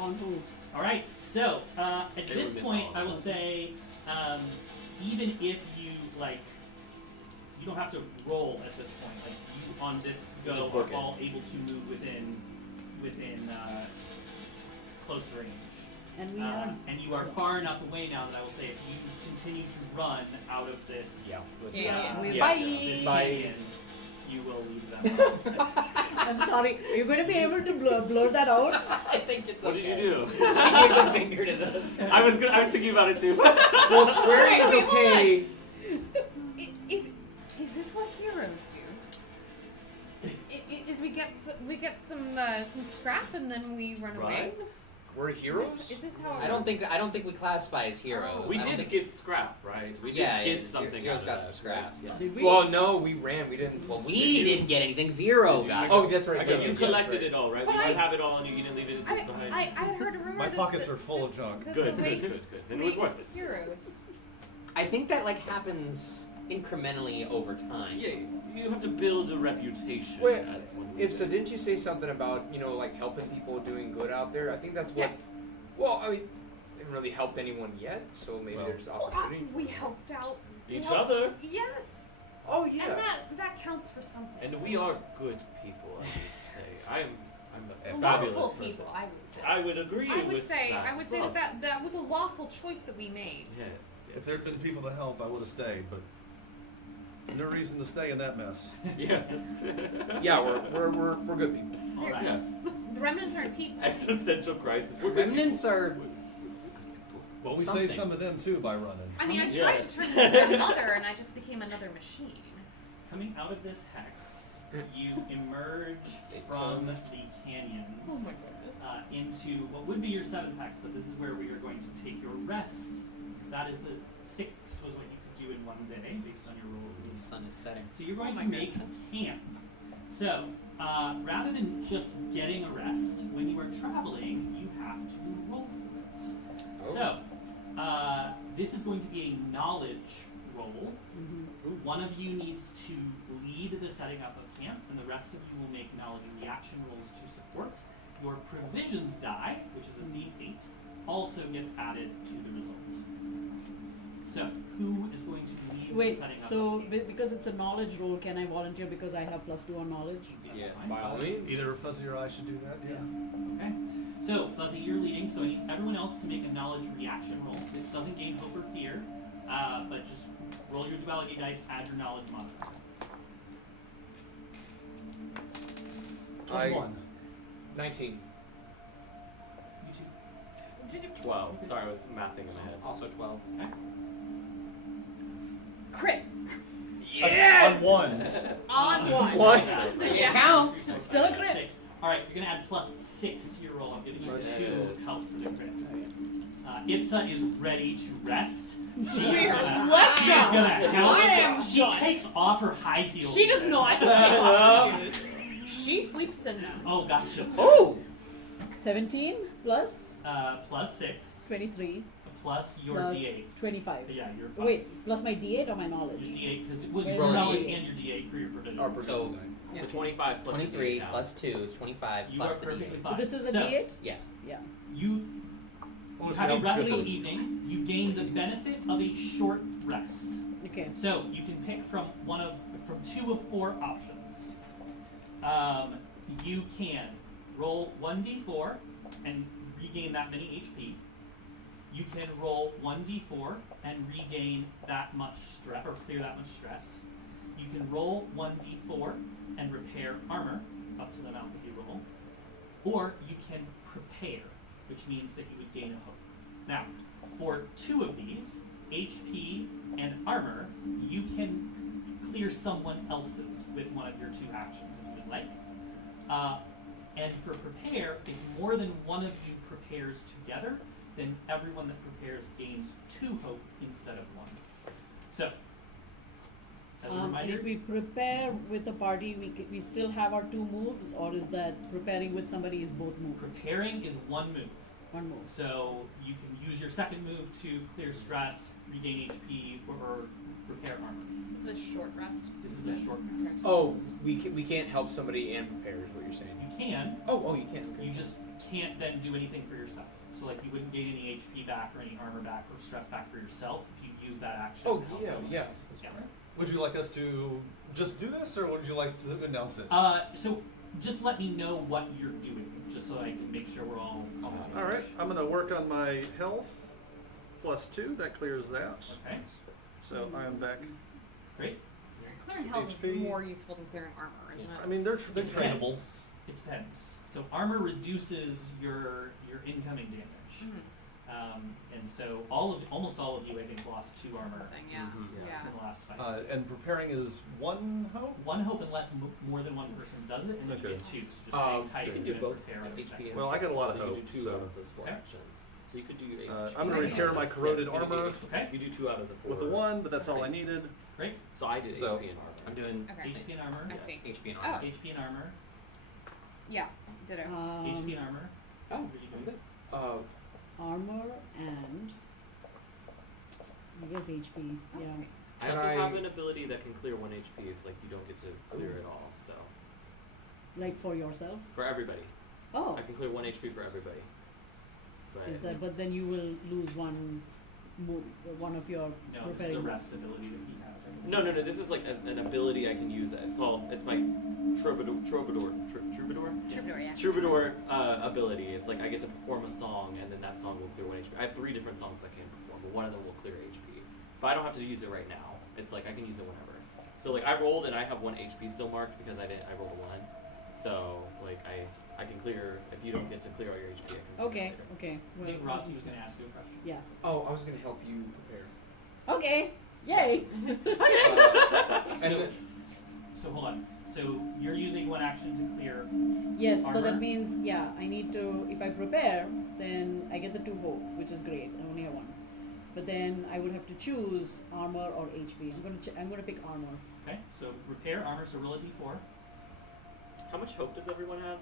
On who? All right. So at They this would point, miss I all will of say, even if you you don't have to roll at this point. Like you on this go Just book are it. all able to move within close range. And we are. And you are far enough away now that I will say, if you continue to run out of this, Yeah. We- this Bye. canyon, you will leave them. I'm sorry. Are you going to be able to blur that out? I think it's What okay. did you do? She gave the finger to this. I was thinking about it too. Well, swearing is Wait, hold okay. So, is this what heroes do? Is we get some scrap and then we run away? Right. We're heroes? Is this how? It I don't think we classify as heroes. We I don't did think- get scrap, right? We did Yeah, get yeah, something. Zero's out got of some that, scrap. right? Yes. Did we? Well, no, we ran. We didn't. Well, we didn't get anything. Zero got it. Oh, that's right. I But got you it. collected it all, right? But We I- did have it all, and you didn't leave it behind. I had heard a rumor My that pockets the, are full of junk. that Good, the good, wastes good. Then it was make worth it. Heroes. I think that happens incrementally over time. Yeah, you have to build a reputation Wait, as one. If so, didn't you say something about helping people doing good out there? I think that's what. Yes. Well, I mean, haven't really helped anyone yet, so maybe Well. there's opportunity. We helped out we Each helped- other. Yes. Oh yeah. And that counts for something. And we are good people, I would say. I'm a Lawful fabulous person. people, I would say. I would agree I would with say that. I would as say well. that was a lawful choice that we made. Yes. If there'd been people to help, I would have stayed, but no reason to stay in that mess. Yes. Yeah, we're good people. All right. Yes. The remnants aren't people. Existential crisis. We're good Remnants people. are. Well, we Something. saved some of them too by running. I mean, I tried Yes. to turn into their mother, and I just became another machine. Coming out of this hex, you emerge from the canyons goodness. into what would be your 7th hex, but this is where we are going to take your rest, because that is the 6 was what you could do in one day based on your roll. The sun is setting. So you're going Oh to my make goodness. camp. So rather than just getting a rest, when you are traveling, you have to roll for it. Oh. So this is going to be a knowledge roll. One of you needs to lead the setting up of camp, and the rest of you will make knowledge reaction rolls to support. Your provisions die, which is a D8, also gets added to the result. So, who is going to lead the Wait, setting up so of camp? because it's a knowledge roll, can I volunteer because I have +2 on knowledge? That's Yes. fine. By all means. Either Fuzzy or I should do that. Yeah. Okay. So, Fuzzy, you're leading, so I need everyone else to make a knowledge reaction roll. This doesn't gain hope or fear, but just roll your duality dice, add your knowledge modifier. 21. 19. You two. 12. Sorry, I was mathing in my head. Also 12. Okay. Crit On ones. on one. What? Yeah. Counts. Still a crit. 6. Alright, you're gonna add +6 to your roll. I'm giving you Yes. 2 help for the crit. Ipsa is ready to rest. Let's go. help. I am She done. takes off her high heels. She does not take off her shoes. She sleeps in them. Oh, gotcha. Oh! 17 plus +6 23 plus your plus D8. 25. Yeah, you're fine. Wait, plus my D8 or my knowledge? Your D8, because well, Where's your the knowledge D8? and your D8 for your provision. Our provision. So So 25 plus 23 the D8 plus 2 is 25 You plus are the perfectly D8. fine. This is a so, D8? Yes. Yeah. You Oh, have a so restful good. evening. You gain the benefit of a short rest. Okay. So you can pick from 2 of 4 options. You can roll 1d4 and regain that many HP. You can roll 1d4 and regain that much stress, or clear that much stress. You can roll 1d4 and repair armor up to the amount that you roll. Or you can prepare, which means that you would gain a hope. Now, for 2 of these, HP and armor, you can clear someone else's with one of your 2 actions if you would like. And for prepare, if more than one of you prepares together, then everyone that prepares gains 2 hope instead of 1. So, as a And reminder, if we prepare with the party, we still have our 2 moves, or is that preparing with somebody is both moves? preparing is 1 move. 1 move. So you can use your second move to clear stress, regain HP, or repair armor. This is a short rest. This is a short rest. Oh, we can't help somebody and prepare is what you're saying. You can, Oh, you can. Okay. you just can't then do anything for yourself. So like you wouldn't gain any HP back or any armor back or stress back for yourself if you use that action Oh, to help yeah, someone yeah. else. Yeah. Would you like us to just do this, or would you like to announce it? So just let me know what you're doing, just so I can make sure we're all on the same All right, page. I'm going to work on my health. +2, that clears that. Okay, So I am back. great. Clearing health HP. is more useful than clearing armor, isn't it? I mean, they're trainable. Depends. It depends. So armor reduces your incoming damage. Mhm. And so almost all of you, I think, lost 2 armor Something, yeah. Mhm. Yeah. in the last fight. And preparing is 1 hope? 1 hope unless more than 1 person does it, and you Okay. get 2. So just hang tight. You can and do then both prepare on the HP second. and Well, I got a lot of so you hope, do 2 so- out of those 4 Okay. actions. So you could do your I'm going to Okay. repair my corroded armor Okay, You do 2 out of the 4. with the 1, but that's all I needed. great. So I did So- HP and armor. I'm doing Okay. HP and armor. I see. HP and Oh. armor. HP and armor. Yeah. Ditto. HP and armor. Oh, What are you doing? Armor and I guess HP. Yeah. I Can also I- have an ability that can clear 1 HP if like you don't get to clear it all. So Like for yourself. for everybody, Oh, I can clear 1 HP for everybody. But is that? But then you will lose one of your No, this is preparing. a rest ability that he has. I think. no. This is like an ability I can use. It's my troubadour ability. It's like I get to perform a song and then that song will clear 1 HP. I have 3 different songs I can perform, but one of them will clear HP. But I don't have to use it right now. It's like I can use it whenever. So like I rolled and I have 1 HP still marked because I rolled a 1. So like I can clear if you don't get to clear all your HP. I can clear Okay. it later. Okay. I think Rossi was going to ask you a question. Yeah. Oh, I was gonna help you prepare. Okay. Yay. And So, then, so hold on. So you're using 1 action to clear. Yes. So Armor? that means I need to. If I prepare, then I get the 2 hope, which is great. I only have 1. But then I would have to choose armor or HP. I'm gonna pick armor. Okay, so repair armor, so roll a d4. How much hope does everyone have?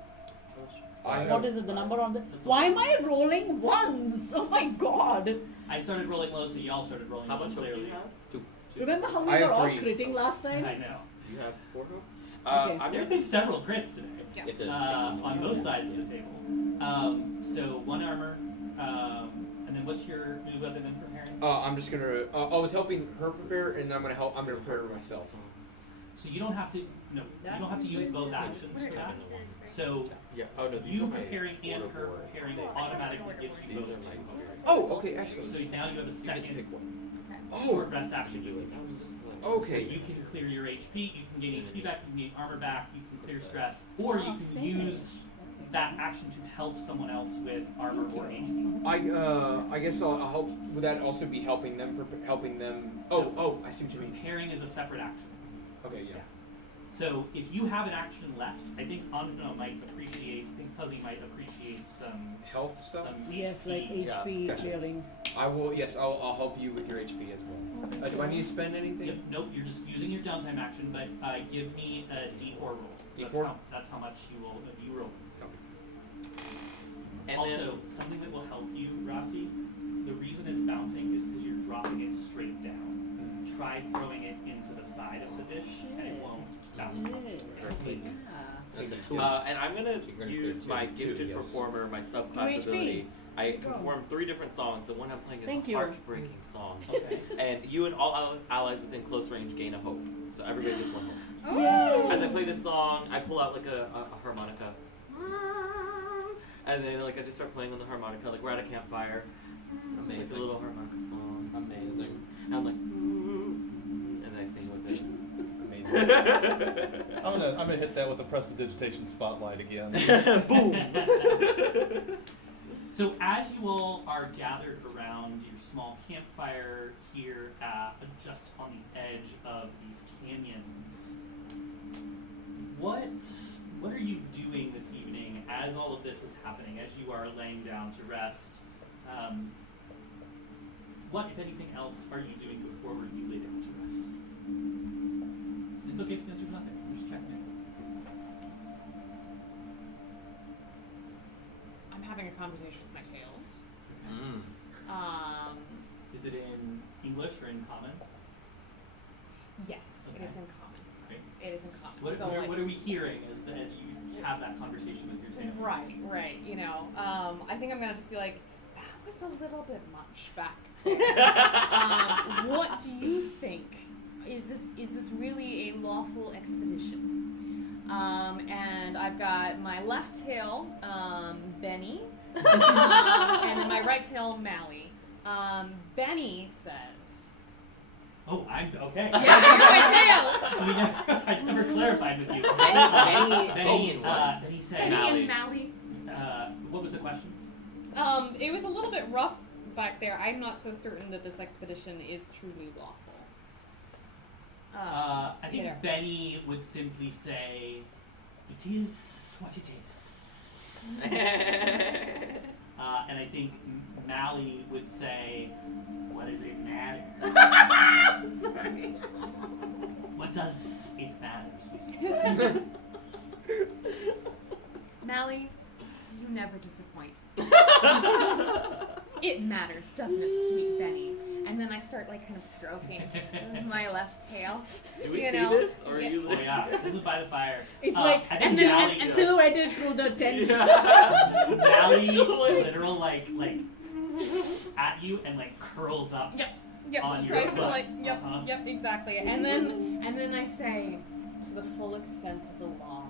How much? I What have, is it? The number on the? That's Why am I rolling ones? Oh my god! I started rolling low, so y'all started rolling How low. much hope do Clearly. you have? 2. Remember how we I were have all 3. critting last time? I know. You have 4 hope? Okay. I'm There have gonna been several crits today. Yeah. On both sides of the table. So 1 armor, and then what's your move other than preparing? I'm just gonna. I was helping her prepare, and I'm gonna prepare myself. So you don't have to. No, you don't have to use both actions for that. So Yeah. Oh no. These you are my preparing and her Motherboard. preparing automatically gives you These are both. my experience. Oh, okay, excellent. So now you have a You get to second pick one. short rest action you can use. So Okay. you can clear your HP, you can gain HP back, you can gain armor back, you can clear stress, or you can use that action to help someone else with armor or HP. I guess I'll help. Would that also be helping them? Helping them. Oh, I see what you mean. Preparing is a separate action. Okay, yeah. So if you have an action left, I think Andno might appreciate, I think Fuzzy might appreciate some Health stuff. some Yes, like HP. HP gotcha. clearing. I will. Yes, I'll help you with your HP as well. Do I need to spend anything? Yep, nope, you're just using your downtime action, but give me a D4 roll. So D4? That's how much you roll. And also, then something that will help you, Rossi, the reason it's bouncing is because you're dropping it straight down. Try throwing it into the side of the dish, and it won't bounce much. and I'm gonna So you're gonna use clear my 2, gifted yes. performer, my subclass 2 HP. ability. I Go. perform 3 different songs. The one I'm playing is Thank a you. heartbreaking song. Okay. And you and all allies within close range gain a hope. So everybody gets 1 hope. Oh. As I play this song, I pull out like a harmonica. And then like I just start playing on the harmonica, like we're at a campfire. Like a Amazing. little harmonica song. Amazing. And I'm like, and then I sing with it. Amazing. I'm gonna hit that with a prestidigitation spotlight again. Boom! So as you all are gathered around your small campfire here just on the edge of these canyons, what are you doing this evening as all of this is happening, as you are laying down to rest? What, if anything else, are you doing before you lay down to rest? It's okay if you answer nothing. I'm just checking in. I'm having a conversation with my tails. Mm. Is it in English or in common? Yes, Okay. it is in common. Right. It is in common. What, So, what, like, what are we hearing as you have that conversation with your tails? Right. You know, I think I'm gonna just be like, that was a little bit much back. What do you think? Is this really a lawful expedition? And I've got my left tail, Benny, and then my right tail, Mally. Benny says, Oh, I'm okay. "Yeah, you're my tails." I've never clarified with you. Benny and what? Benny said. Benny and Mally. What was the question? It was a little bit rough back there. I'm not so certain that this expedition is truly lawful. I think Yeah. Benny would simply say, "It is what it is." And I think Mally would say, "What does it matter?" Sorry. What does it matter? Excuse me. Mally, you never disappoint. It matters, doesn't it, sweet Benny? And then I start like kind of stroking my left tail. Do we you see know? this? Or Yeah. are you Oh yeah, this is by the fire. It's I like, think and then Mally, and silhouetted through the tent. Mally literal like at you and like curls up. Yep, On she your tries to butt. like, yep, Uh-huh. yep, exactly. And then I say, to the full extent of the law,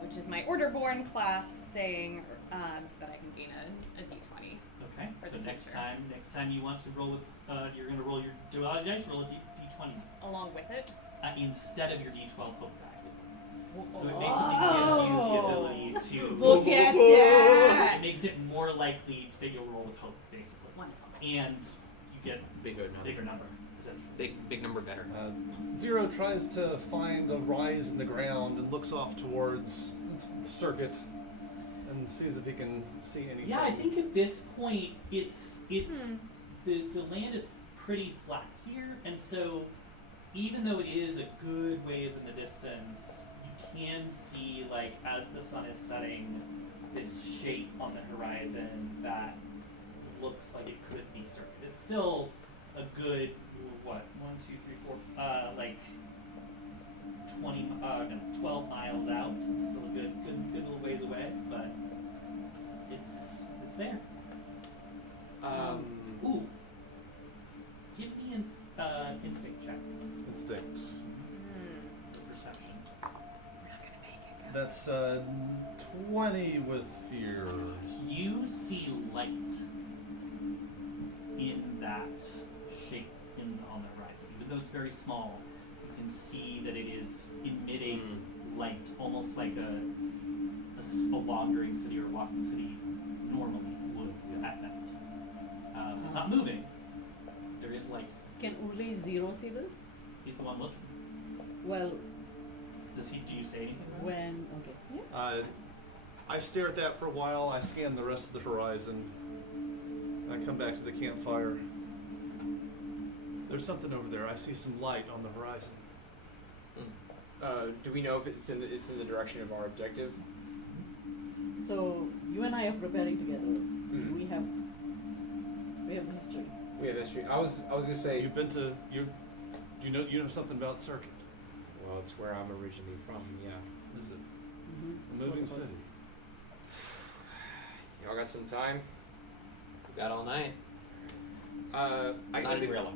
which is my Orderborn class, saying so that I can gain a d20. Okay. For So the next future. time you want to roll with, you're gonna roll your dual dice. Roll a d20 Along with it. instead of your d12 hope die. So it basically gives you the ability to. Look at that! It makes it more likely that you'll roll with hope, basically, Wonderful. and you get bigger number. essentially. Big number better. Zero tries to find a rise in the ground and looks off towards the circuit and sees if he can see anything. Yeah, I think at this point it's the land is pretty flat here, and so even though it is a good ways in the distance, you can see like as the sun is setting this shape on the horizon that looks like it could be circuit. It's still a good like 12 miles out. It's still a good little ways away, but it's there. Ooh. Give me an instinct check. Instinct. Perception. That's 20 with fear. You see light in that shape on the horizon. Even though it's very small, you can see that it is emitting light, almost like a wandering city or a walking city normally would at night. It's not moving. There is light. Can only Zero see this? He's the one looking. Well, Do you say anything? when okay. I stare at that for a while. I scan the rest of the horizon. I come back to the campfire. There's something over there. I see some light on the horizon. Do we know if it's in the direction of our objective? So you and I are preparing together. Mm. We have history. We have history. I was gonna say. You've been to you know something about Circuit. Well, it's where I'm originally from. Yeah. Is it Mm-hmm. a moving city? Y'all got some time? We got all night. I Not even real.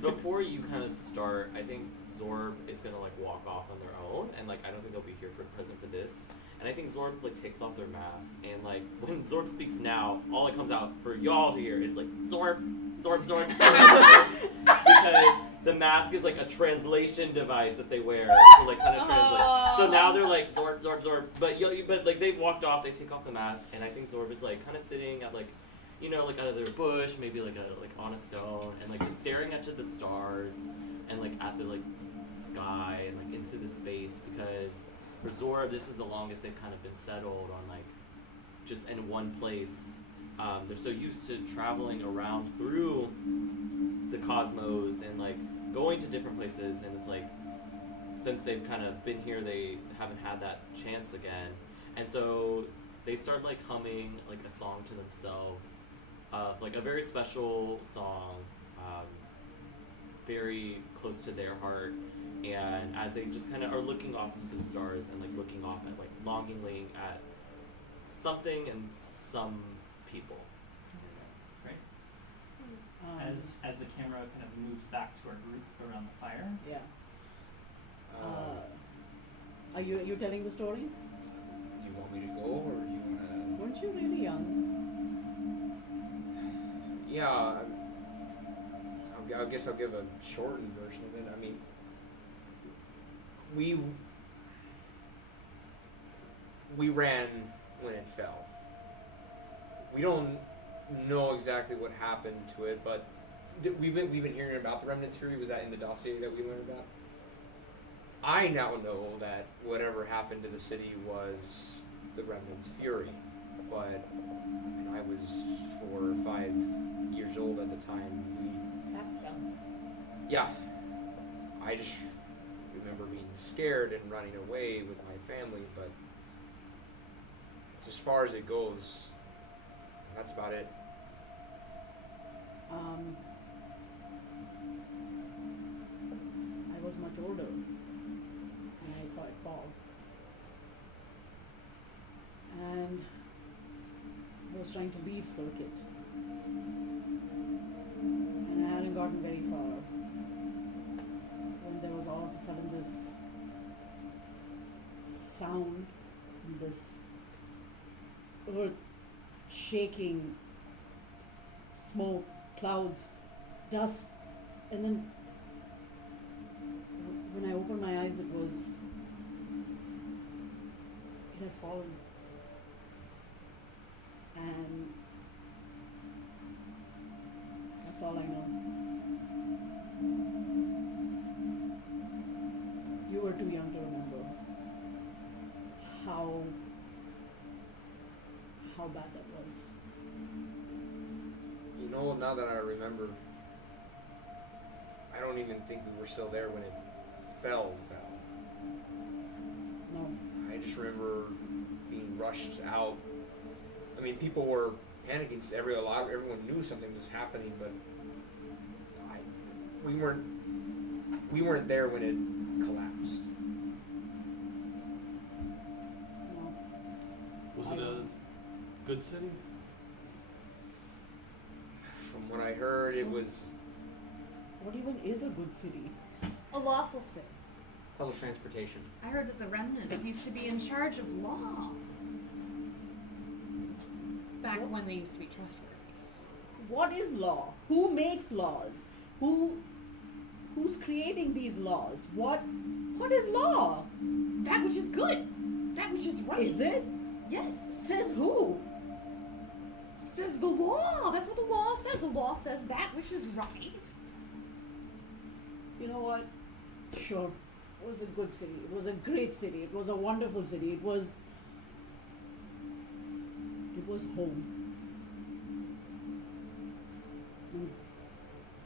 Before you kind of start, I think Zorb is gonna like walk off on their own, and like I don't think they'll be here for present for this. And I think Zorb like takes off their mask, and like when Zorb speaks now, all that comes out for y'all to hear is like Zorb, Zorb, Zorb, Zorb. Because the mask is like a translation device that they wear to like kind of translate. So now they're like Zorb, Zorb, Zorb. But like they've walked off, they take off the mask, and I think Zorb is like kind of sitting at like, you know, like out of their bush, maybe like on a stone, and like just staring at the stars and like at the like sky and like into the space, because for Zorb this is the longest they've kind of been settled on like just in one place. They're so used to traveling around through the cosmos and like going to different places, and it's like since they've kind of been here they haven't had that chance again, and so they start like humming like a song to themselves, like a very special song, very close to their heart. And as they just kind of are looking off into the stars and like looking off at like longingly at something and some people. Great. As the camera kind of moves back to our group around the fire. Yeah. Are you telling the story? Do you want me to go, or do you want to? Weren't you really young? Yeah, I guess I'll give a shortened version of it. I mean, we ran when it fell. We don't know exactly what happened to it, but we've been hearing about the Remnant's Fury. Was that in the dossier that we learned about? I now know that whatever happened to the city was the Remnant's Fury, but I was 4 or 5 years old at the time. That's young. Yeah, I just remember being scared and running away with my family, but it's as far as it goes. That's about it. I was much older when I saw it fall. And I was trying to leave Circuit. And I hadn't gotten very far when there was all of a sudden this sound and this earth shaking, smoke, clouds, dust, and then when I opened my eyes it had fallen. And that's all I know. You were too young to remember how bad that was. You know, now that I remember, I don't even think we were still there when it fell. No. I just remember being rushed out. I mean, people were panicking. Everyone knew something was happening, but we weren't there when it collapsed. No. Was it a good city? From what I heard, it was What even is a good city? A lawful city. Public transportation. I heard that the remnants used to be in charge of law. Back when they used to be trustworthy. What is law? Who makes laws? Who's creating these laws? What is law? That which is good. That which is right. Is it? Yes. Says who? Says the law. That's what the law says. The law says that which is right. You know what? Sure. It was a good city. It was a great city. It was a wonderful city. It was home. And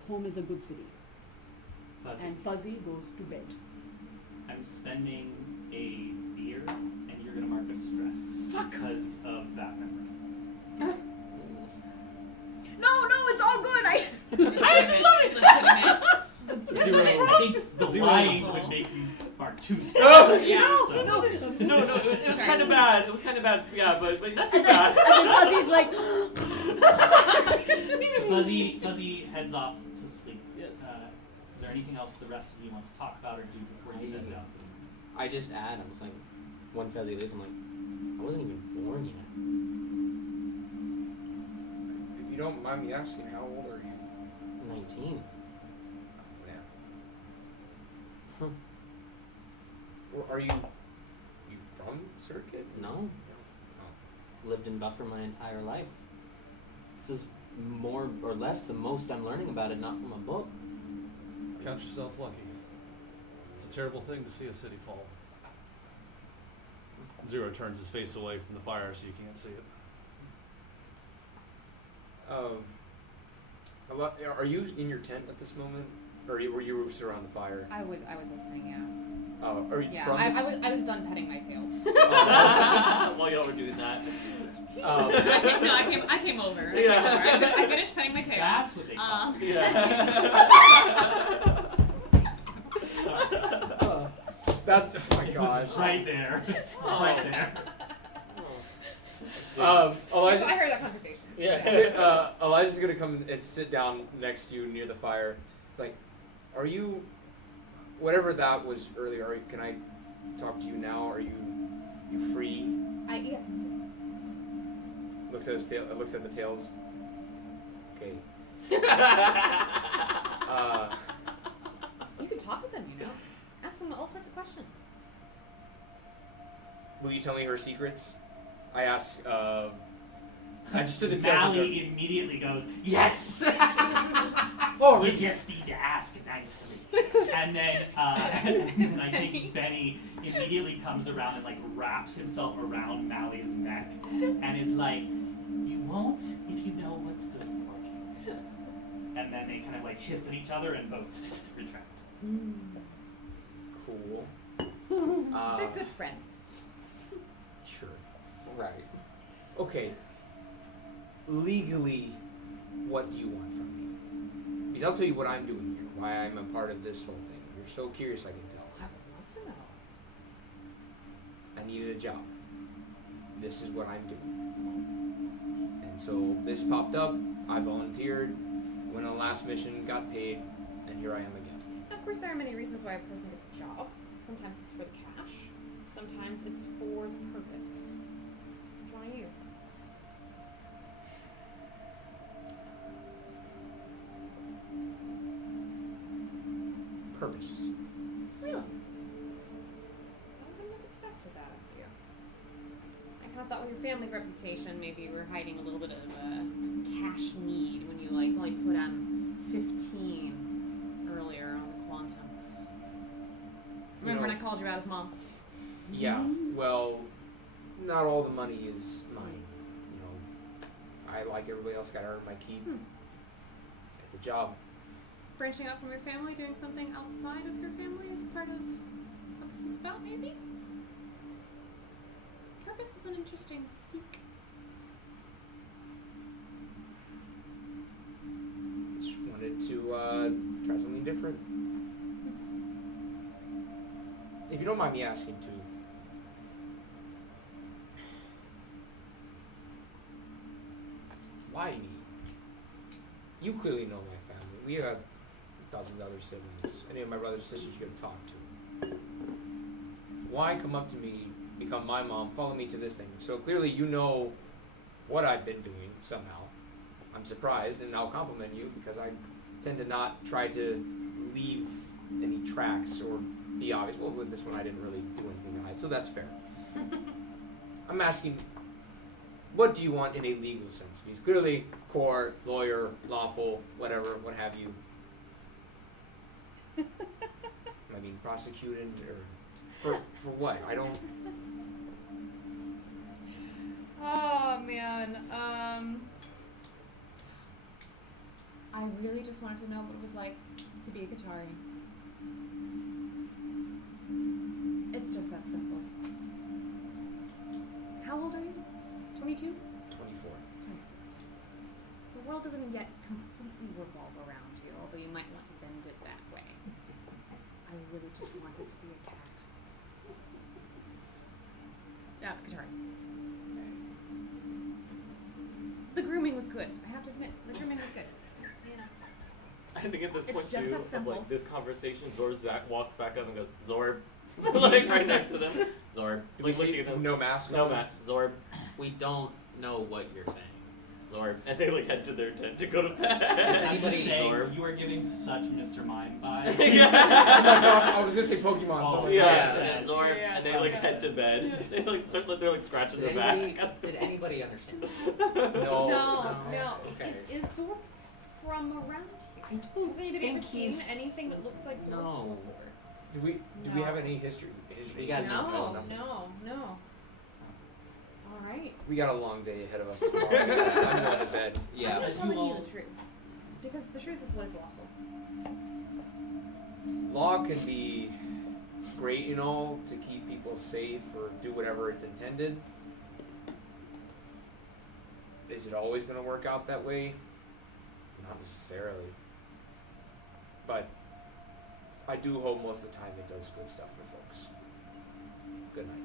home is a good city. Fuzzy. And Fuzzy goes to bed. I'm spending a fear, and you're gonna mark a stress. Fuck. Because of that memory. No, it's all good. I actually love it. Legitimate. I think the Zero. lying would make you mark 2 stress. Oh, Yeah. So- No, it was kind of bad. It was kind of bad. Yeah, but not too And then bad. Fuzzy's like, Fuzzy heads off to sleep. Yes. Is there anything else the rest of you want to talk about or do before you head down? I just add, I was like, one Fuzzy leaves, I'm like, I wasn't even born yet. If you don't mind me asking, how old are you? 19. Yeah. Are you from Circuit? No, Oh. lived in Buffer my entire life. This is more or less the most I'm learning about it, not from a book. Count yourself lucky. It's a terrible thing to see a city fall. Zero turns his face away from the fire so you can't see it. Are you in your tent at this moment, or were you surrounded the fire? I was listening. Yeah. Oh, are you Yeah. from? I was done petting my tails. While y'all were doing that. I came over. Yeah. I finished petting my tail. That's what they call it. Yeah. That's oh my It gosh. was right there. It's right there. Elijah. So I heard that conversation. Yeah. Elijah's gonna come and sit down next to you near the fire. It's like, are you, whatever that was earlier? Can I talk to you now? Are you free? Yes. Looks at his tail. Looks at the tails. Okay. You can talk with them, you know. Ask them all sorts of questions. Will you tell me her secrets? I ask. I just did a tails. Mally immediately goes, yes! Oh, You just need to ask nicely. And then I think Benny immediately comes around and like wraps himself around Mally's neck and is like, you won't if you know what's good for you. And then they kind of like hiss at each other and both retract. Cool. They're good friends. Sure. Right. Okay. Legally, what do you want from me? Because I'll tell you what I'm doing here, why I'm a part of this whole thing. You're so curious, I can tell. I would love to know. I needed a job. This is what I'm doing. And so this popped up, I volunteered, went on the last mission, got paid, and here I am again. Of course, there are many reasons why a person gets a job. Sometimes it's for the cash. Sometimes it's for the purpose. Why you? Purpose. Really? I wouldn't have expected that of you. I kind of thought with your family reputation, maybe you were hiding a little bit of a cash need when you like only put on 15 earlier on the quantum. Remember when I called you out as mom? Yeah, well, not all the money is mine. You know, I, like everybody else, gotta earn my keep. It's a job. Branching out from your family, doing something outside of your family is part of what this is about, maybe? Purpose is an interesting seek. Just wanted to try something different. If you don't mind me asking, too. Why me? You clearly know my family. We have dozens of other siblings. Any of my brothers and sisters you could have talked to. Why come up to me, become my mom, follow me to this thing? So clearly you know what I've been doing somehow. I'm surprised, and I'll compliment you because I tend to not try to leave any tracks or be obvious. Well, with this one I didn't really do anything to hide, so that's fair. I'm asking, what do you want in a legal sense? Because clearly, court, lawyer, lawful, whatever, what have you. Am I being prosecuted or for what? I don't. Oh man, I really just wanted to know what it was like to be a Qatari. It's just that simple. How old are you? 22? 24. The world doesn't yet completely revolve around you, although you might want to bend it that way. I really just wanted to be a cat. Qatari. The grooming was good. I have to admit, the grooming was good. You know. I think at this It's point just too, that of simple. like this conversation, walks back up and goes, Zorb. Like right next to them. Zorb. Do we Like looking see at them. no mask? No mask. Zorb. We don't know what you're saying. Zorb. And they like head to their tent to go to bed. I'm just saying, Norm. you are giving such Mr. Mime vibes. Oh my yeah. gosh, I was gonna say Pokemon. Oh, so Yeah, Yeah. Zorb, Yeah. and they like head to bed. They like start, they're like scratching their back. Did anybody understand? No. No. Okay. Is Zorb from around here? I don't Has anybody ever think seen he's- anything that looks like Zorb No. before? Do we have any history? We got No. nothing. All right. We got a long day ahead of us tomorrow. I'm going to bed. Yeah. I'm As telling you you all- the truth. Because the truth is what is lawful. Law can be great and all to keep people safe or do whatever it's intended. Is it always going to work out that way? Not necessarily. But I do hope most of the time it does good stuff for folks. Good night.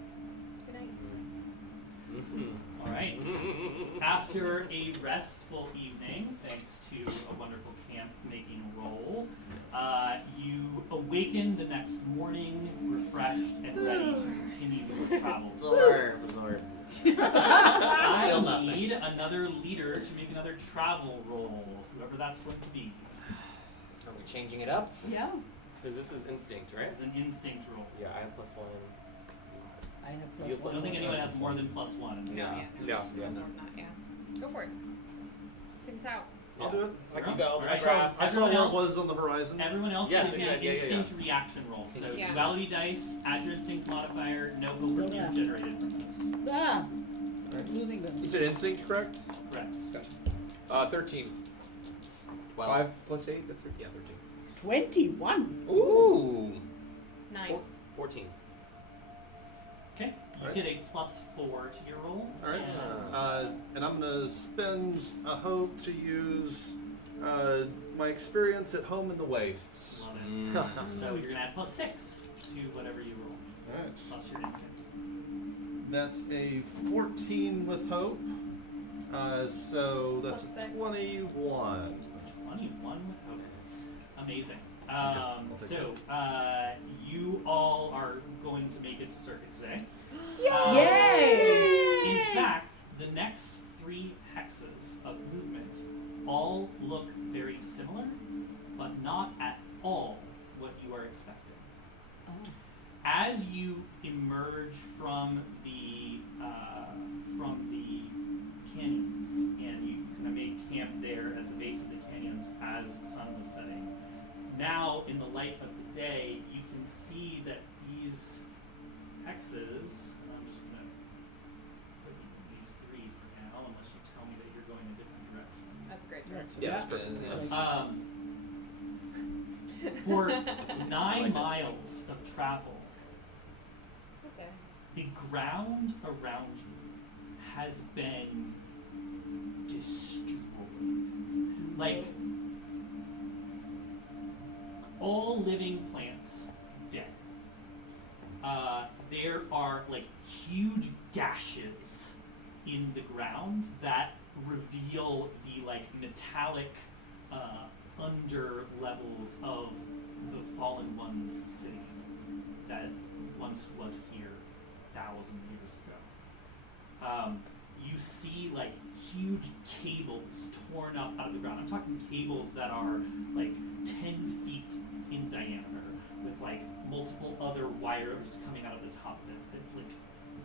Good night. All right. After a restful evening, thanks to a wonderful camp-making roll, you awaken the next morning, refreshed and ready to continue your travels. Zorb. I Still nothing. need another leader to make another travel roll, whoever that's going to be. Are we changing it up? Yeah, Because this is instinct, right? This is an instinct roll. Yeah, I have +1. I have You plus I don't one. think anyone has more than +1. No, yeah. No. Yeah. Not, yeah. Go for it. Take us out. I'll do it. I Zero? can go. All I right. saw where Everyone it else- was on the horizon. Everyone else Yes, give me yeah, an yeah, yeah, instinct reaction roll. So Yeah. duality dice, add your instinct modifier, no overview Yeah. generated from those. Ah, losing them. You said instinct, correct? Correct. Gotcha. 13. 5 plus 8? That's 13. Yeah, 13. 21. Ooh. 9. 14. Okay. You Alright. get a +4 to your roll. All right. And And I'm gonna spend a hope to use my experience at home in the wastes. love it. Mm. So you're gonna add +6 to whatever you roll, All right. plus your instinct. That's a 14 with hope. So that's Plus a six. 21. 21 with hope. Amazing. I guess I'll take So you all are going to make it to circuit today. Yay! In fact, the next 3 hexes of movement all look very similar, but not at all what you are expecting. Oh. As you emerge from the canyons and you kind of make camp there at the base of the canyons as the sun was setting, now in the light of the day, you can see that these hexes. I'm just gonna put these 3 for now, unless you tell me that you're going a different direction. That's a great Yeah, choice. Yeah, that's perfect. For 9 miles of travel, It's okay. the ground around you has been destroyed. Like, all living plants dead. There are like huge gashes in the ground that reveal the like metallic under levels of the Fallen Ones city that once was here 1,000 years ago. You see like huge cables torn up out of the ground. I'm talking cables that are like 10 feet in diameter with like multiple other wires coming out of the top of it that like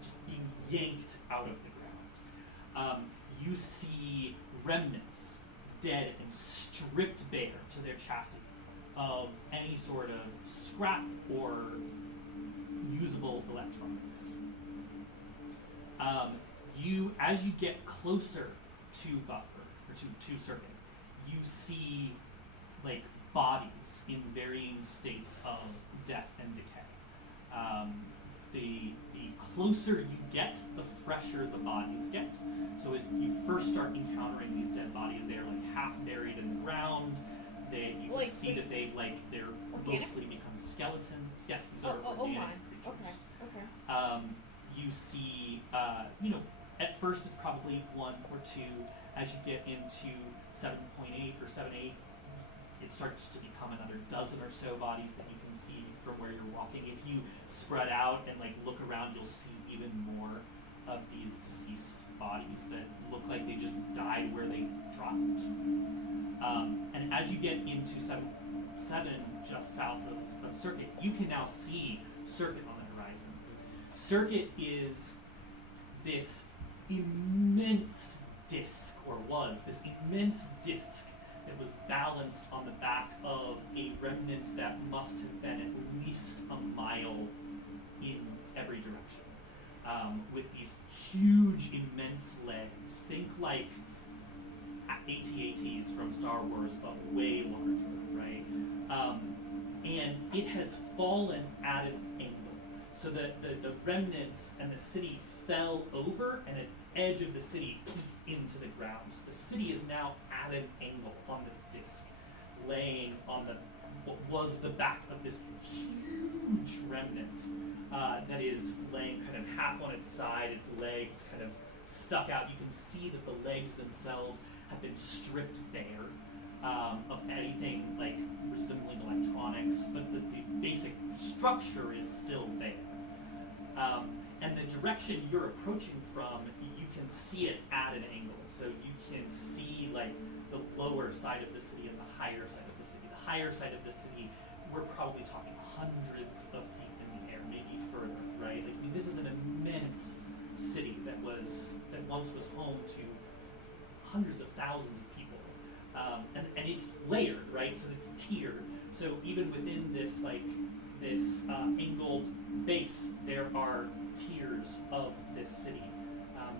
just being yanked out of the ground. You see remnants, dead and stripped bare to their chassis of any sort of scrap or usable electronics. As you get closer to Buffer, or to Circuit, you see like bodies in varying states of death and decay. The closer you get, the fresher the bodies get. So as you first start encountering these dead bodies, they are like half buried in the ground. You Like, can see that they're organic? mostly become skeletons. Yes, these Oh, are oh, organic my. creatures. Okay. You see, at first it's probably 1 or 2. As you get into 7.8 or 7.8, it starts to become another dozen or so bodies that you can see from where you're walking. If you spread out and like look around, you'll see even more of these deceased bodies that look like they just died where they dropped. And as you get into 7, just south of Circuit, you can now see Circuit on the horizon. Circuit is this immense disc, or was this immense disc that was balanced on the back of a remnant that must have been at least a mile in every direction, with these huge, immense legs. Think like AT-ATs from Star Wars, but way larger, right? And it has fallen at an angle. So the remnant and the city fell over, and an edge of the city into the ground. So the city is now at an angle on this disc, laying on what was the back of this huge remnant that is laying kind of half on its side, its legs kind of stuck out. You can see that the legs themselves have been stripped bare of anything like resembling electronics, but the basic structure is still there. And the direction you're approaching from, you can see it at an angle. So you can see like the lower side of the city and the higher side of the city. The higher side of the city, we're probably talking hundreds of feet in the air, maybe further, right? Like, I mean, this is an immense city that once was home to hundreds of thousands of people, and it's layered, right? So it's tiered. So even within this angled base, there are tiers of this city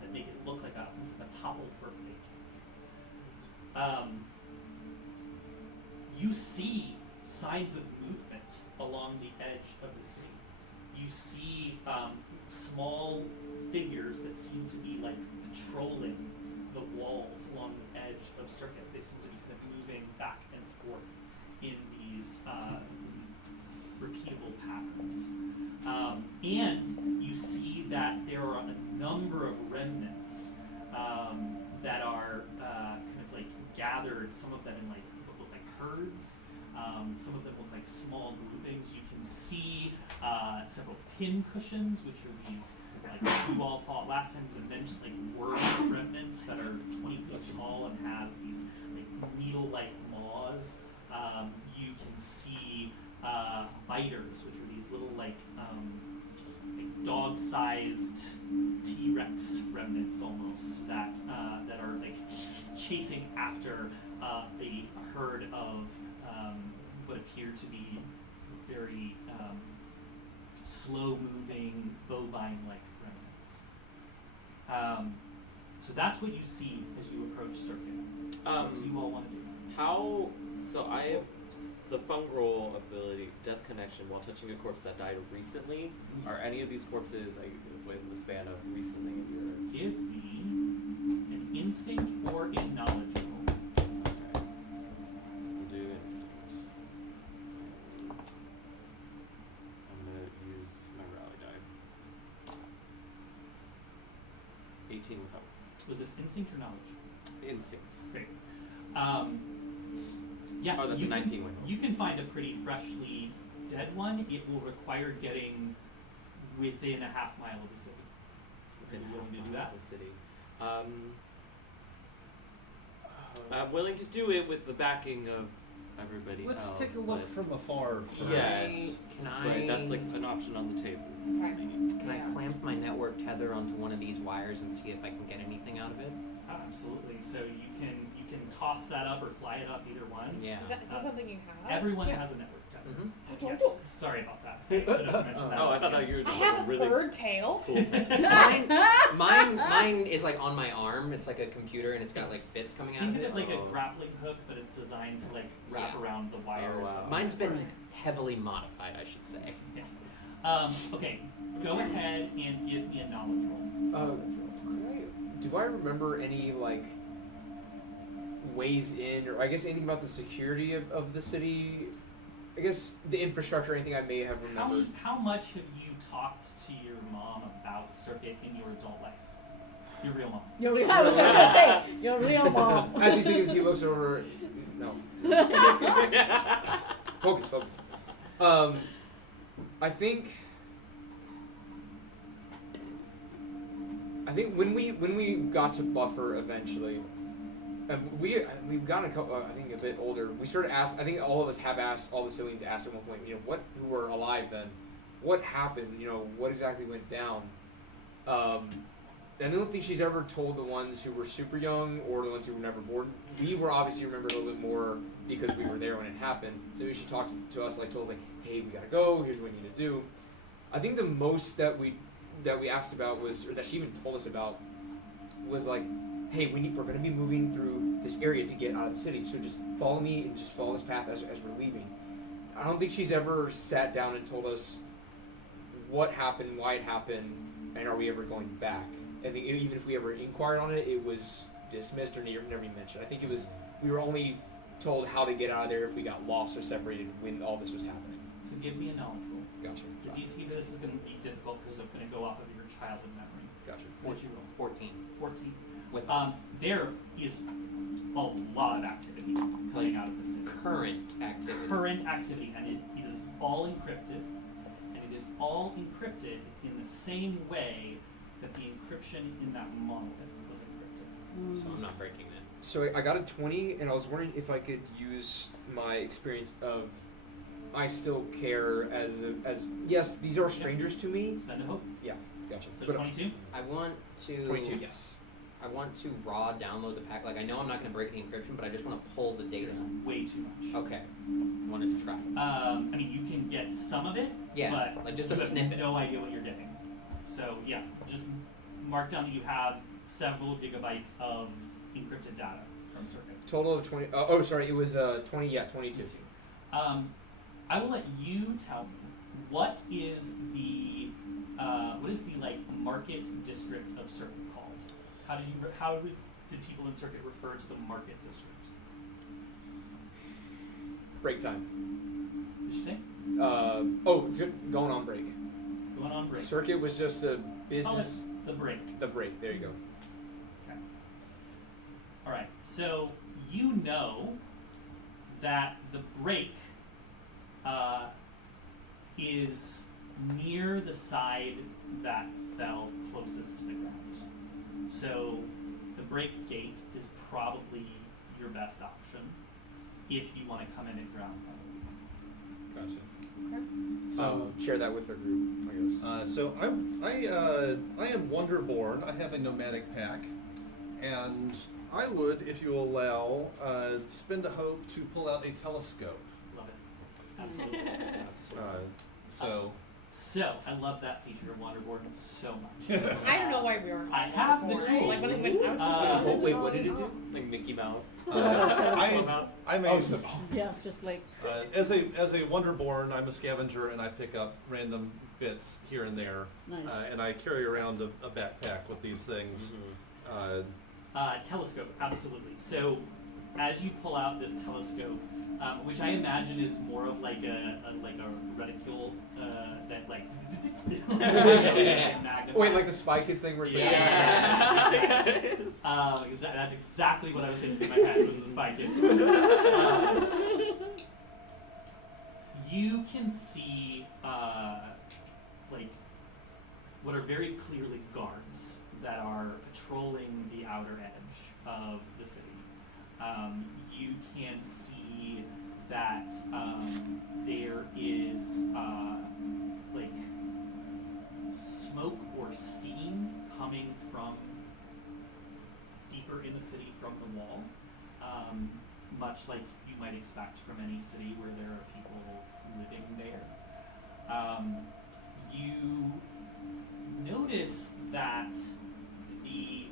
that make it look like a toppled birthday cake. You see signs of movement along the edge of the city. You see small figures that seem to be like patrolling the walls along the edge of Circuit. They seem to be kind of moving back and forth in these repeatable patterns. And you see that there are a number of remnants that are kind of like gathered, some of them in like what look like herds, some of them look like small groupings. You can see several pin cushions, which are these, like you all fought last time, these immense like word remnants that are 20 feet tall and have these like needle-like maws. You can see biters, which are these little like dog-sized T-Rex remnants almost that are like chasing after a herd of what appear to be very slow-moving bovine-like remnants. So that's what you see as you approach Circuit. What do you all want to do? So I have the fungal ability, Death Connection, while touching a corpse that died recently. Are any of these corpses like within the span of recently in your... Give me an instinct or a knowledge roll. We'll do instinct. I'm gonna use my rally die. 18 without. Was this instinct or knowledge? Instinct. Great. Yeah, Oh, that's a 19 with you can find a pretty freshly dead one. It will require getting within a half mile of the city. Are you willing to do that? The city. I'm willing to do it with the backing of everybody Let's else. take a look but- from afar first. Yes. Can Right, that's I- like an option on the table. Okay. Can I clamp my network tether onto one of these wires and see if I can get anything out of it? Absolutely. So you can toss that up or fly it up, either one. Yeah. Is that something you have? Everyone Yeah. has a network tether. Mm-hmm. Yeah. Sorry about that. I should have mentioned that. Oh, I thought that you were I just have like a really third tail. cool Mine is like on my arm. It's like a computer and it's got like bits coming out Think of of it. it like a Oh. grappling hook, but it's designed to like wrap Yeah. around the wires. wow. of- Mine's been Right. heavily modified, I should say. Okay, go ahead and give me a knowledge roll. Do I remember any like ways in, or I guess anything about the security of the city? I guess the infrastructure, anything I may have remembered. How much have you talked to your mom about Circuit in your adult life? Your real mom. Your real, I was just gonna say, your real mom. As he thinks, he looks over. No. Focus. I think I think when we got to buffer eventually, we've gotten a couple. I think a bit older. We started ask. I think all of us have asked. All the civilians asked at one point. You know, who were alive then? What happened? You know, what exactly went down? I don't think she's ever told the ones who were super young or the ones who were never born. We were obviously remembered a little bit more because we were there when it happened. So she talked to us, like told us, like, hey, we gotta go. Here's what we need to do. I think the most that we asked about was, or that she even told us about, was like, hey, we're gonna be moving through this area to get out of the city. So just follow me and just follow this path as we're leaving. I don't think she's ever sat down and told us what happened, why it happened, and are we ever going back. I think even if we ever inquired on it, it was dismissed or never even mentioned. I think it was, we were only told how to get out of there if we got lost or separated when all this was happening. So give me a knowledge roll. Gotcha. The DC for this is going to be difficult because I'm going to go off of your childhood memory. Gotcha. What did you roll? 14. 14. With There is a lot of activity coming out of the city. current activity. Current activity, and it is all encrypted, and it is all encrypted in the same way that the encryption in that monolith was encrypted. So I'm not breaking that. So I got a 20, and I was wondering if I could use my experience of I still care as yes, these are strangers to me. Spend a hope. Yeah, gotcha. So But 22. I want to. 22, yes. I want to raw download the pack. Like I know I'm not going to break the encryption, but I just want to pull the data. There's way too much. Okay. Wanted to try. I mean, you can get some of it, Yeah, but like just a you have snippet. no idea what you're getting. So yeah, just mark down that you have several gigabytes of encrypted data from Circuit. Total of 20. It was 20. Yeah, 22. I will let you tell me what is the like market district of Circuit called? How did people in Circuit refer to the market district? Break time. Did you say Going on break. going on break? Circuit was just a Call it business. the break. The break. There you go. Okay. All right. So you know that the break is near the side that fell closest to the ground. So the break gate is probably your best option if you want to come in at ground level. Gotcha. So, Share that with the group, I guess. so I am Wonderborn. I have a nomadic pack, and I would, if you allow, spend a hope to pull out a telescope. Love it. Absolutely. So I love that feature of Wonderboard so much. I don't know why we weren't. I have the before. tool. Like when I was just like, Wait, what did it do? Like Mickey Mouse. I may, Yeah, just like as a Wonderborn, I'm a scavenger, and I pick up random bits here and there, nice. and I carry around a backpack with these things. Telescope, absolutely. So as you pull out this telescope, which I imagine is more of like a reticule that like magnifies. Wait, like the Spy Kids thing where it's That's exactly what I was thinking in my head. Was the Spy Kids. You can see like what are very clearly guards that are patrolling the outer edge of the city. You can see that there is like smoke or steam coming from deeper in the city from the wall, much like you might expect from any city where there are people living there. You notice that the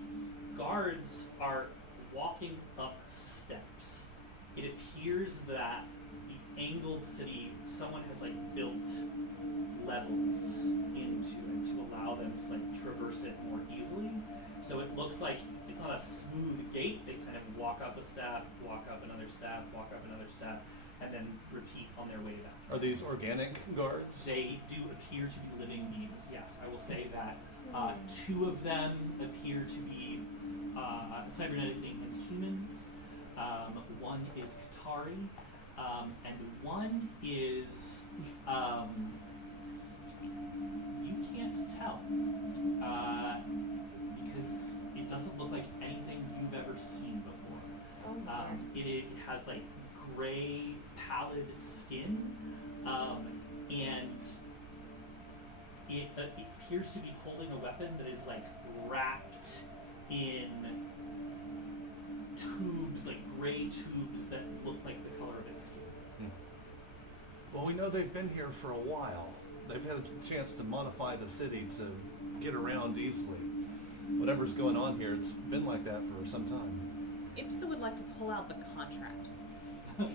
guards are walking up steps. It appears that the angled city, someone has like built levels into it to allow them to like traverse it more easily. So it looks like it's not a smooth gate. They kind of walk up a step, walk up another step, walk up another step, and then repeat on their way down. Are these organic guards? They do appear to be living beings, yes. I will say that two of them appear to be cybernetically enhanced humans. One is Qatari, and one is you can't tell doesn't look like anything you've ever seen before. Oh my. It has like gray, pallid skin, and it appears to be holding a weapon that is like wrapped in tubes, like gray tubes that look like the color of its skin. Well, we know they've been here for a while. They've had a chance to modify the city to get around easily. Whatever's going on here, it's been like that for some time. Ipsa would like to pull out the contract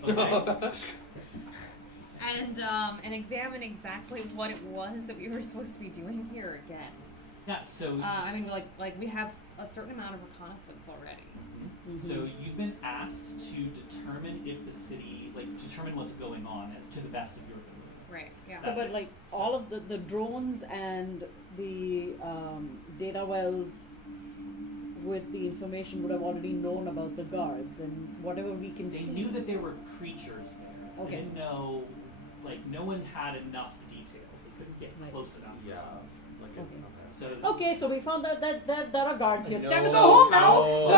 Okay. and examine exactly what it was that we were supposed to be doing here again. Yeah. So. I mean, like we have a certain amount of reconnaissance already. So you've been asked to determine if the city, like, determine what's going on as to the best of your ability. Right. Yeah. So, That's but it. like So- all of the drones and the data wells with the information would have already known about the guards and whatever we can They see. knew that there were creatures there. Okay. They didn't know, like, no one had enough details. They couldn't get Right. close enough for Yeah. some reason. Like Okay. So Okay, so we found out that there are guards here. It's time to No, go home now. no. The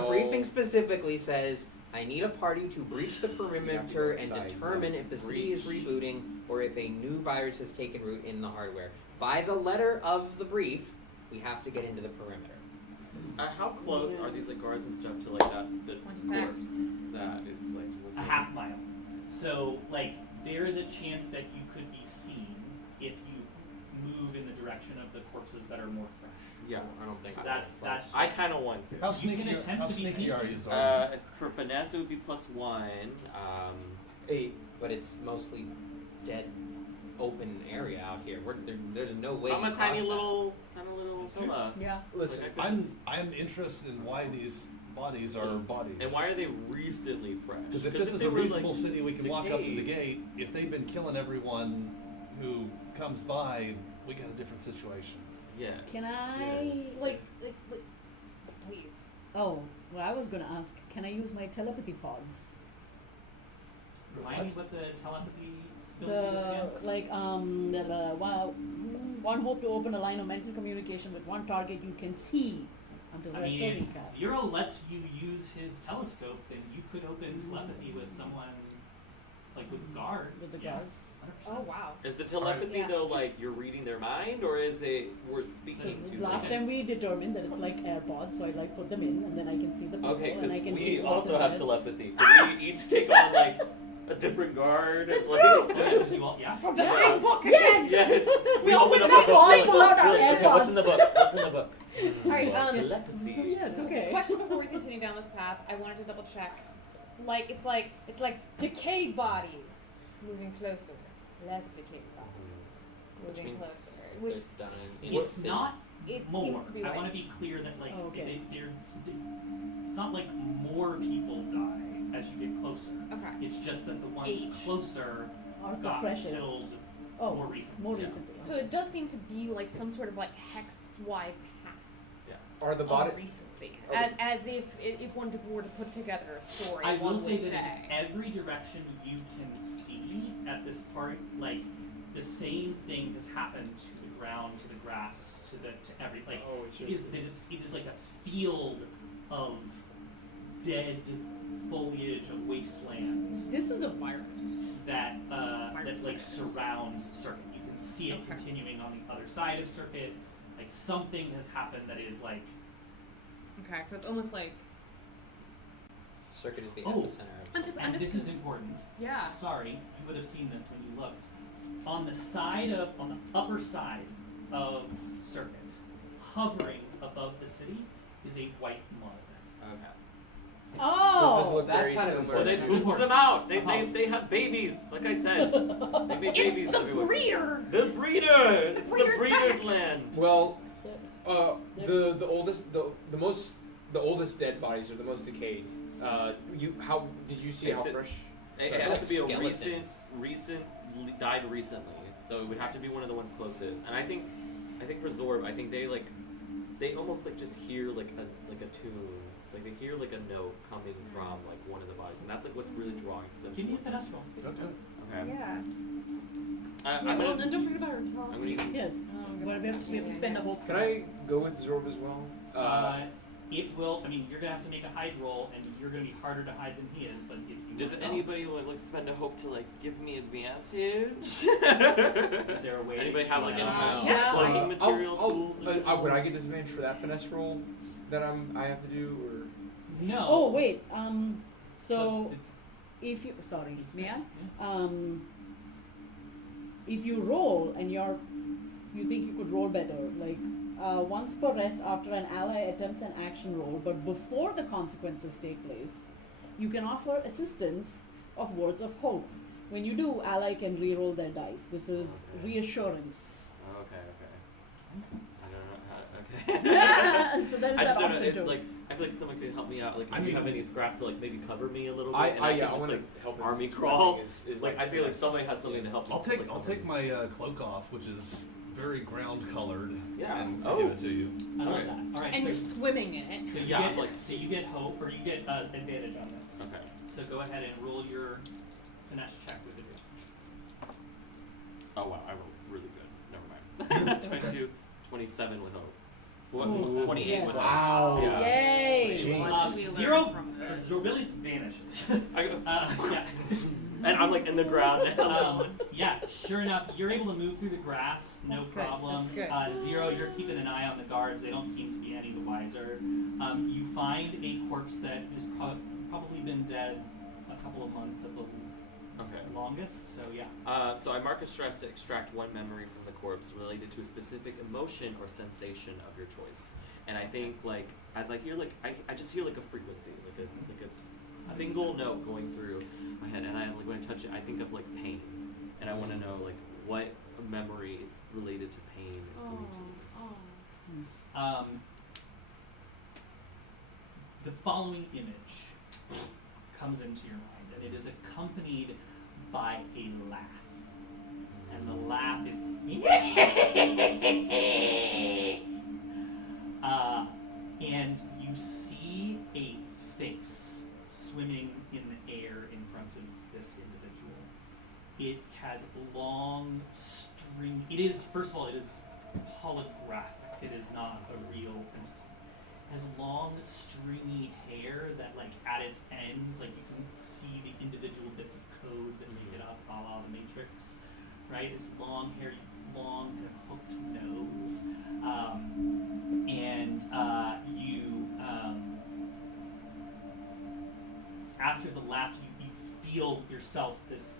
No. briefing specifically says, I need a party to breach the You have to perimeter go and outside. determine if the city is rebooting or if a new virus has taken root in the hardware. By the letter of the brief, we have to get into the perimeter. How close are these like guards and stuff to like the 25. corpse that is like a half mile. So, like, there is a chance that you could be seen if you move in the direction of the corpses that are more fresh. Yeah, I don't think So I that's will. that's. I kind of want to. How You sneaky, can attempt how to be sneaky sneaky. are you, Zara? For finesse, it would be +1. 8, but it's mostly dead, open area out here. There's no way. I'm you a tiny cross that. little true. fella. Yeah. Listen, Like, I could just- I'm interested in why these bodies are bodies. And why are they recently fresh? Because if this is they a were, reasonable like, city, we can walk up to the decayed. gate. If they've been killing everyone who comes by, we got a different situation. Yeah. Can I yes. Like, please. Oh, well, I was gonna ask. Can I use my telepathy pods? Remind me what the telepathy ability is The again. one hope to open a line of mental communication with one target you can see until I restoring mean, if cast. Zero lets you use his telescope, then you could open telepathy with someone, like with a guard. With the Yeah, guards. 100%. Oh wow. Is the telepathy Yeah. though like you're reading their mind, or is it we're speaking to Last them? time we determined that it's like AirPods, so I like put them in and then I can see the people Okay, and I because can we read what's also in have it. telepathy. Could we each take on like a different guard? That's and, like, true. Yeah, 'cause you all, yeah. From the Yeah. same book Yes! again! Yes. We open open up up the all, book. pull out our Okay, what's in the AirPods. book? What's in the book? All right. Telepathy. Yeah, it's okay. Question before we continue down this path, I wanted to double check. Like it's like decayed bodies moving closer, less decayed bodies Which moving means closer. Which it's done in It's city. not it more. seems to be I like want to be clear that like Oh, okay. it's not like more people die as you get closer. okay. It's just that the ones Age. closer Are the got freshest. killed Oh, more recently. more Yeah. recently. So it does seem to be like some sort of like hex Y path are the of body? recency, Okay. as if one were to put together a story. I one will say would that in every direction you can see at this part, like the same thing has happened to the ground, to the grass, to every like Oh, it's it is like a field of dead foliage, a wasteland This is a virus. that Virus. like surrounds Circuit. You can see it Okay. continuing on the other side of Circuit. Like something has happened that is like Okay, so it's almost like Circuit is the Oh. epicenter. I'm and just this is important. yeah. Sorry, you would have seen this when you looked. On the upper side of Circuit, hovering above the city, is a white mud. Okay. Oh! Does this look That's very kind of similar So they Very pooped important. them out. They Uh-huh. have babies, like I said. They make babies It's the everywhere. breeder. The breeder. It's the breeder's breeder's back. land. Well, the oldest dead bodies are the most decayed. How did you see how It's a- fresh? It Sorry, has like to be a skeletons. died recently. So it would have to be one of the ones closest. And I think for Zorb, I think they almost like just hear like a tune. Like they hear like a note coming from like one of the bodies, and that's like what's really drawing them. Give me a towards it. finesse roll. Okay. Yeah. I'm Yeah, gonna, and don't forget about our talk. I'm gonna use Yes. Oh, But we have to spend a hope for Can I go with Zorb as well? It will. I mean, you're gonna have to make a hide roll, and you're gonna be harder to hide than he is. But if you Does wanna anybody like spend a hope to like give me advantage? is there a way? Anybody have like any Yeah. cloaking material I'll- tools? Or would I get disadvantage for that finesse roll that I have to do, or? No. Oh wait. But So if you sorry, may I? If you roll and you think you could roll better, like once per rest after an ally attempts an action roll, but before the consequences take place, you can offer assistance of words of hope. When you do, ally can re-roll their dice. This is Okay. reassurance. Okay. I don't know how. Okay. So that is I that just don't know. option It, too. like I feel like someone could help me out. Like, I if you mean- have any scrap to like maybe cover me a little bit, I and I yeah, can I just want like to help. army since crawl. jumping is like I feel like finesse. somebody has something to help me. I'll take like, I'll cover take me. my cloak off, which is very ground colored, Yeah. and Oh. give it to you. I love Okay. that. All right. And so, you're swimming in it. so you Yeah, get like- so you get hope, or you get advantage on this. Okay. So go ahead and roll your finesse check with advantage. Oh wow, I rolled really good. Never mind. 22, 27 with hope. What? Ooh, 28 yes. with Wow. hope. Yeah. Yay! Jeez. What should we learn Zero. from this? Zorbilius vanishes. I go, Yeah. and I'm like in the ground now. Yeah, sure enough, you're able to move through the grass, no That's good, problem. that's good. Zero, you're keeping an eye on the guards. They don't seem to be any the wiser. You find a corpse that has probably been dead a couple of months at the Okay. longest. So yeah. So I mark a stress to extract one memory from the corpse related to a specific emotion or sensation of your choice. And I think like as I hear like I just hear like a frequency, like a single note going through my head, and I like when I touch it, I think of like pain, and I want to know like what memory related to pain is coming to me. The following image comes into your mind, and it is accompanied by a laugh. And the laugh is and you see a face swimming in the air in front of this individual. It has long string. It is, first of all, it is holographic. It is not a real entity. It has long stringy hair that, like, at its ends, like you can see the individual bits of code that make it up, a la the Matrix, right? It's long hair, long kind of hooked nose, and you after the laugh, you feel yourself this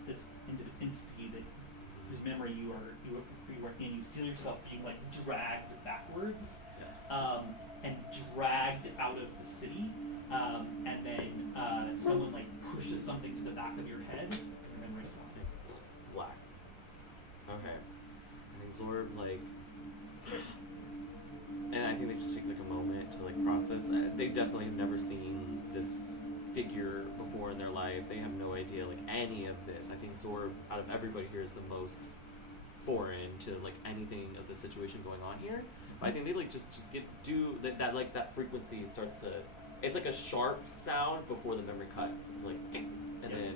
entity that whose memory you are in. You feel yourself being like dragged backwards, and dragged out of the city, and then someone like pushes something to the back of your head, and your memory's gone. Black. Okay. And Zorb like, and I think they just take like a moment to like process that. They definitely have never seen this figure before in their life. They have no idea like any of this. I think Zorb, out of everybody here, is the most foreign to like anything of the situation going on here. But I think they like just get that like that frequency starts to. It's like a sharp sound before the memory cuts, like, and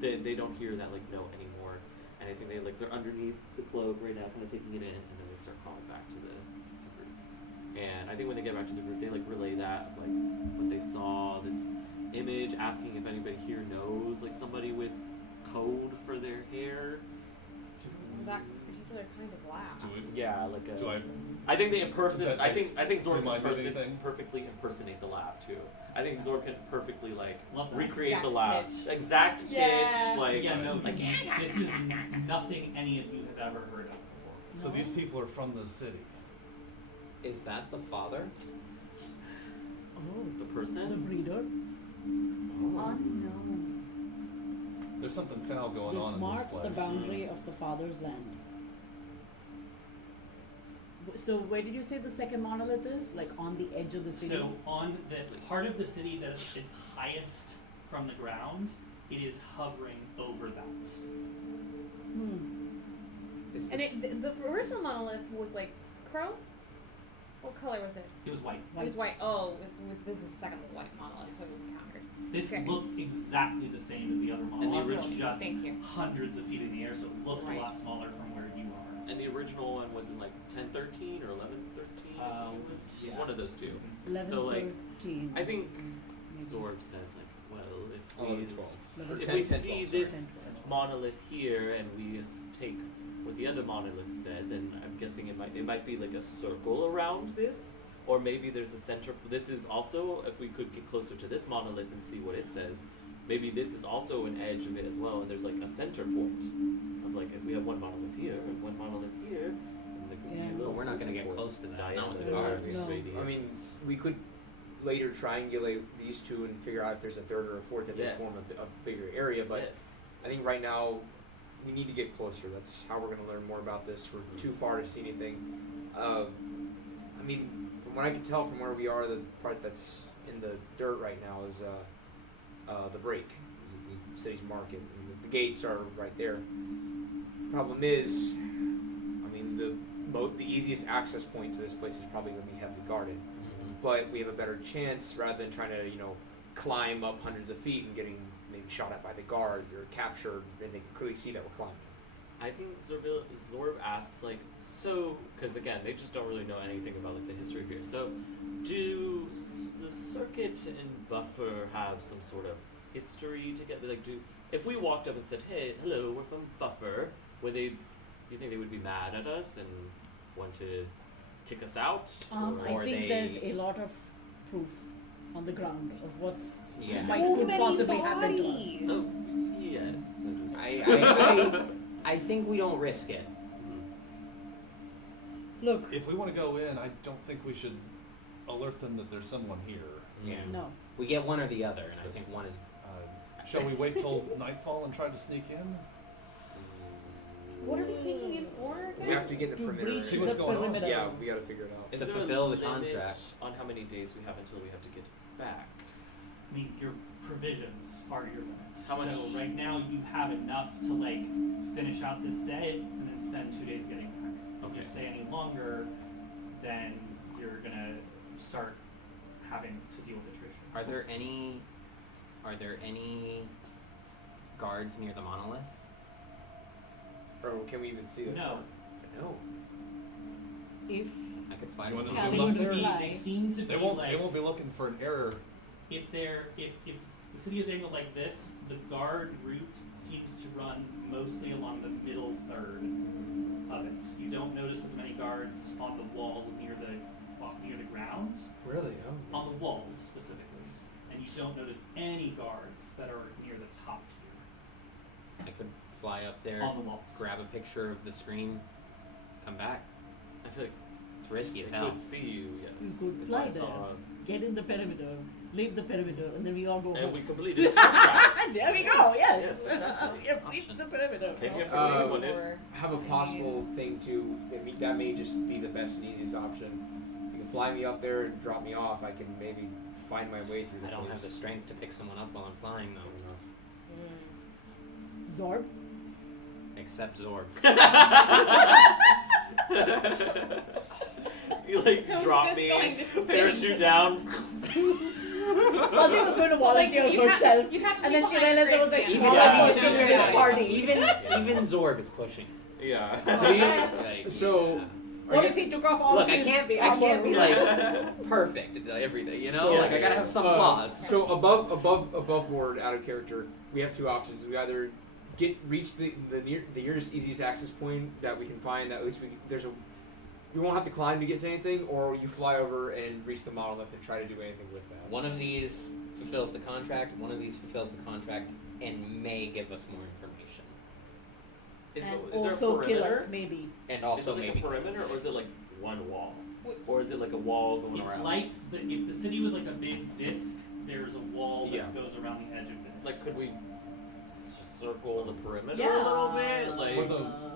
then they don't hear that like note anymore. And I think they're underneath the cloak right now, kind of taking it in, and then they start calling back to the group. And I think when they get back to the group, they like relay that of like what they saw, this image, asking if anybody here knows like somebody with code for their hair. That particular kind of laugh. Yeah, like a. Do I think they impersonate. Does that I think Zorb remind you of can anything? perfectly impersonate the laugh too. I think Zorb can perfectly like Love that. recreate Exact the laugh, pitch. exact Yeah. pitch, like Yeah, no, like this is nothing any of you have ever heard of before. So these people are from the city. Is that the father? Oh, the the person. breeder. Unknown. There's something foul going This on in marks this the place. boundary of the father's land. So where did you say the second monolith is? Like on the edge of the city? So on the part of the city that is highest from the ground, it is hovering over that. Is And this- the original monolith was like chrome. What color was it? It was white. It was white. Oh, this is the second white monolith, so we countered. This Okay. looks exactly the same as the other the monolith. original- It's just Thank you. hundreds of feet in the air, so it looks Right. a lot smaller from where you are. And the original one was in like 1013 or 1113. Yeah. One of those two. 11, So, like, 13. I think maybe. Zorb says like, well, if 11, we 12. Or if 10, we 10, see 12, this 10, 12. monolith here and we just take what the other monolith said, then I'm guessing it might be like a circle around this, or maybe there's a center. This is also, if we could get closer to this monolith and see what it says, maybe this is also an edge of it as well, and there's like a center point of like if we have one monolith here and one monolith here, and there could be Yeah. a little Well, we're not center gonna get point, close to that, not with the diameter, guards. No. radius. I mean, we could later triangulate these two and figure out if there's a third or a fourth that Yes. they form a bigger area. But yes. I think right now we need to get closer. That's how we're going to learn more about this. We're too far to see anything. I mean, from what I can tell from where we are, the part that's in the dirt right now is the break, is the city's market. And the gates are right there. Problem is, I mean, the easiest access point to this place is probably going to be heavily guarded. But we have a better chance rather than trying to, climb up hundreds of feet and getting maybe shot at by the guards or captured, and they can clearly see that we're climbing. I think Zorb asks, like, so, because again, they just don't really know anything about like the history of here. So, do the circuit and buffer have some sort of history together? Like, if we walked up and said, "Hey, hello, we're from Buffer," you think they would be mad at us and want to kick us out? I Or think they- there's a lot of proof on the ground of what Yeah. could possibly happen to us. Oh, yes. I think we don't risk it. Look, If we want to go in, I don't think we should alert them that there's someone here. Yeah. no. We get one or the other, and I think one is. Shall we wait till nightfall and try to sneak in? What are we sneaking in for again? We have to get the To perimeter. breach See the what's going on? perimeter. Yeah, we got to figure it out. Is To there fulfill a the limit contract. on how many days we have until we have to get back? I mean, your provisions are your limit. How much- So right now you have enough to like finish out this day and then spend 2 days getting back. If Okay. you stay any longer, then you're gonna start having to deal with attrition. Are there any guards near the monolith? Or can we even see that? No. No. If I could fly You to wanna the They zoom seem up? to be. Fly. They seem to They be won't. like They won't be looking for an error. if the city is angled like this, the guard route seems to run mostly along the middle third of it. You don't notice as many guards on the walls near the ground, Really? Oh. on the walls specifically, and you don't notice any guards that are near the top here I could fly up there, on the walls. grab a picture of the screen, come back. I feel like It's risky as I hell. could see you, yes. You could If fly I there. saw- get in the perimeter, leave the perimeter, and then we all go And home. we completed the contract. There we go. Yes. Yes. We have reached the perimeter. Okay, yeah. Or- Have a possible thing too. That may just be the best and easiest option. If you can fly me up there and drop me off, I can maybe find my way through the I don't have place. the strength to pick someone up while I'm flying though. Zorb. Except Zorb. You like Who's drop just me, going to sing? parachute down. Fuzzy was going to Well, like, volunteer you'd herself, you'd have to and leave then she behind realized there was a Griggs smaller now. Yeah. person in this party. Even Zorb is pushing. Yeah. Like, So- yeah. What if he took off all Look, of I his can't be armor? like perfect at everything, you know? So- Like I gotta have some flaws. So above board, out of character, we have two options. We either reach the nearest easiest access point that we can find. That at least we won't have to climb to get to anything, or you fly over and reach the monolith and try to do anything with that. One of these fulfills the contract, one of these fulfills the contract and may give us more information. Is And there a also kill perimeter? us, maybe. And Is also it like maybe a perimeter, or is it like one wall? Wait. Or is it like a wall going It's around? like if the city was like a big disc, there's a wall that Yeah. goes around the edge of this. Like, could we circle the perimeter Yeah. a little bit? Like,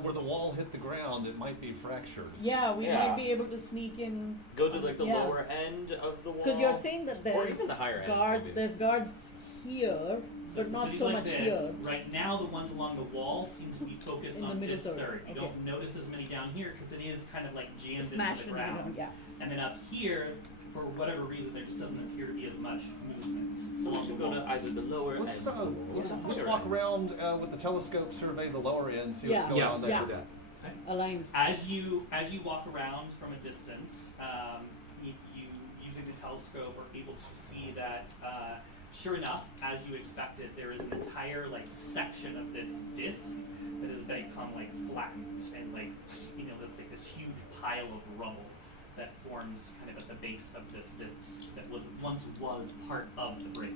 Where the wall hit the ground, it might be fractured. Yeah, we Yeah. might be able to sneak in. go to like the Yeah. lower end of the wall. Because you're saying that Or there's even the higher end, guards, maybe. there's guards here, So but the not city's so like much this. here. Right now, the ones along the wall seem to be focused In the on middle this third, third. You okay. don't notice as many down here because it is kind of like jammed Smashed into in the the ground. middle, yeah. And then up here, for whatever reason, there just doesn't appear to be as much movement. So we along can the go to walls. either the lower end. Let's of the wall or the let's higher walk end. around with the telescope, survey the lower end, see Yeah. what's going on there. let's do that. Okay. aligned. As you walk around from a distance, you using the telescope are able to see that sure enough, as you expected, there is an entire like section of this disc that has become like flattened and like it's like this huge pile of rubble that forms kind of at the base of this disc that once was part of the break.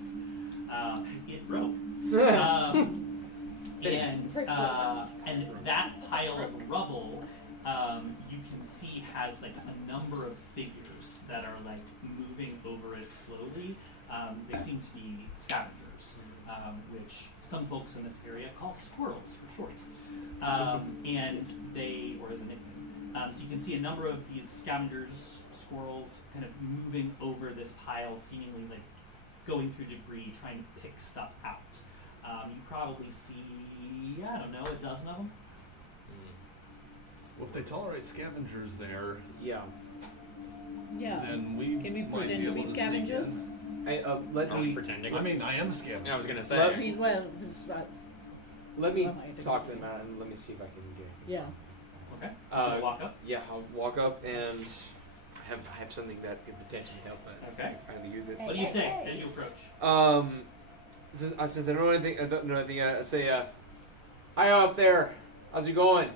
It broke. And that pile of rubble, you can see has like a number of figures that are like moving over it slowly. They seem to be scavengers, which some folks in this area call squirrels for short. And they, or as a nickname. So you can see a number of these scavengers, squirrels, kind of moving over this pile, seemingly like going through debris, trying to pick stuff out. You probably see, I don't know, a dozen of them. Well, if they tolerate scavengers there, Yeah. then we Can we might pretend be to able be to scavengers? sneak Let Are we me pretending? in. I mean, I am a scavenger. Yeah, I was gonna I say. mean, well, this rats. let me Some item. talk to them out and let me see if I can get. Yeah. Okay. Uh, Walk up. Yeah, I'll walk up and I have something that could potentially help. Okay. Finally use it. What do you say as you approach? Since I don't know anything, I say, hi up there. How's it going?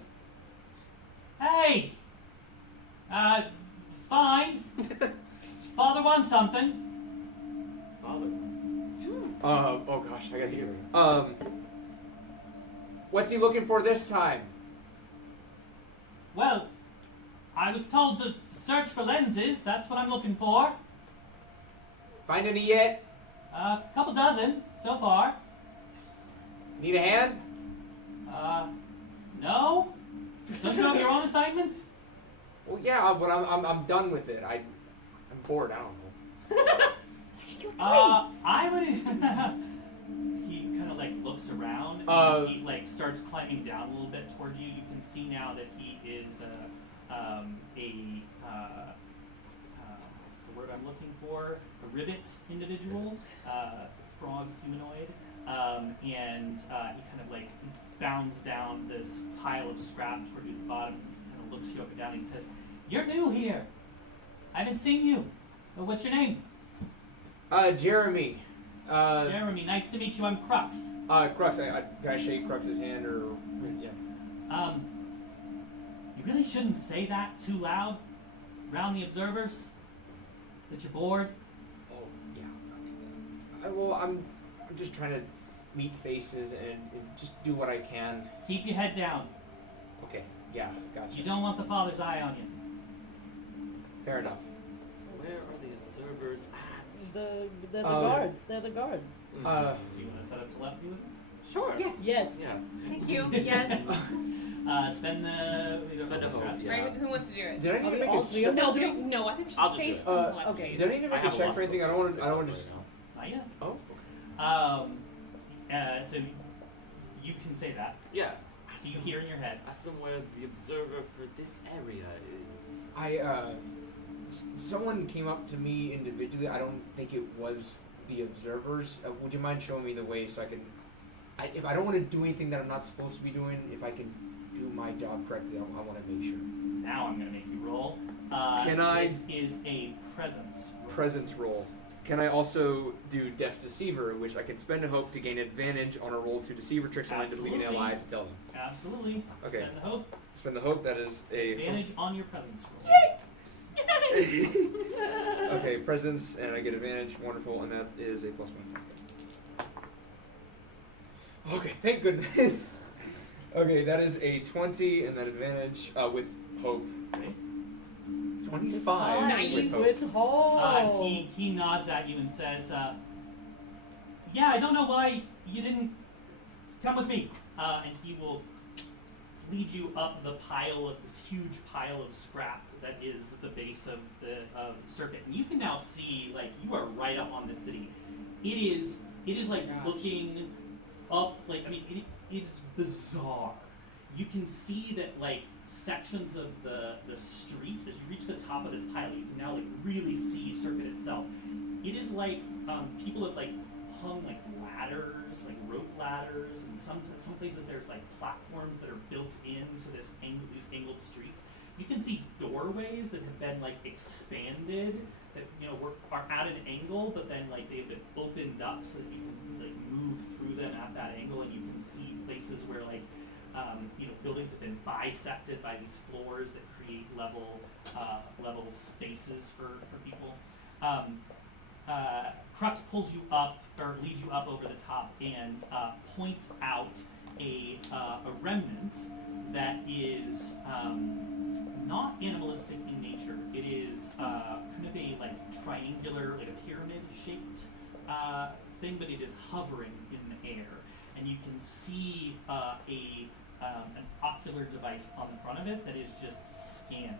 Hey! Fine. Father wants something. Father. Oh gosh, I gotta think of it. What's he looking for this time? Well, I was told to search for lenses. That's what I'm looking for. Find any yet? A couple dozen so far. Need a hand? No? Don't you have your own assignments? Well, yeah, but I'm done with it. I'm bored. I don't know. I would. He kind of like looks around and he like starts climbing down a little bit toward you. You can see now that he is what's the word I'm looking for? A ribbit individual, frog humanoid, and he kind of like bounds down this pile of scrap toward you at the bottom. Kind of looks you up and down. He says, "You're new here. I haven't seen you. What's your name?" Jeremy. Jeremy, nice to meet you. I'm Crux. Crux. Can I shake Crux's hand or? Yeah. You really shouldn't say that too loud around the observers. That you're bored. Oh yeah. Well, I'm just trying to meet faces and just do what I can. Keep your head down. Okay. Yeah. Gotcha. You don't want the Father's eye on you. Fair enough. Where are the observers at? They're the guards. They're the guards. Do you want to set up telepathy with him? Sure. Yes. Yes. Yeah. Thank you. Yes. Spend the. Spend a hope, yeah. Right. Who wants to do it? Did I need Are to we make all a three check? of us No, doing? no. I think we should I'll just save do it. some telepathy. Okay. Did I need to I make a have check lot for of anything? I don't books, want to. I don't want to it's just. over Not yet. Oh. So you can say that. now. Yeah. So you hear in your head. Ask them where the observer for this area is. Someone came up to me individually. I don't think it was the observers. Would you mind showing me the way so I can? If I don't want to do anything that I'm not supposed to be doing, if I can do my job correctly, I want to make sure. Now I'm going to make you roll. Can I- This is a presence roll. Presence roll. Can I also do Deaf Deceiver, which I can spend a hope to gain advantage on a roll to deceive or trick someone into believing a Absolutely. lie to tell them? Absolutely. Okay. Spend the hope. Spend the hope. That is a Advantage on your presence roll. Okay, presence, and I get advantage. Wonderful, and that is a +1. Okay, thank goodness. Okay, that is a 20, and that advantage with hope. Okay. 25 Nice. with hope. With hope. He nods at you and says, "Yeah, I don't know why you didn't come with me." And he will lead you up the pile of this huge pile of scrap that is the base of the circuit, and you can now see like you are right up on the city. It is like Gosh. looking up, like I mean, it's bizarre. You can see that like sections of the street as you reach the top of this pile, you can now like really see circuit itself. It is like people have like hung like ladders, like rope ladders, and some places there's like platforms that are built into these angled streets. You can see doorways that have been like expanded that are at an angle, but then like they've been opened up so that you can like move through them at that angle, and you can see places where like buildings have been bisected by these floors that create level spaces for people. Crux pulls you up or leads you up over the top and points out a remnant that is not animalistic in nature. It is kind of a like triangular, like a pyramid shaped thing, but it is hovering in the air, and you can see an ocular device on the front of it that is just scanning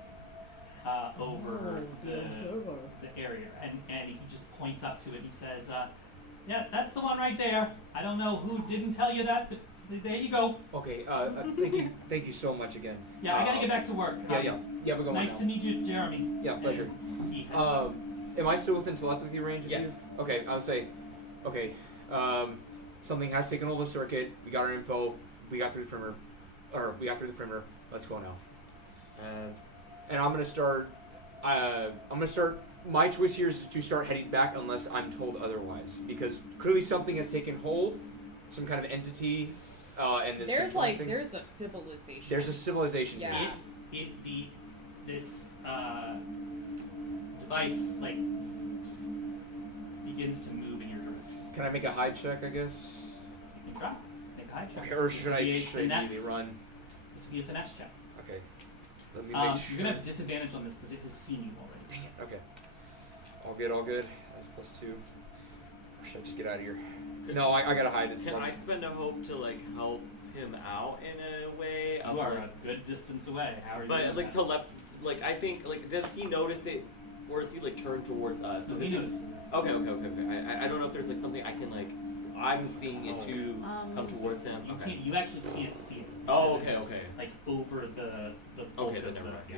over the area, and he just points up to it and he says, yeah, that's the one right there. I don't know who didn't tell you that, but there you go. Okay, thank you so much again. Yeah, I gotta get back to work. Yeah, have a good one Nice now. to meet you, Jeremy. Yeah, pleasure. He heads out. Am I still within telepathy range of Yes. you? Okay, I'll say, okay, something has taken over the circuit, we got our info, we got through the perimeter, let's go now. And I'm gonna start, my choice here is to start heading back unless I'm told otherwise, because clearly something has taken hold, some kind of entity, and this There's control thing. there's a civilization. There's a civilization Yeah. here. This device like begins to move in your direction. Can I make a hide check, I guess? You can try. Make a high check. Okay, or should I This would be a immediately finesse. run? This would be a finesse check. Okay. Let me make sure. You're gonna have disadvantage on this because it has seen you already. Dang it. Okay. All good. That's +2. Or should I just get out of here? No, I gotta hide. It's Can fun. I spend a hope to like help him out in a way? You are a good distance away. How are you? But doing like that? I think like does he notice it, or is he like turned towards us? No, he notices. Okay. I don't know if there's like something I can like. I'm seeing it to come towards him. You Okay. can't. You actually can't see it. Oh, because it's, okay. like over the. Okay, over then never the- mind. yeah.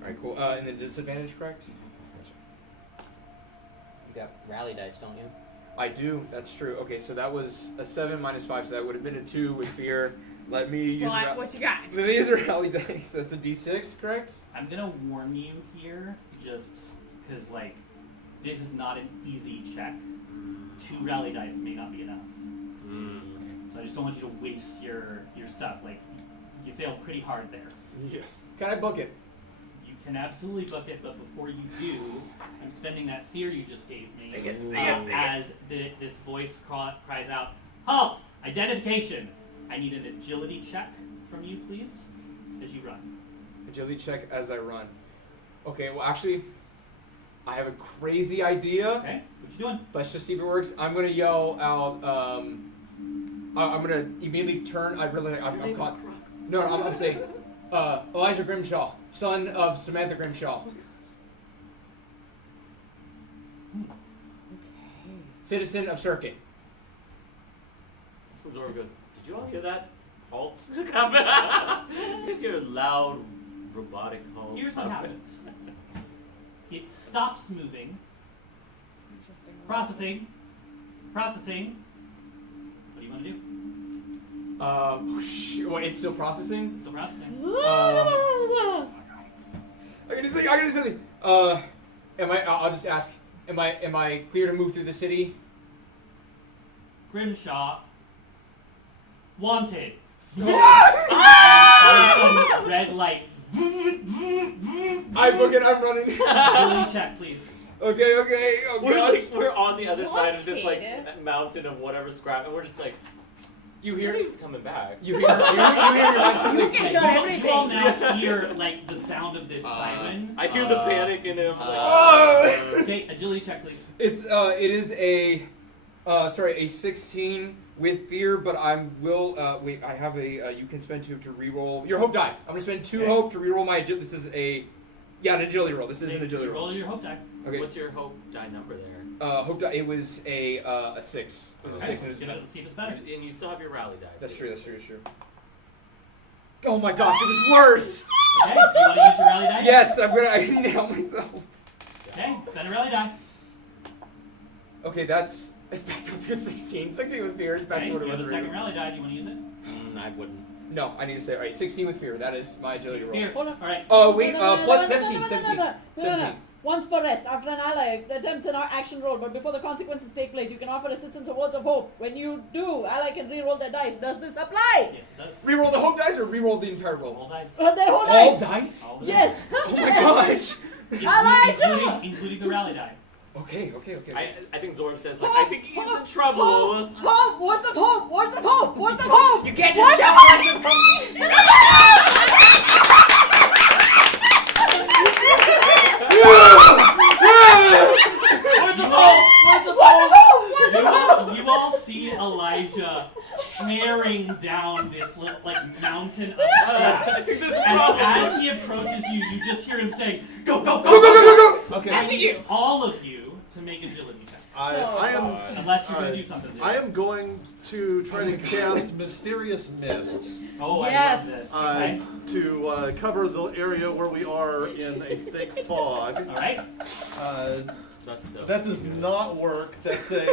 All right, cool. And then disadvantage, correct? You got rally dice, don't you? I do. That's true. Okay, so that was a 7 minus 5, so that would have been a 2 with fear. Let me use. What you got? These are rally dice. That's a D6, correct? I'm gonna warn you here, just because like this is not an easy check. 2 rally dice may not be enough. So I just don't want you to waste your stuff. Like you failed pretty hard there. Yes. Can I book it? You can absolutely book it, but before you do, I'm spending that fear you just gave me as this voice cries out, "Halt! Identification! I need an agility check from you, please, as you run." Agility check as I run. Okay, well actually, I have a crazy idea. Okay, what you doing? Let's just see if it works. I'm gonna yell out. I'm gonna immediately turn. I'm caught. No, I'm saying, Elijah Grimshaw, son of Samantha Grimshaw, citizen of Circuit. Zora goes, did you all hear that? Halt. You guys hear a loud robotic halt. Here's what happens. It stops moving. Interesting. Processing. What do you want to do? Wait, it's still processing. It's still processing. I gotta do something. I'll just ask. Am I clear to move through the city? Grimshaw. Wanted. And all of a sudden, red light. I book it. I'm running. Agility check, please. Okay. Oh God. We're on the other side of this like Wanted. mountain of whatever scrap, and we're just like, You he hear? was coming back. You hear your mind suddenly. You can You hear all now everything. hear like the sound of this siren. I hear the panic in him. Okay, agility check, please. It is a 16 with fear, but I have a you can spend 2 to reroll your hope die. I'm gonna spend 2 Okay. hope to reroll my agility. This is an agility roll. This is an agility roll. Roll your hope die. Okay. What's your hope die number there? Hope die. It was a 6. It was a 6. Let's see if it's better. And you still have your rally die. That's too. true. Oh my gosh, it was worse. Okay, do you want to use your rally die? Yes, I nailed myself. Okay, spend a rally die. Okay, that's It's back to 16. 16 with fear. It's back Okay, to what you it have was a second originally. rally die. Do you want to use it? I wouldn't. No, I need to say, alright, 16 with fear. That is my agility roll. Fear. Hold on. All right. Oh, wait, No, plus no, 17. no, 17. no. 17. Once per rest, after an ally attempts an action roll, but before the consequences take place, you can offer assistance or words of hope. When you do, ally can re-roll their dice. Does this apply? Yes, it does. Reroll the hope dice or reroll the entire roll? Roll dice. Their whole All dice. dice? All the Yes. Oh my gosh! Ally including the rally die. Okay. I think Zorb says, like, I think he's in trouble. Hope. Words of hope. Words of hope. Words of hope. You can't just shout Words of hope! Words of hope! You all see Elijah tearing down this mountain of crap. I think there's a And problem. as he approaches you, you just hear him saying, "Go, go, go, Go, go, go, go, go! Okay. I need all of you to make agility checks. I am. Unless you're going to do something. I am going to try to cast Mysterious Mists Oh, I Yes. love this. Okay. to cover the area where we are in a thick fog. All right. That's so. That does not work. That's a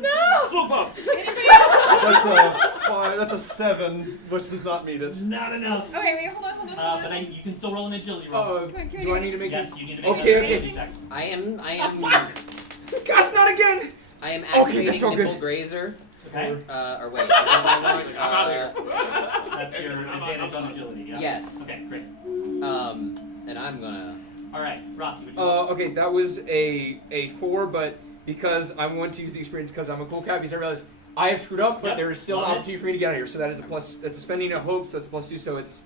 No. Swoop up! that's a 5. That's a 7, which does not meet it. Not enough. Okay, wait, hold on. But you can still roll an agility roll. Do I need to make Yes, this? you need to make Okay, an okay. agility check. I am Gosh, not again! I am Okay, activating that's all good. Nipple Grazer. Okay. Or wait, is that my one? I'm out here. That's your advantage on agility. Yeah. Yes. Okay, great. And I'm gonna. All right, Rossi, would you roll? Okay, that was a 4, but because I want to use the experience because I'm a cool cat, because I realized I have screwed up, but Yep, there is still an love it. opportunity for me to get out of here. So that is a plus. That's a spending of hope, so that's a +2. So that's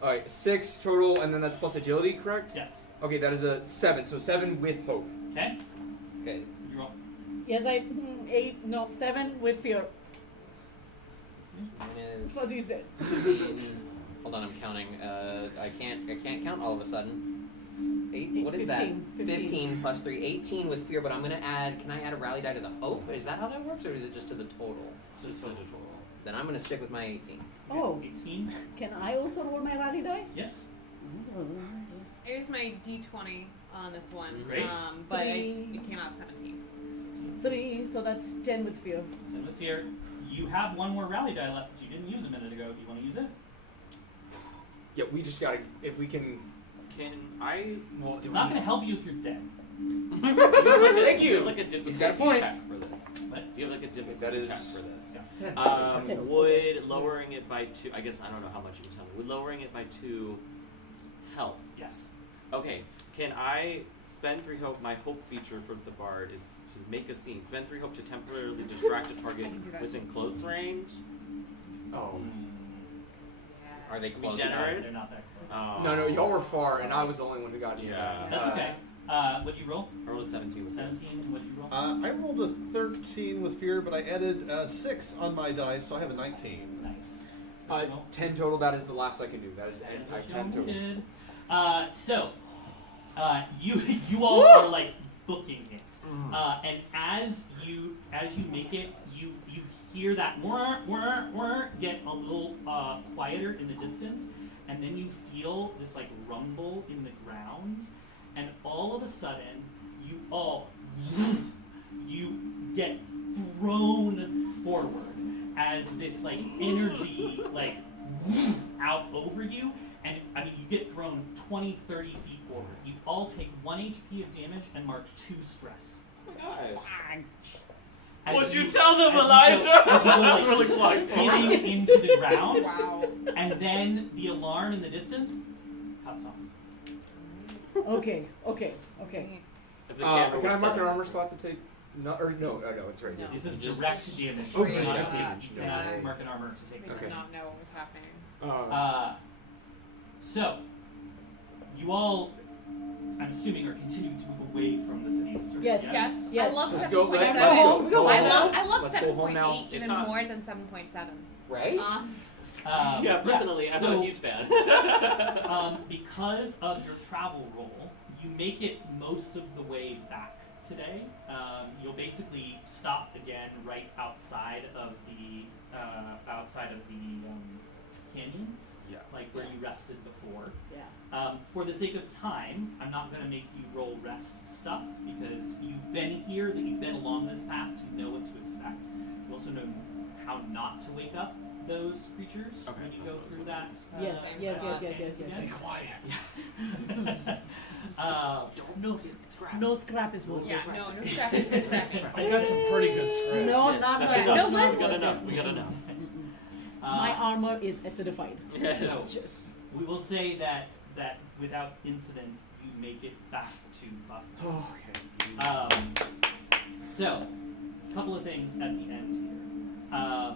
all right, 6 total, and then that's plus agility, correct? Yes. Okay, that is a 7. So 7 with hope. Okay. Okay. You roll. Yes, 8. No, 7 with fear. Mine is Fuzzy's dead. 15. Hold on, I'm counting. I can't count all of a sudden. 8. What is that? 15 plus 3. 18 with fear, but I'm gonna add. Can I add a rally die to the hope? Is that how that works, or is it just to the total? So it's total. Then I'm gonna stick with my 18. Oh. 18. Can I also roll my rally die? Yes. I used my D20 on this one. Great. But Three. it came out 17. 3, so that's 10 with fear. 10 with fear. You have one more rally die left that you didn't use a minute ago. Do you want to use it? Yeah, we just gotta. If we can. Can I? Well, it's not going to help you if you're dead. Thank Do you. have like a difficulty got a point. check for this? What? Do you have like a difficulty That is- check for this? 10. Okay. Would lowering it by 2? I guess I don't know how much you can tell me. Would lowering it by 2 help? Yes. Okay. Can I spend 3 hope? My hope feature for the bard is to make a scene. Spend 3 hope to temporarily distract a target I can do that. within close range. Oh. Are they We close generate- enough? Generous? They're not that close. Oh. No, y'all were far, and I was the only one who got you. Yeah. That's okay. What'd you roll? I rolled a 17. 17. What'd you roll? I rolled a 13 with fear, but I added 6 on my dice, so I have a 19. Nice. What'd you roll? 10 total. That is the last I can do. That is That is I what you 10 total. did. You all are like booking it, and as you make it, you hear that whir, whir, whir get a little quieter in the distance, and then you feel this like rumble in the ground, and all of a sudden you get thrown forward as this like energy like out over you, and I mean you get thrown 20, 30 feet forward. You all take 1 HP of damage and mark 2 stress. Oh my gosh. As What'd you tell them, as you go- Elijah? as you go, That's like, really flying forward. skidding into the ground, Wow. and then the alarm in the distance cuts off. Okay. If the camera Can I was mark an set up. armor slot to take? No, it's right here. No. This is Just- direct damage. Oh, You direct cannot- damage. You cannot Okay. mark an armor to take We that. Okay. did not know what was happening. So, you all, I'm assuming, are continuing to move away from the city of Surrey. Yes. Yes. I love Let's 7.7. go. Let's Let's go. go. We go I home love, now. I love Let's go home now. 7.8 even It's not- more than 7.7. Right? Yeah, personally, I'm so, not a huge fan. Because of your travel roll, you make it most of the way back today. You'll basically stop again right outside of the canyons, Yeah. like where you rested before. Yeah. For the sake of time, I'm not going to make you roll rest stuff because you've been here, that you've been along this path, so you know what to expect. You also know how not to wake up those creatures Okay, when you that's go what through that. Yes. No scrap. No scrap is worth Yeah, it. no scrap. No scrap. I got some pretty good script. No, Yes, not that's right. enough. No we lens. got enough. We got enough. My armor is acidified. Yes. So, Just we will say that without incident, you make it back to Buffalo. Oh, okay. So, a couple of things at the end here.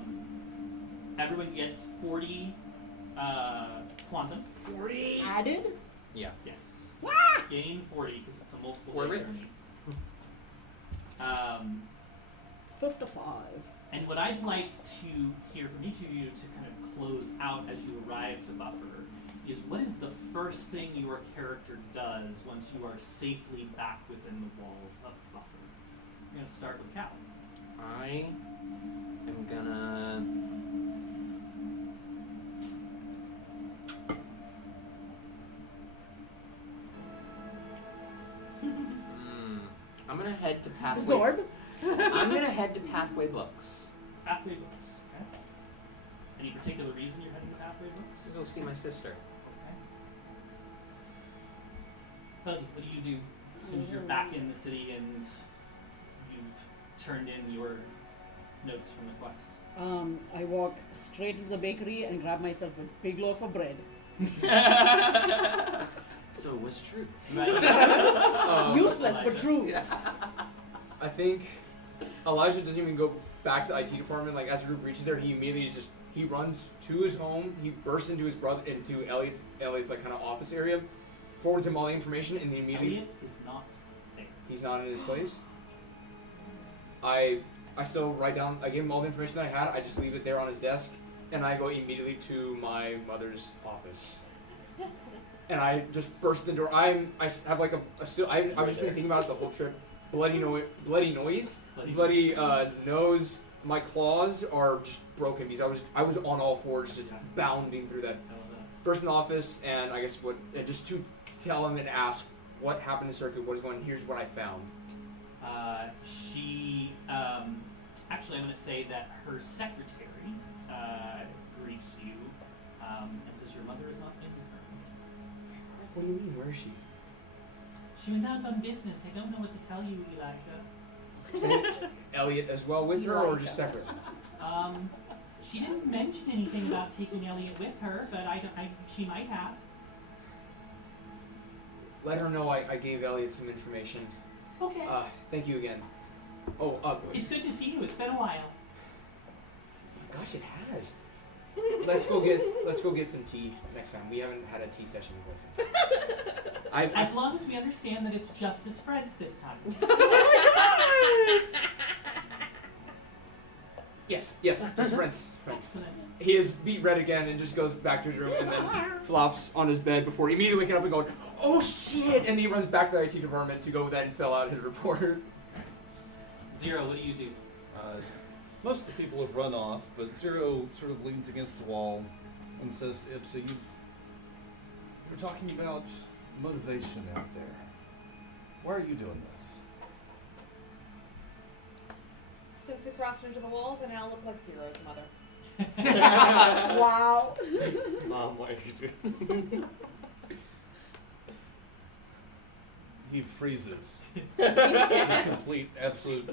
Everyone gets 40 quantum. 40. added. Yeah. Yes. Gain 40 because it's a multiple Forward. journey. 55. And what I'd like to hear from each of you to kind of close out as you arrive to Buffer is what is the first thing your character does once you are safely back within the walls of Buffer? I'm going to start with Cal. I am gonna. I'm gonna head to Pathway. Zord. I'm gonna head to Pathway Books. Pathway Books. Okay. Any particular reason you're heading to Pathway Books? To go see my sister. Okay. Fuzzy, what do you do as soon as you're back in the city and you've turned in your notes from the quest? I walk straight to the bakery and grab myself a big loaf of bread. So what's true? Useless, but Elijah. true. I think Elijah doesn't even go back to IT department. Like as the group reaches there, he immediately he runs to his home. He bursts into into Elliot's like kind of office area, forwards him all the information, and then immediately Elliot is not there. he's not in his place. I still write down. I gave him all the information that I had. I just leave it there on his desk, and I go immediately to my mother's office. And I just burst in the door. I have like I've just been thinking about it the whole trip. Bloody noise. Nose. My claws are just broken because I was on all fours, just bounding through that. Burst in the office, and I guess just to tell him and ask what happened to Circuit. What is going? Here's what I found. She, actually, I'm going to say that her secretary greets you and says your mother is not in her. What do you mean? Where is she? She went out on business. I don't know what to tell you, Elijah. Elliot as well with her, or just separate? She didn't mention anything about taking Elliot with her, but she might have. Let her know I gave Elliot some information. Okay. Thank you again. Oh, It's good to see you. It's been a while. gosh, it has. Let's go get some tea next time. We haven't had a tea session in quite some time. As long as we understand that it's just as friends this time. Yes, just friends. Excellent. He is beat red again and just goes back to his room and then flops on his bed before immediately waking up and going, oh shit! And he runs back to the IT department to go then fill out his report. Zero, what do you do? Most of the people have run off, but Zero sort of leans against the wall and says to Ipsa, you're talking about motivation out there. Why are you doing this? Since we crossed into the walls, I now look like Zero's mother. Wow. Mom, why are you doing this? He freezes. Just complete, absolute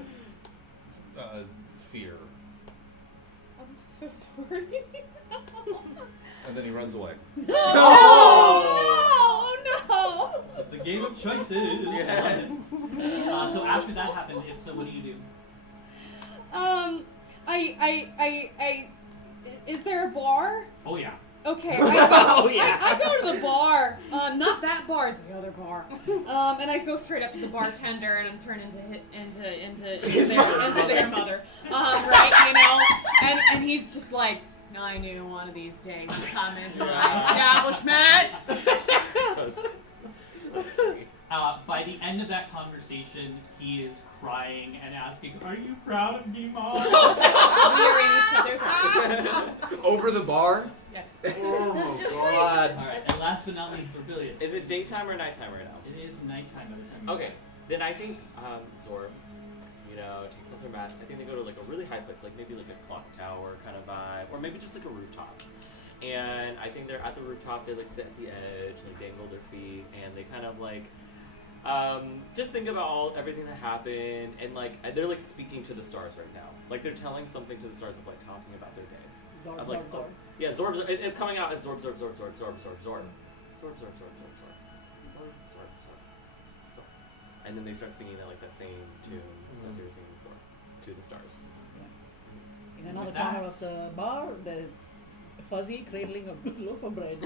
fear. I'm so sorry. And then he runs away. Oh no! This is the game of choices. Yes. So after that happened, Ipsa, what do you do? Is there a bar? Oh yeah. Okay. Oh, yeah. I go to the bar. Not that bar, the other bar. And I go straight up to the bartender and turn into their mother. Right, you know? And he's just like, I knew one of these days you'd come into my establishment. By the end of that conversation, he is crying and asking, "Are you proud of me, Mom?" We are in each other's arms. Over the bar, Yes. That's just like Alright, and last but not least, Orbelius. Is it daytime or nighttime right now? It is nighttime by the time you Okay, then I think Zorb, takes off their mask. I think they go to like a really high place, like maybe like a clock tower kind of vibe, or maybe just like a rooftop. And I think they're at the rooftop. They like sit at the edge, like dangle their feet, and they kind of like just think about everything that happened, and like they're like speaking to the stars right now. Like they're telling something to the stars of like talking about their day. Zorb, I'm like, Zorb, Zorb. Yeah, Zorb. It's coming out as Zorb, Zorb, Zorb, Zorb, Zorb, Zorb, Zorb, Zorb, Zorb, Zorb, Zorb, Zorb, Zorb, Zorb, Zorb, Zorb. And then they start singing that like that same tune that they were singing before to the stars. In another With corner that- of the bar, there's Fuzzy cradling a loaf of bread.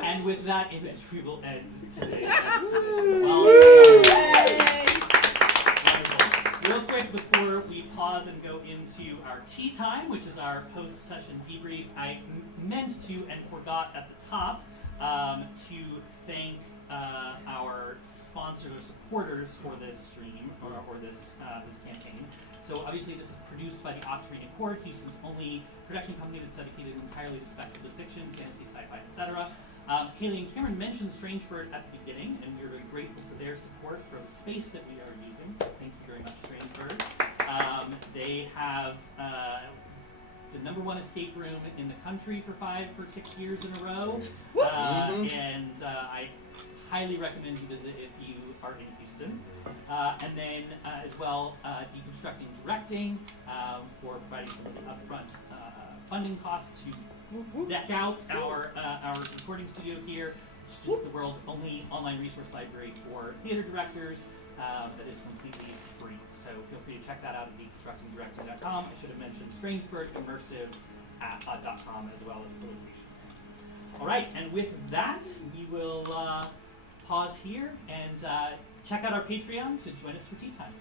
And with that image, we will end today's expedition. Well, wonderful. Real quick before we pause and go into our tea time, which is our post-session debrief, I meant to and forgot at the top to thank our sponsors or supporters for this stream or this campaign. So obviously this is produced by the Octarine Accord, Houston's only production company that's dedicated entirely to speculative fiction, fantasy, sci-fi, etc. Haley and Cameron mentioned Strangebird at the beginning, and we're very grateful to their support for the space that we are using, so thank you very much, Strangebird. They have the #1 escape room in the country for 5 or 6 years in a row, and I highly recommend you visit if you are in Houston. And then as well, deconstructing directing for providing some of the upfront funding costs to deck out our recording studio here, which is the world's only online resource library for theater directors that is completely free. So feel free to check that out at deconstructingdirecting.com. I should have mentioned strangebirdimmersive.com as well as the location. All right, and with that, we will pause here and check out our Patreon to join us for tea time.